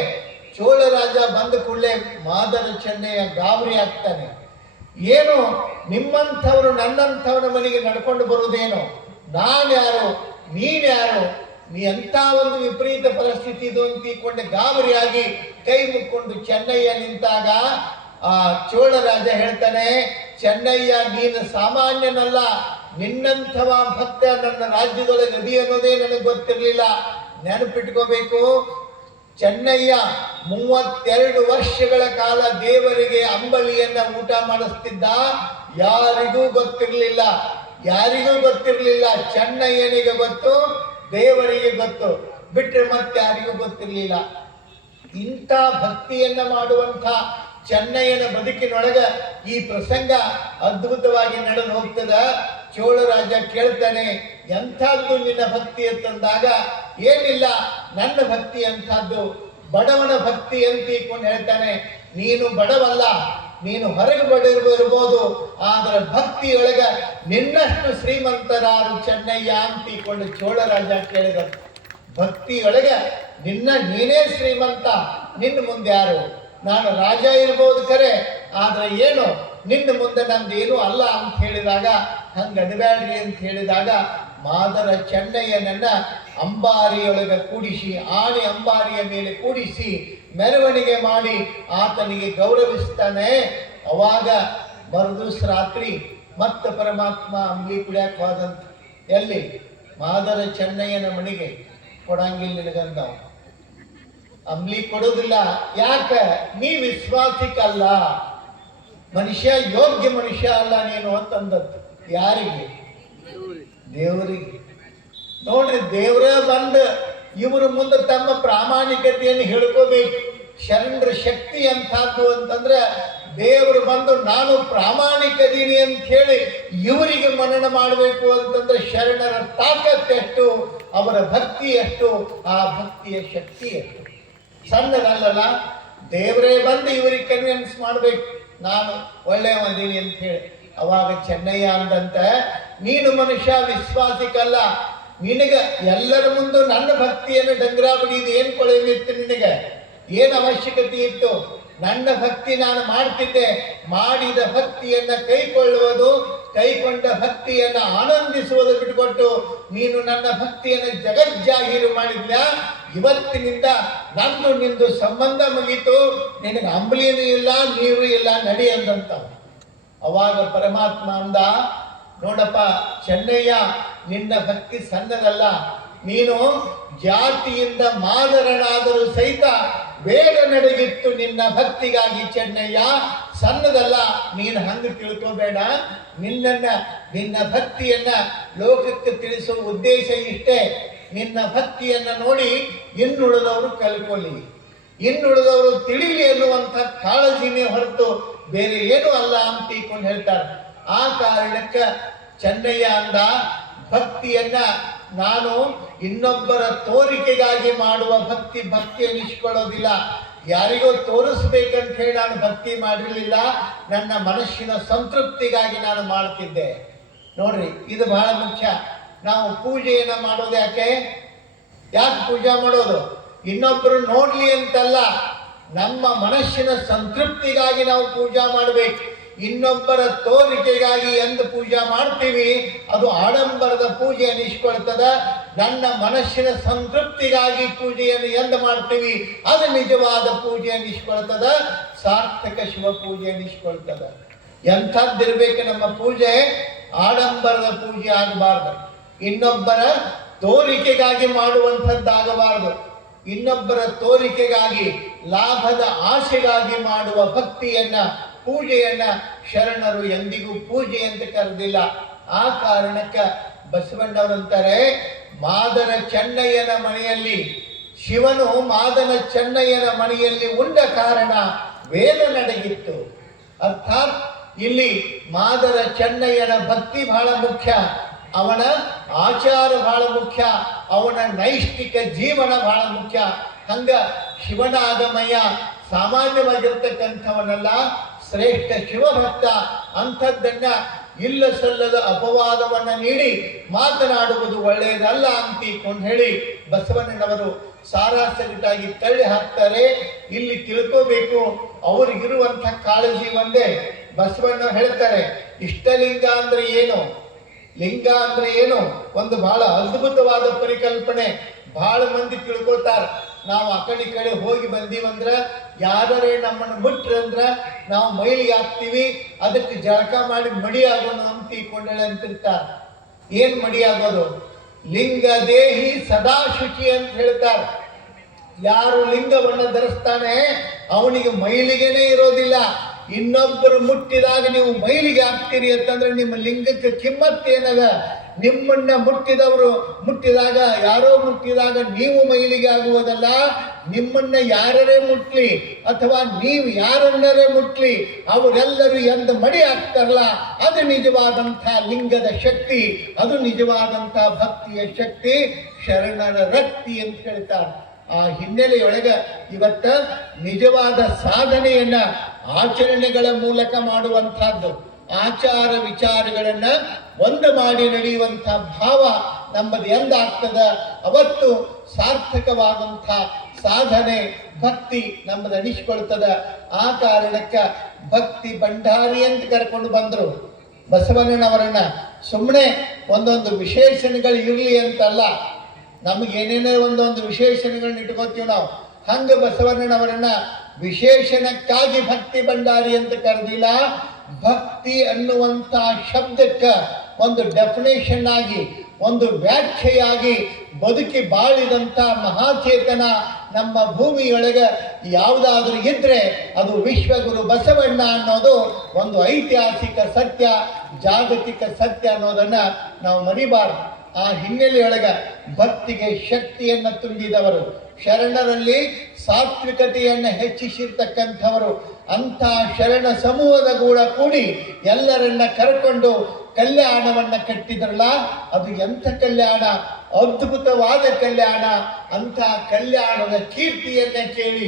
ಚೋಳರಾಜ ಬಂದ ಕೂಡಲೇ ಮಾದರ ಚೆನ್ನಯ್ಯ ಗಾಬರಿ ಆಗ್ತಾನೆ. ಏನು ನಿಮ್ಮಂಥವ್ರು ನನ್ನಂಥವನ ಮನೆಗೆ ನಡ್ಕೊಂಡು ಬರುವುದೇನು? ನಾನ್ಯಾರು, ನೀನ್ಯಾರು? ನೀ ಎಂಥ ಒಂದು ವಿಪರೀತ ಪರಿಸ್ಥಿತಿ ಇದು ಅಂತ ತಿಳ್ಕೊಂಡೆ ಗಾಬರಿಯಾಗಿ ಕೈ ಮುಕ್ಕೊಂಡು ಚೆನ್ನಯ್ಯ ನಿಂತಾಗ ಆ ಚೋಳರಾಜ ಹೇಳ್ತಾನೆ, ಚೆನ್ನಯ್ಯ, ನೀನು ಸಾಮಾನ್ಯನಲ್ಲ, ನಿನ್ನಂಥವ ಭಕ್ತ ನನ್ನ ರಾಜ್ಯದೊಳಗೆ ಅದಿ ಅನ್ನೋದೇ ನನಗೆ ಗೊತ್ತಿರಲಿಲ್ಲ. ನೆನಪಿಟ್ಕೋಬೇಕು, ಚೆನ್ನಯ್ಯ 32 ವರ್ಷಗಳ ಕಾಲ ದೇವರಿಗೆ ಅಂಬಲಿಯನ್ನ ಊಟ ಮಾಡಿಸ್ತಿದ್ದ. ಯಾರಿಗೂ ಗೊತ್ತಿರಲಿಲ್ಲ, ಯಾರಿಗೂ ಗೊತ್ತಿರಲಿಲ್ಲ. ಚೆನ್ನಯ್ಯನಿಗೆ ಗೊತ್ತು, ದೇವರಿಗೆ ಗೊತ್ತು, ಬಿಟ್ಟರೆ ಮತ್ತೆ ಯಾರಿಗೂ ಗೊತ್ತಿರಲಿಲ್ಲ. ಇಂಥ ಭಕ್ತಿಯನ್ನ ಮಾಡುವಂಥ ಚೆನ್ನಯ್ಯನ ಬದುಕಿನೊಳಗ ಈ ಪ್ರಸಂಗ ಅದ್ಭುತವಾಗಿ ನಡೆದು ಹೋಗ್ತದ. ಚೋಳರಾಜ ಕೇಳ್ತಾನೆ, ಎಂಥದ್ದು ನಿನ್ನ ಭಕ್ತಿ ಅಂತಂದಾಗ, ಏನಿಲ್ಲ, ನನ್ನ ಭಕ್ತಿ ಅಂಥದ್ದು ಬಡವನ ಭಕ್ತಿ ಅಂತ ತಿಳ್ಕೊಂಡು ಹೇಳ್ತಾನೆ. ನೀನು ಬಡವಲ್ಲ, ನೀನು ಹೊರಗೆ ಬಡಿರ್ಬೋದು, ಆದ್ರೆ ಭಕ್ತಿಯೊಳಗ ನಿನ್ನಷ್ಟು ಶ್ರೀಮಂತರಾರು ಚೆನ್ನಯ್ಯ ಅಂತ ತಿಳ್ಕೊಂಡು ಚೋಳರಾಜ ಕೇಳಿದ. ಭಕ್ತಿಯೊಳಗ ನೀನೇ ಶ್ರೀಮಂತ, ನಿನ್ನ ಮುಂದೆ ಯಾರು? ನಾನು ರಾಜ ಇರ್ಬೋದು ಖರೆ, ಆದ್ರೆ ಏನು ನಿನ್ನ ಮುಂದೆ ನಂದೇನು ಅಲ್ಲ ಅಂತ ಹೇಳಿದಾಗ, ಹಂಗ ಅಡಬ್ಯಾಡ್ರಿ ಅಂತ ಹೇಳಿದಾಗ ಮಾದರ ಚೆನ್ನಯ್ಯನನ್ನ ಅಂಬಾರಿಯೊಳಗ ಕೂಡಿಸಿ, ಆನೆ ಅಂಬಾರಿಯ ಮೇಲೆ ಕೂಡಿಸಿ ಮೆರವಣಿಗೆ ಮಾಡಿ ಆತನಿಗೆ ಗೌರವಿಸ್ತಾನೆ. ಅವಾಗ ಮರುದಿವಸ ರಾತ್ರಿ ಮತ್ತೆ ಪರಮಾತ್ಮ ಅಂಬ್ಲಿ ಕುಡಿಯಕ್ಕೆ ಹೋದಂತ. ಎಲ್ಲಿ? ಮಾದರ ಚೆನ್ನಯ್ಯನ ಮನೆಗೆ. ಕೊಡಂಗಿಲ್ಲ ನಿನಗಂದವ, ಅಂಬ್ಲಿ ಕೊಡೋದಿಲ್ಲ. ಯಾಕ? ನೀ ವಿಶ್ವಾಸಿಕಲ್ಲ, ಮನುಷ್ಯ ಯೋಗ್ಯ ಮನುಷ್ಯ ಅಲ್ಲ ನೀನು ಅಂತಂದದ್ದು. ಯಾರಿಗೆ? ದೇವರಿಗೆ. ನೋಡ್ರಿ, ದೇವರೇ ಬಂದು ಇವ್ರ ಮುಂದೆ ತಮ್ಮ ಪ್ರಾಮಾಣಿಕತೆಯನ್ನು ಹೇಳ್ಕೋಬೇಕು. ಶರಣರ ಶಕ್ತಿ ಎಂಥದ್ದು ಅಂತಂದ್ರೆ, ದೇವರು ಬಂದು ನಾನು ಪ್ರಾಮಾಣಿಕದೀನಿ ಅಂತ ಹೇಳಿ ಇವರಿಗೆ ಮನನ ಮಾಡಬೇಕು ಅಂತಂದ್ರೆ ಶರಣರ ತಾಕತ್ತೆಷ್ಟು, ಅವರ ಭಕ್ತಿ ಎಷ್ಟು, ಆ ಭಕ್ತಿಯ ಶಕ್ತಿ ಎಷ್ಟು. ಸಣ್ಣದಲ್ಲ, ದೇವರೇ ಬಂದು ಇವರಿಗೆ ಕನ್ವಿನ್ಸ್ ಮಾಡ್ಬೇಕು ನಾನು ಒಳ್ಳೆಯವದೀನಿ ಅಂತ ಹೇಳಿ. ಅವಾಗ ಚೆನ್ನಯ್ಯ ಅಂದಂತ, ನೀನು ಮನುಷ್ಯ ವಿಶ್ವಾಸಿಕಲ್ಲ, ನಿನಗ ಎಲ್ಲರ ಮುಂದೆ ನನ್ನ ಭಕ್ತಿಯನ್ನು ಡಂಗ್ರಾ ಬಿಡಿದು ಏನ್ ಕೊಳೆಯಿತ್ತು? ನಿನಗೆ ಏನ್ ಅವಶ್ಯಕತೆ ಇತ್ತು? ನನ್ನ ಭಕ್ತಿ ನಾನು ಮಾಡ್ತಿದ್ದೆ. ಮಾಡಿದ ಭಕ್ತಿಯನ್ನ ಕೈಕೊಳ್ಳುವುದು, ಕೈಕೊಂಡ ಭಕ್ತಿಯನ್ನ ಆನಂದಿಸುವುದು ಬಿಟ್ಟುಕೊಟ್ಟು ನೀನು ನನ್ನ ಭಕ್ತಿಯನ್ನು ಜಗಜ್ಜಾಹೀರು ಮಾಡಿದ್ನ. ಇವತ್ತಿನಿಂದ ನಂದು ನಿಂದು ಸಂಬಂಧ ಮುಗೀತು, ನಿನಗೆ ಅಂಬಲಿನೂ ಇಲ್ಲ, ನೀರು ಇಲ್ಲ, ನಡಿ ಅಂದಂತ. ಅವಾಗ ಪರಮಾತ್ಮ ಅಂದ, ನೋಡಪ್ಪ ಚೆನ್ನಯ್ಯ, ನಿನ್ನ ಭಕ್ತಿ ಸಣ್ಣದಲ್ಲ, ನೀನು ಜಾತಿಯಿಂದ ಮಾದರನಾದರೂ ಸಹಿತ ವೇದ ನಡಗಿತ್ತು ನಿನ್ನ ಭಕ್ತಿಗಾಗಿ ಚೆನ್ನಯ್ಯ. ಸಣ್ಣದಲ್ಲ, ನೀನು ಹಂಗೆ ತಿಳ್ಕೋಬೇಡ. ನಿನ್ನ ಭಕ್ತಿಯನ್ನ ಲೋಕಕ್ಕೆ ತಿಳಿಸುವ ಉದ್ದೇಶ ಇಷ್ಟೇ. ನಿನ್ನ ಭಕ್ತಿಯನ್ನ ನೋಡಿ ಇನ್ನುಳಿದವರು ಕಲ್ಕೊಳ್ಳಿ, ಇನ್ನುಳಿದವರು ತಿಳಿಲಿ ಎನ್ನುವಂಥ ಕಾಳಜಿನೇ ಹೊರತು ಬೇರೆ ಏನೂ ಅಲ್ಲ ಅಂತ ತಿಳ್ಕೊಂಡು ಹೇಳ್ತಾರೆ. ಆ ಕಾರಣಕ್ಕೆ ಚೆನ್ನಯ್ಯ ಅಂದ, ಭಕ್ತಿಯನ್ನ ನಾನು ಇನ್ನೊಬ್ಬರ ತೋರಿಕೆಗಾಗಿ ಮಾಡುವ ಭಕ್ತಿ ಅನಿಸ್ಕೊಳ್ಳೋದಿಲ್ಲ. ಯಾರಿಗೋ ತೋರಿಸ್ಬೇಕಂತ ಹೇಳಿ ನಾನು ಭಕ್ತಿ ಮಾಡಿರಲಿಲ್ಲ, ನನ್ನ ಮನಸ್ಸಿನ ಸಂತೃಪ್ತಿಗಾಗಿ ನಾನು ಮಾಡ್ತಿದ್ದೆ. ನೋಡ್ರಿ, ಇದು ಬಹಳ ಮುಖ್ಯ. ನಾವು ಪೂಜೆಯನ್ನ ಮಾಡೋದು ಯಾಕೆ ಪೂಜೆ ಮಾಡೋದು? ಇನ್ನೊಬ್ಬರು ನೋಡ್ಲಿ ಅಂತಲ್ಲ, ನಮ್ಮ ಮನಸ್ಸಿನ ಸಂತೃಪ್ತಿಗಾಗಿ ನಾವು ಪೂಜೆ ಮಾಡಬೇಕು. ಇನ್ನೊಬ್ಬರ ತೋರಿಕೆಗಾಗಿ ಎಂದು ಪೂಜೆ ಮಾಡ್ತೀವಿ ಅದು ಆಡಂಬರದ ಪೂಜೆ ಅನಿಸ್ಕೊಳ್ತದ. ನನ್ನ ಮನಸ್ಸಿನ ಸಂತೃಪ್ತಿಗಾಗಿ ಪೂಜೆಯನ್ನು ಎಂದು ಮಾಡ್ತೀವಿ ಅದು ನಿಜವಾದ ಪೂಜೆ ಅನಿಸ್ಕೊಳ್ತದ, ಸಾರ್ಥಕ ಶಿವ ಪೂಜೆ ಅನಿಸ್ಕೊಳ್ತದ. ಎಂಥದ್ದಿರ್ಬೇಕು ನಮ್ಮ ಪೂಜೆ? ಆಡಂಬರದ ಪೂಜೆ ಆಗಬಾರ್ದು, ಇನ್ನೊಬ್ಬರ ತೋರಿಕೆಗಾಗಿ ಮಾಡುವಂಥದ್ದಾಗಬಾರ್ದು. ಇನ್ನೊಬ್ಬರ ತೋರಿಕೆಗಾಗಿ, ಲಾಭದ ಆಶೆಗಾಗಿ ಮಾಡುವ ಭಕ್ತಿಯನ್ನ, ಪೂಜೆಯನ್ನ ಶರಣರು ಎಂದಿಗೂ ಪೂಜೆ ಅಂತ ಕರೆದಿಲ್ಲ. ಆ ಕಾರಣಕ್ಕೆ ಬಸವಣ್ಣವರಂತಾರೆ, ಮಾದನ ಚೆನ್ನಯ್ಯನ ಮನೆಯಲ್ಲಿ, ಶಿವನು ಮಾದನ ಚೆನ್ನಯ್ಯನ ಮನೆಯಲ್ಲಿ ಉಂಡ ಕಾರಣ ವೇದ ನಡಗಿತ್ತು. ಅರ್ಥಾತ್ ಇಲ್ಲಿ ಮಾದರ ಚೆನ್ನಯ್ಯನ ಭಕ್ತಿ ಬಹಳ ಮುಖ್ಯ, ಅವನ ಆಚಾರ ಬಹಳ ಮುಖ್ಯ, ಅವನ ನೈಷ್ಠಿಕ ಜೀವನ ಬಹಳ ಮುಖ್ಯ. ಹಂಗ ಶಿವನ ಆಗಮಯ್ಯ ಸಾಮಾನ್ಯವಾಗಿರ್ತಕ್ಕಂಥವನಲ್ಲ, ಶ್ರೇಷ್ಠ ಶಿವಭಕ್ತ. ಅಂಥದ್ದನ್ನ ಇಲ್ಲ ಸಲ್ಲದ ಅಪವಾದವನ್ನ ನೀಡಿ ಮಾತನಾಡುವುದು ಒಳ್ಳೆಯದಲ್ಲ ಅಂತಿಕೊಂಡು ಹೇಳಿ ಬಸವಣ್ಣನವರು ಸಾರಾಸರಿತಾಗಿ ತಳ್ಳಿ ಹಾಕ್ತಾರೆ. ಇಲ್ಲಿ ತಿಳ್ಕೋಬೇಕು, ಅವ್ರಿಗಿರುವಂಥ ಕಾಳಜಿ ಒಂದೇ. ಬಸವಣ್ಣ ಹೇಳ್ತಾರೆ, ಇಷ್ಟಲಿಂಗ ಅಂದ್ರೆ ಏನು, ಲಿಂಗ ಅಂದ್ರೆ ಏನು? ಒಂದು ಬಹಳ ಅದ್ಭುತವಾದ ಪರಿಕಲ್ಪನೆ. ಬಹಳ ಮಂದಿ ತಿಳ್ಕೊತಾರ, ನಾವು ಆ ಕಡೆ ಹೋಗಿ ಬಂದೀವಂದ್ರ ಯಾರೇ ನಮ್ಮನ್ನು ಮುಟ್ರಂದ್ರ ನಾವು ಮೈಲಿಗೆ ಹಾಕ್ತೀವಿ, ಅದಕ್ಕೆ ಜಳಕ ಮಾಡಿ ಮಡಿ ಆಗೋಣ ಅಂತ ತಿಳ್ಕೊಂಡಳೆ ಅಂತಿರ್ತಾರ. ಏನ್ ಮಡಿ ಆಗೋದು? ಲಿಂಗ ದೇಹಿ ಸದಾ ಶುಚಿ ಅಂತ ಹೇಳ್ತಾರ. ಯಾರು ಲಿಂಗವನ್ನು ಧರಿಸ್ತಾನೆ ಅವನಿಗೆ ಮೈಲಿಗೆನೇ ಇರೋದಿಲ್ಲ. ಇನ್ನೊಬ್ಬರು ಮುಟ್ಟಿದಾಗ ನೀವು ಮೈಲಿಗೆ ಹಾಕ್ತೀರಿ ಅಂತಂದ್ರೆ ನಿಮ್ಮ ಲಿಂಗಕ್ಕೆ ಕಿಮ್ಮತ್ತೇನದ? ನಿಮ್ಮನ್ನ ಮುಟ್ಟಿದಾಗ ಯಾರೋ ಮುಟ್ಟಿದಾಗ ನೀವು ಮೈಲಿಗೆ ಆಗುವುದಲ್ಲ, ನಿಮ್ಮನ್ನ ಯಾರೇ ಮುಟ್ಲಿ ಅಥವಾ ನೀವು ಯಾರನ್ನರೇ ಮುಟ್ಲಿ ಅವರೆಲ್ಲರೂ ಎಂದು ಮಡಿ ಆಗ್ತಾರಲ್ಲ, ಅದು ನಿಜವಾದಂಥ ಲಿಂಗದ ಶಕ್ತಿ, ಅದು ನಿಜವಾದಂಥ ಭಕ್ತಿಯ ಶಕ್ತಿ, ಶರಣರ ರಕ್ತಿ ಅಂತ ಹೇಳ್ತಾರೆ. ಆ ಹಿನ್ನೆಲೆಯೊಳಗ ಇವತ್ತ ನಿಜವಾದ ಸಾಧನೆಯನ್ನ ಆಚರಣೆಗಳ ಮೂಲಕ ಮಾಡುವಂತಹದ್ದು, ಆಚಾರ ವಿಚಾರಗಳನ್ನ ಒಂದು ಮಾಡಿ ನಡೆಯುವಂಥ ಭಾವ ನಮ್ಮದು ಎಂದಾಗ್ತದ ಅವತ್ತು ಸಾರ್ಥಕವಾದಂಥ ಸಾಧನೆ ಭಕ್ತಿ ನಮ್ಮದು ಅನಿಸ್ಕೊಳ್ತದ. ಆ ಕಾರಣಕ್ಕೆ ಭಕ್ತಿ ಭಂಡಾರಿ ಅಂತ ಕರ್ಕೊಂಡು ಬಂದರು ಬಸವಣ್ಣನವರನ್ನ. ಸುಮ್ಮನೆ ಒಂದೊಂದು ವಿಶೇಷಣಗಳು ಇರಲಿ ಅಂತಲ್ಲ, ನಮಗೇನೇನೇ ಒಂದೊಂದು ವಿಶೇಷಣಗಳನ್ನ ಇಟ್ಕೋತೀವಿ ನಾವು. ಹಂಗ ಬಸವಣ್ಣನವರನ್ನ ವಿಶೇಷಣಕ್ಕಾಗಿ ಭಕ್ತಿ ಭಂಡಾರಿ ಅಂತ ಕರೆದಿಲ್ಲ. ಭಕ್ತಿ ಅನ್ನುವಂಥ ಶಬ್ದಕ್ಕೆ ಒಂದು ಡೆಫಿನೇಷನ್ ಆಗಿ, ಒಂದು ವ್ಯಾಖ್ಯೆಯಾಗಿ ಬದುಕಿ ಬಾಳಿದಂಥ ಮಹಾಚೇತನ ನಮ್ಮ ಭೂಮಿಯೊಳಗೆ ಯಾವುದಾದ್ರೂ ಇದ್ರೆ ಅದು ವಿಶ್ವಗುರು ಬಸವಣ್ಣ ಅನ್ನೋದು ಒಂದು ಐತಿಹಾಸಿಕ ಸತ್ಯ, ಜಾಗತಿಕ ಸತ್ಯ ಅನ್ನೋದನ್ನ ನಾವು ಮರಿಬಾರದು. ಆ ಹಿನ್ನೆಲೆಯೊಳಗ ಭಕ್ತಿಗೆ ಶಕ್ತಿಯನ್ನು ತುಂಬಿದವರು, ಶರಣರಲ್ಲಿ ಸಾತ್ವಿಕತೆಯನ್ನು ಹೆಚ್ಚಿಸಿರ್ತಕ್ಕಂಥವರು, ಅಂಥ ಶರಣ ಸಮೂಹದ ಕೂಡ ಕೂಡಿ ಎಲ್ಲರನ್ನ ಕರ್ಕೊಂಡು ಕಲ್ಯಾಣವನ್ನ ಕಟ್ಟಿದ್ರಲ್ಲ, ಅದು ಎಂಥ ಕಲ್ಯಾಣ, ಅದ್ಭುತವಾದ ಕಲ್ಯಾಣ. ಅಂಥ ಕಲ್ಯಾಣದ ಕೀರ್ತಿಯನ್ನ ಕೇಳಿ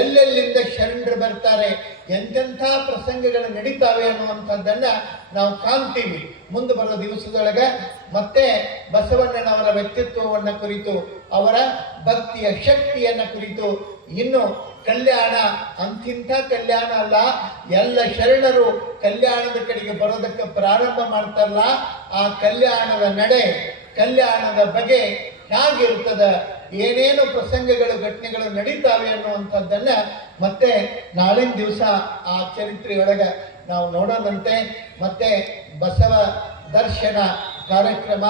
ಎಲ್ಲೆಲ್ಲಿಂದ ಶರಣರು ಬರ್ತಾರೆ, ಎಂತೆಂಥ ಪ್ರಸಂಗಗಳು ನಡೀತಾವೆ ಅನ್ನುವಂಥದ್ದನ್ನ ನಾವು ಕಾಣ್ತೀವಿ. ಮುಂದೆ ಬರೋ ದಿವಸದೊಳಗೆ ಮತ್ತೆ ಬಸವಣ್ಣನವರ ವ್ಯಕ್ತಿತ್ವವನ್ನು ಕುರಿತು, ಅವರ ಭಕ್ತಿಯ ಶಕ್ತಿಯನ್ನ ಕುರಿತು, ಇನ್ನು ಕಲ್ಯಾಣ ಅಂತಿಂಥ ಕಲ್ಯಾಣ ಅಲ್ಲ, ಎಲ್ಲ ಶರಣರು ಕಲ್ಯಾಣದ ಕಡೆಗೆ ಬರೋದಕ್ಕೆ ಪ್ರಾರಂಭ ಮಾಡ್ತಾರಲ್ಲ, ಆ ಕಲ್ಯಾಣದ ನಡೆ, ಕಲ್ಯಾಣದ ಬಗೆ ಹೇಗಿರ್ತದ, ಏನೇನು ಪ್ರಸಂಗಗಳು ಘಟನೆಗಳು ನಡೀತಾವೆ ಅನ್ನುವಂಥದ್ದನ್ನ ಮತ್ತೆ ನಾಳಿನ ದಿವಸ ಆ ಚರಿತ್ರೆಯೊಳಗೆ ನಾವು ನೋಡೋದಂತೆ. ಮತ್ತೆ ಬಸವ ದರ್ಶನ ಕಾರ್ಯಕ್ರಮ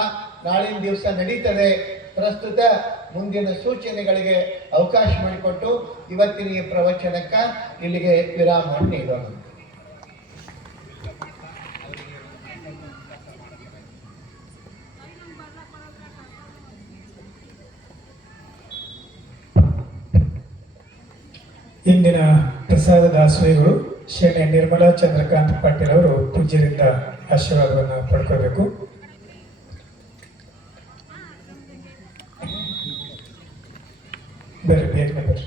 ನಾಳಿನ ದಿವಸ ನಡೀತದೆ. ಪ್ರಸ್ತುತ ಮುಂದಿನ ಸೂಚನೆಗಳಿಗೆ ಅವಕಾಶ ಮಾಡಿಕೊಟ್ಟು ಇವತ್ತಿನ ಈ ಪ್ರವಚನಕ್ಕೆ ಇಲ್ಲಿಗೆ ವಿರಾಮವನ್ನು ನೀಡೋಣ. ಇಂದಿನ ಪ್ರಸಾದ ದಾಸೋಹಿಗಳು ಶ್ರೀ ನಿರ್ಮಲಾ ಚಂದ್ರಕಾಂತ್ ಪಾಟೀಲ್ ಅವರು ಪೂಜ್ಯರಿಂದ ಆಶೀರ್ವಾದವನ್ನು ಪಡ್ಕೋಬೇಕು. ಬರ್ರಿ, ಬೇಗನೆ ಬರ್ರಿ.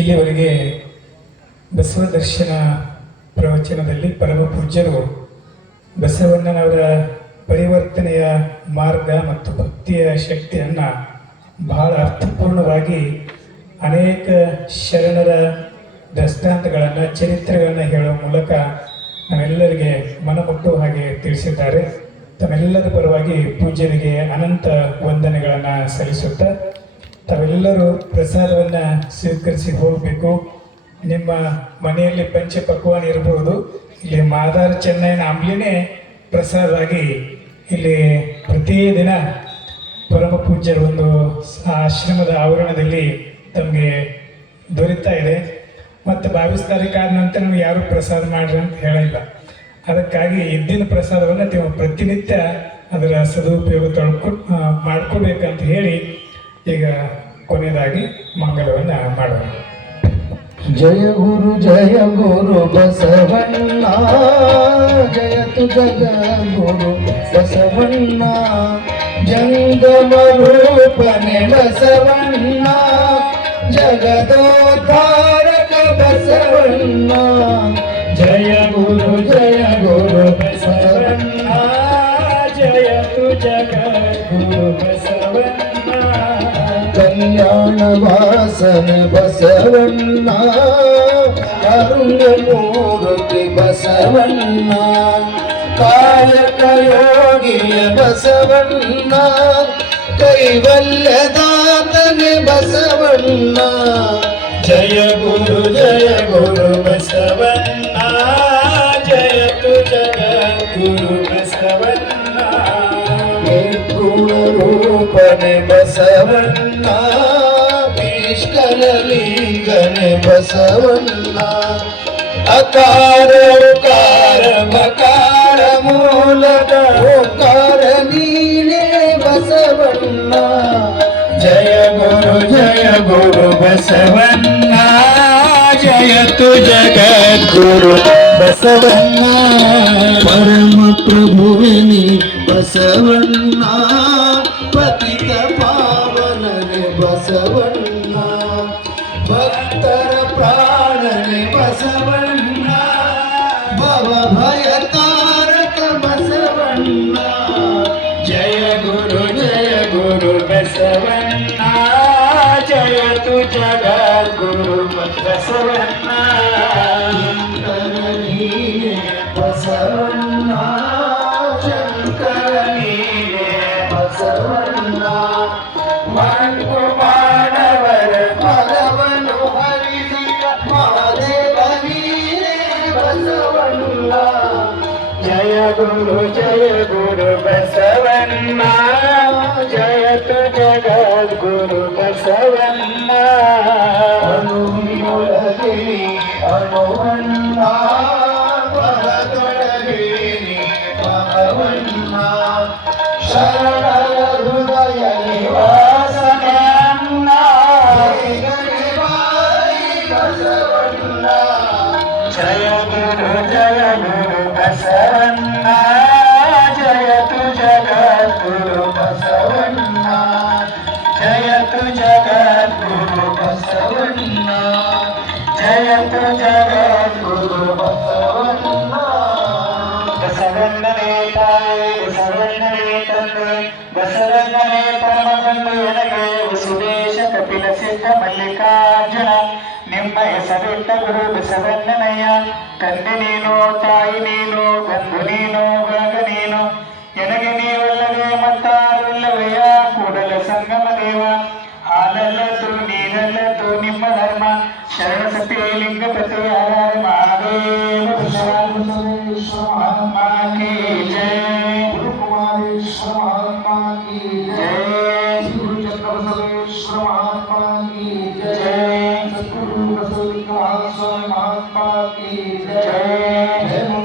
ಇಲ್ಲಿವರೆಗೆ ಬಸವ ದರ್ಶನ ಪ್ರವಚನದಲ್ಲಿ ಪರಮ ಪೂಜ್ಯರು ಬಸವಣ್ಣನವರ ಪರಿವರ್ತನೆಯ ಮಾರ್ಗ ಮತ್ತು ಭಕ್ತಿಯ ಶಕ್ತಿಯನ್ನು ಬಹಳ ಅರ್ಥಪೂರ್ಣವಾಗಿ ಅನೇಕ ಶರಣರ ದೃಷ್ಟಾಂತಗಳನ್ನು, ಚರಿತ್ರೆಗಳನ್ನು ಹೇಳುವ ಮೂಲಕ ನಾವೆಲ್ಲರಿಗೆ ಮನಮುಟ್ಟುವ ಹಾಗೆ ತಿಳಿಸಿದ್ದಾರೆ. ತಮ್ಮೆಲ್ಲರ ಪರವಾಗಿ ಪೂಜ್ಯರಿಗೆ ಅನಂತ ವಂದನೆಗಳನ್ನು ಸಲ್ಲಿಸುತ್ತಾ ತಾವೆಲ್ಲರೂ ಪ್ರಸಾದವನ್ನು ಸ್ವೀಕರಿಸಿ ಹೋಗಬೇಕು. ನಿಮ್ಮ ಮನೆಯಲ್ಲಿ ಪಂಚ ಪಕ್ವಾನ ಇರಬಹುದು, ಇಲ್ಲಿ ಮಾದಾರ ಚೆನ್ನೈನ ಆಂಬ್ಲಿನೇ ಪ್ರಸಾದವಾಗಿ ಇಲ್ಲಿ ಪ್ರತಿದಿನ ಪರಮ ಪೂಜ್ಯರ ಒಂದು ಆಶ್ರಮದ ಆವರಣದಲ್ಲಿ ತಮಗೆ ದೊರೀತಾ ಇದೆ. ಮತ್ತು 22 ತಾರೀಕು ಆದ ನಂತರ ನಾವು ಯಾರೂ ಪ್ರಸಾದ ಮಾಡ್ರಿ ಅಂತ ಹೇಳಿಲ್ಲ. ಅದಕ್ಕಾಗಿ ಇದ್ದಿನ ಪ್ರಸಾದವನ್ನು ನೀವು ಪ್ರತಿನಿತ್ಯ ಅದರ ಸದುಪಯೋಗ ಮಾಡ್ಕೋಬೇಕಂತ ಹೇಳಿ ಈಗ ಕೊನೆಯದಾಗಿ ಮಂಗಲವನ್ನು ಮಾಡೋಣ. ಜಯ ಗುರು ಬಸವಣ್ಣ, ಜಯತು ಜಗದ್ಗುರು ಬಸವಣ್ಣ, ಜಂಗಮ ರೂಪನೆ ಬಸವಣ್ಣ, ಜಗದೋದ್ಧಾರಕ ಬಸವಣ್ಣ. ಜಯ ಗುರು ಬಸವಣ್ಣ, ಜಯತು ಜಗದ್ಗುರು ಬಸವಣ್ಣ, ಕಲ್ಯಾಣ ವಾಸನ ಬಸವಣ್ಣ, ಕರುಣ ಮೂರ್ತಿ ಬಸವಣ್ಣ, ಕಾಯಕ ಯೋಗಿಯ ಬಸವಣ್ಣ, ಕೈವಲ್ಯದಾತನೆ ಬಸವಣ್ಣ. ಜಯ ಗುರು ಬಸವಣ್ಣ, ಜಯತು ಜಗದ್ಗುರು ಬಸವಣ್ಣ, ನಿರ್ಗುಣ ರೂಪನೆ ಬಸವಣ್ಣ, ಈಶ್ವರಲಿಂಗನೆ ಬಸವಣ್ಣ, ಅಕಾರ ಉಕಾರ ಮಕಾರ ಮೂಲಕ ಓಕಾರ ನೀನೇ ಬಸವಣ್ಣ. ಜಯ ಗುರು ಬಸವಣ್ಣ, ಜಯತು ಜಗದ್ಗುರು ಬಸವಣ್ಣ, ಪರಮ ಪ್ರಭುವಿನಿ ಬಸವಣ್ಣ, ಪತಿತ ಪಾವನನೆ ಬಸವಣ್ಣ, ಭಕ್ತರ ಪ್ರಾಣನೆ ಬಸವಣ್ಣ, ಭವ ಭಯ ತಾರಕ ಬಸವಣ್ಣ. ಜಯ ಗುರು ಬಸವಣ್ಣ, ಜಯತು ಜಗದ್ಗುರು ಬಸವಣ್ಣ, ನೀನೆ ಬಸವಣ್ಣ, ಶಂಕರ ನೀನೆ ಬಸವಣ್ಣ, ಮಂಟು ಮಾನವರ ಫಲವನ್ನು ಹರಿಸಿದ ಮಹಾದೇವ ನೀನೆ ಬಸವಣ್ಣ. ಜಯ ಗುರು ಬಸವಣ್ಣ, ಜಯತು ಜಗದ್ಗುರು ಬಸವಣ್ಣ, ಅಣುವಿನೊಳಗೆ ಅಣುವಣ್ಣ, ಪರದೊಳಗೇನಿ ಭಗವಣ್ಣ, ಶರಣರ ಹೃದಯ ನಿವಾಸನ ಬಸವಣ್ಣ. ಜಯ ಗುರು ಬಸವಣ್ಣ, ಜಯತು ಜಗದ್ಗುರು ಬಸವಣ್ಣ, ಜಯತು ಜಗದ್ಗುರು ಬಸವಣ್ಣ, ಜಯತು ಜಗದ್ಗುರು ಬಸವಣ್ಣ. ಬಸವಣ್ಣನೇ ತಾಯಿ, ಬಸವಣ್ಣನೇ ತಂದೆ, ಬಸವಣ್ಣನೇ ಪರಮ ಬಂಧು ಎನಗೆ ವಸುದೇಶ ಕಪಿಲ ಸಿದ್ಧ ಮಲ್ಲಿಕಾರ್ಜುನ. ನಿಮ್ಮ ಹೆಸರಿಟ್ಟ ಗುರು ಬಸವಣ್ಣನಯ್ಯ, ತಂದೆ ನೀನು, ತಾಯಿ ನೀನು, ಬಂಧು ನೀನು, ಗಂಗ ನೀನು, ಎನಗೆ ನೀವಲ್ಲದೆ ಮತ್ತಾರಿಲ್ಲವಯ್ಯ. ಕೂಡಲ ಸಂಗಮ ದೇವ, ಹಾಲಲ್ಲದ್ದು ನೀನಲ್ಲದ್ದು ನಿಮ್ಮ ಧರ್ಮ. ಶರಣ ಸತಿ ಲಿಂಗಪತಿ ಹರ ಮಹಾದೇವ ಬಸವೇಶ್ವರ ಮಹಾತ್ಮ ಕಿ ಜಯ. ಗುರು ಕುಮಾರೇಶ್ವರ